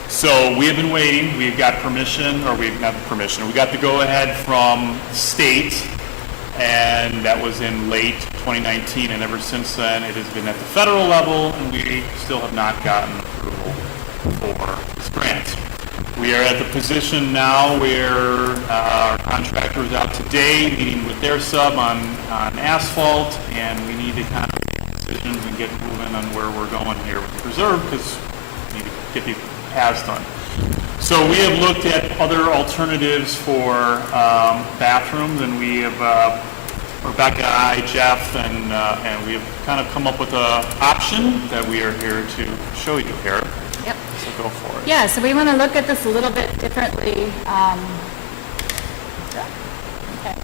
So we have been waiting. We've got permission, or we've not permission. We got the go-ahead from the state, and that was in late 2019. And ever since then, it has been at the federal level, and we still have not gotten approval for this grant. We are at the position now where our contractor is out today, meeting with their sub on asphalt, and we need to kind of make decisions and get moving on where we're going here with the preserve, because we need to get these paths done. So we have looked at other alternatives for bathrooms, and we have, Rebecca, I, Jeff, and we have kind of come up with an option that we are here to show you here. Yep. So go for it. Yeah, so we want to look at this a little bit differently. Okay.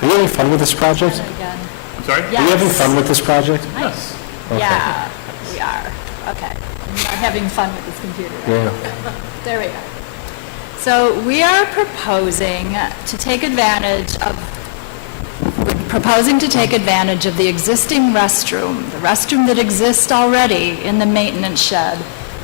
Are you having fun with this project? Again. I'm sorry? Are you having fun with this project? Yes. Okay. Yeah, we are. Okay. I'm not having fun with this computer. Yeah. There we go. So we are proposing to take advantage of the existing restroom, the restroom that exists already in the maintenance shed,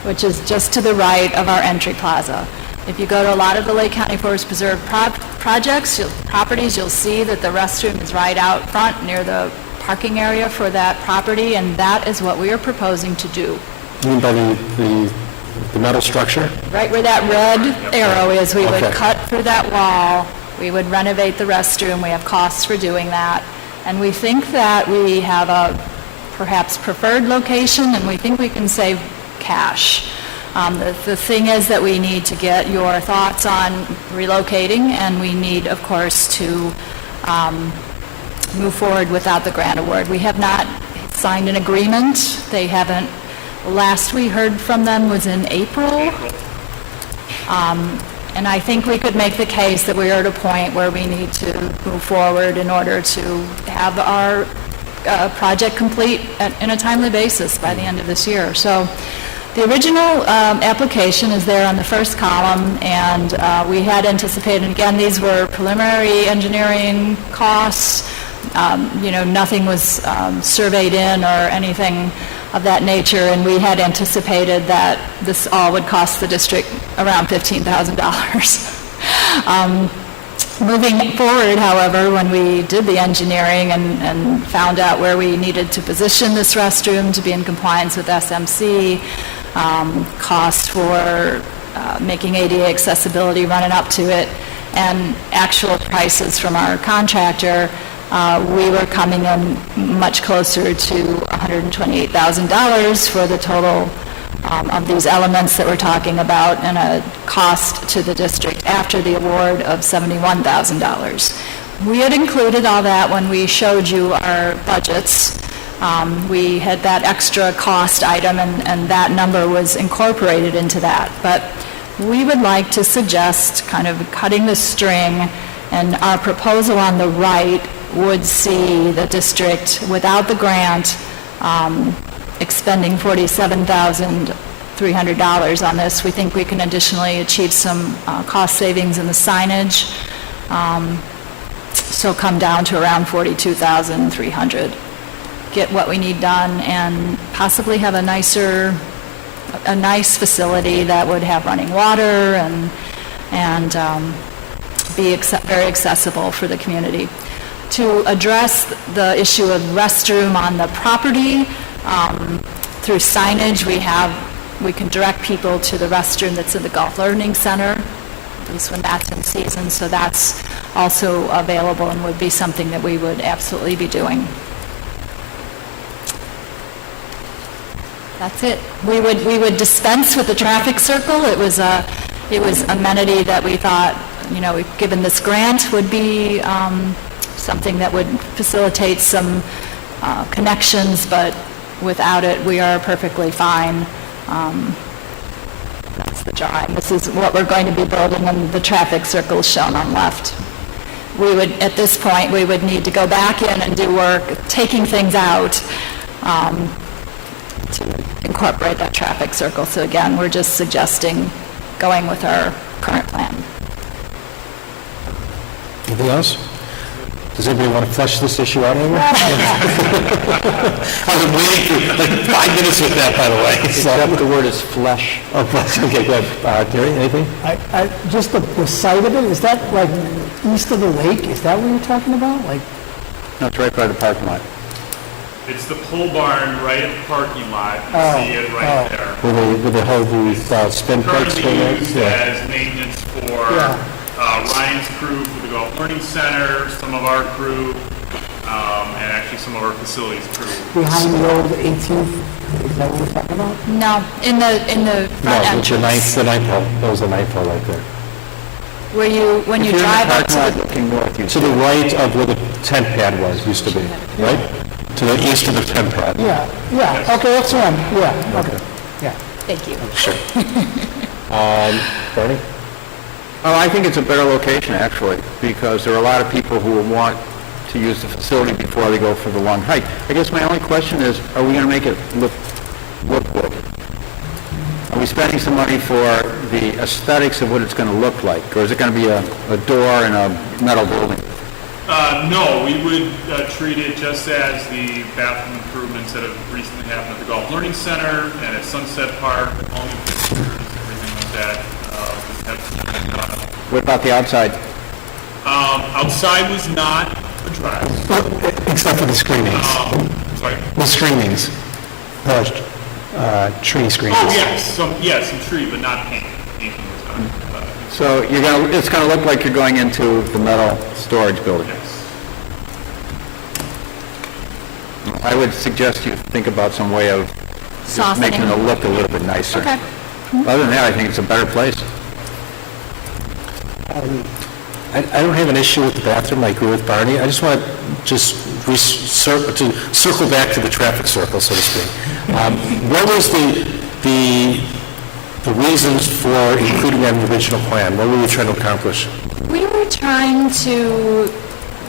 which is just to the right of our entry plaza. If you go to a lot of the Lake County Forest Preserve properties, you'll see that the restroom is right out front near the parking area for that property, and that is what we are proposing to do. You mean by the metal structure? Right where that red arrow is, we would Okay. cut through that wall, we would renovate the restroom, we have costs for doing that, and we think that we have a perhaps preferred location, and we think we can save cash. The thing is that we need to get your thoughts on relocating, and we need, of course, to move forward without the grant award. We have not signed an agreement. They haven't. Last we heard from them was in April. And I think we could make the case that we are at a point where we need to move forward in order to have our project complete in a timely basis by the end of this year. So the original application is there on the first column, and we had anticipated, again, these were preliminary engineering costs. Nothing was surveyed in or anything of that nature, and we had anticipated that this all would cost the district around $15,000. Moving forward, however, when we did the engineering and found out where we needed to position this restroom to be in compliance with SMC, cost for making ADA accessibility running up to it, and actual prices from our contractor, we were coming in much closer to $128,000 for the total of these elements that we're talking about, and a cost to the district after the award of $71,000. We had included all that when we showed you our budgets. We had that extra cost item, and that number was incorporated into that. But we would like to suggest kind of cutting the string, and our proposal on the right would see the district, without the grant, expending $47,300 on this. We think we can additionally achieve some cost savings in the signage, so come down to around $42,300. Get what we need done and possibly have a nice facility that would have running water and be very accessible for the community. To address the issue of restroom on the property, through signage, we can direct people to the restroom that's in the Golf Learning Center, at least when that's in season, so that's also available and would be something that we would absolutely be doing. That's it. We would dispense with the traffic circle. It was amenity that we thought, given this grant, would be something that would facilitate some connections, but without it, we are perfectly fine. is the drawing. This is what we're going to be building, and the traffic circle is shown on left. We would, at this point, we would need to go back in and do work, taking things out to incorporate that traffic circle. So again, we're just suggesting going with our current plan. Anything else? Does anybody want to flesh this issue out anymore? I've been waiting for like 5 minutes with that, by the way. Except the word is flesh. Oh, flesh, okay, good. Terry, anything? Just the site of it, is that like east of the lake? Is that what you're talking about? Like, No, it's right by the parking lot. It's the pole barn right at the parking lot. You see it right there. With the whole spin plates? Currently used as maintenance for Ryan's crew for the Golf Learning Center, some of our crew, and actually some of our facilities crew. behind the old 18th, is that what you're talking about? No, in the front No, entrance. the ninth hole. That was the ninth hole right there. Where you, when you drive up to the, Looking north, you To the right of where the tent pad was, used to be, right? To the east of the tent pad. Yeah, okay, that's one, yeah, okay, yeah. thank you. Sure. Bernie? Oh, I think it's a better location, actually, because there are a lot of people who will want to use the facility before they go for the long hike. I guess my only question is, are we going to make it look good? Are we spending some money for the aesthetics of what it's going to look like? Or is it going to be a door in a metal building? No, we would treat it just as the bathroom improvements that have recently happened at the Golf Learning Center and at Sunset Park, all new fixtures, everything like that. What about the outside? Outside was not addressed. Except for the screenings. Sorry. The screenings. Tree screenings. Oh, yes, some tree, but not paint. Painting was done. So it's going to look like you're going into the metal storage building. Yes. I would suggest you think about some way of just Softening. making it look a little bit nicer. Okay. Other than that, I think it's a better place. I don't have an issue with the bathroom. I agree with Barney. I just want to circle back to the traffic circle, so to speak. What was the reasons for including that in the original plan? What were you trying to accomplish? We were trying to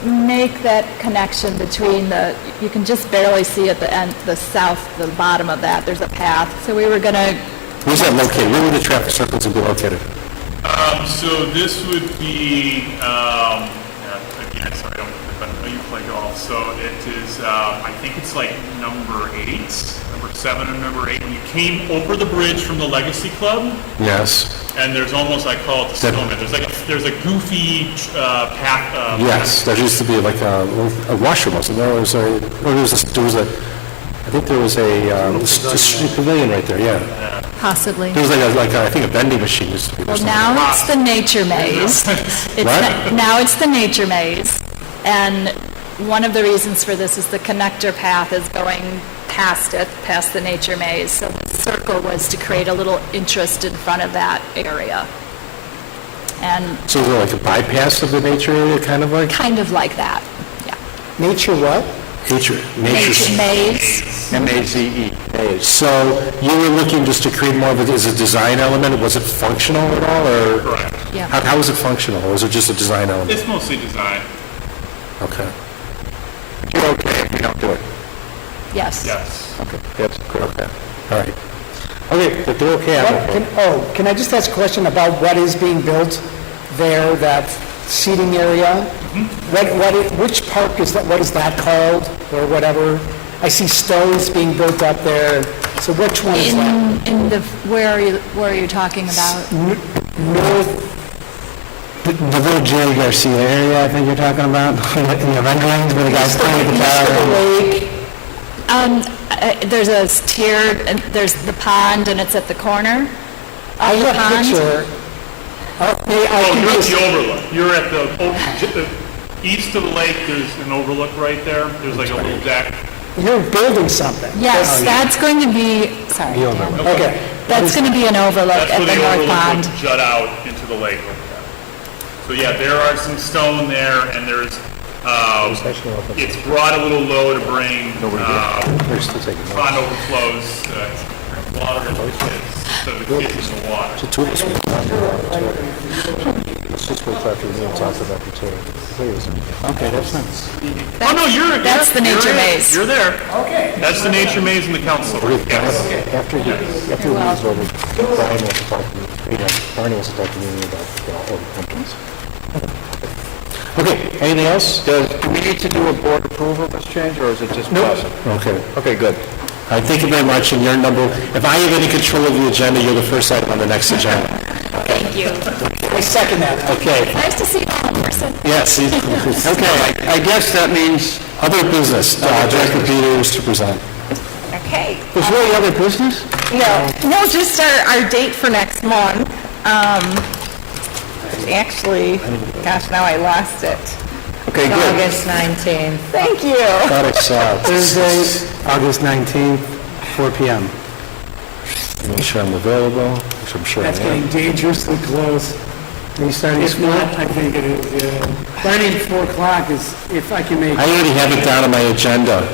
make that connection between you can just barely see at the end, the bottom of that, there's a path. So we were going to... Where's that located? Where would the traffic circles be located? So this would be, again, sorry, I know you play golf, so it is, I think it's like number 7 or number 8. When you came over the bridge from the Legacy Club, Yes. and there's almost, I call it the snowman, there's a goofy path. Yes, there used to be like a washroom, wasn't there? I think there was a street pavilion right there, yeah. Possibly. There was like I think a vending machine used to be there. Well, now it's the nature maze. Now it's the nature maze. And one of the reasons for this is the connector path is going past the nature maze. So the circle was to create a little interest in front of that area. And So is there like a bypass of the nature area, kind of like? kind of like that, yeah. Nature what? Nature Maze. M-A-Z-E. So you were looking just to create more of it as a design element? Was it functional at all, or? Correct. Yeah. How was it functional, or was it just a design element? It's mostly design. Okay. But you're okay if you don't do it? Yes. Yes. Okay, that's good. Okay. All right. Okay, if they're okay, I'm okay. Can I just ask a question about what is being built there, that seating area? Which park is that, what is that called, or whatever? I see stones being built up there, so which one is that? Where are you talking about? North, The little Jerry Garcia area, I think you're talking about, in the renderings, where the guy's playing the guitar. There's a tiered, and there's the pond, and it's at the corner I of the have a pond. picture. You're at the overlook. You're at the east of the lake, there's an overlook right there. There's like a little deck. You're building something. Yes, that's going to be, sorry, Dan. Okay. That's going to be an overlook That's at where the the north overlook pond. would jut out into the lake. So yeah, there are some stone there, and there's, it's brought a little low to bring pond overflows. water the kids, so the kids can watch. The two of us will talk about it, too. Let's just wait till after the meeting and talk about the two. Please. Okay, that's fine. Oh, no, That's the nature maze. You're there. Okay. That's the nature maze in the council. Yes. After the meeting's over, Brian wants to talk to me, Barney wants to talk to me about all the companies. Okay, anything else? Do we need to do a board approval of this change, or is it just pleasant? Okay. Okay, good. All right, thank you very much, and your number, if I have any control of the agenda, you're the first item on the next agenda. Thank you. I second that. Okay. Nice to see you all in person. Yes. Okay, I guess that means, other business, Director Peters to present. Okay. there's really other business? No, just our date for next month. Actually, gosh, now I lost it. Okay, good. August 19th. Thank you. Thought it's, Thursday, August 19th, 4 p.m. make sure I'm available, which I'm sure I That's am. getting dangerously close. Are you starting If school? not, I think it is, starting at 4 o'clock is, if I can make. I already have it down on my agenda,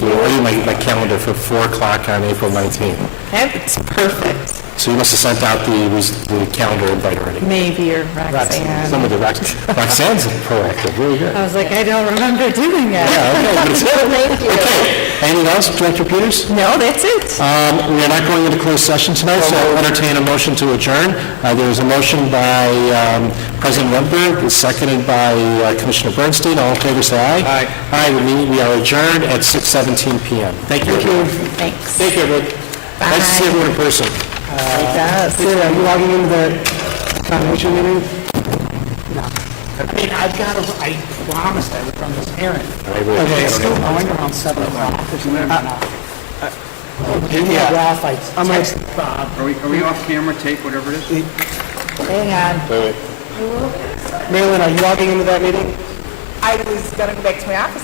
my calendar for 4 o'clock on April 19th. That's perfect. So you must have sent out the calendar invite already. Maybe you're Roxanne. Some of the Roxanne's proactive, really good. I was like, I don't remember doing that. Thank you. Okay, anything else, Director Peters? No, that's it. We are not going into closed session tonight, so I'll entertain a motion to adjourn. There was a motion by President Lundberg, seconded by Commissioner Bernstein. All in favor, say aye. Aye. Aye, we are adjourned at 6:17 p.m. Thank you. Thanks. Thank you, everyone. Nice to see everyone in person. It does. Sarah, are you logging into the combination meeting? I mean, I promised I would run this errand. Okay. It's still going around 7 o'clock. There's an errand now. Give me a Ralph, I texted Bob. Are we off camera, tape, whatever it is? Hang on. Marilyn, are you logging into that meeting? I was going to go back to my office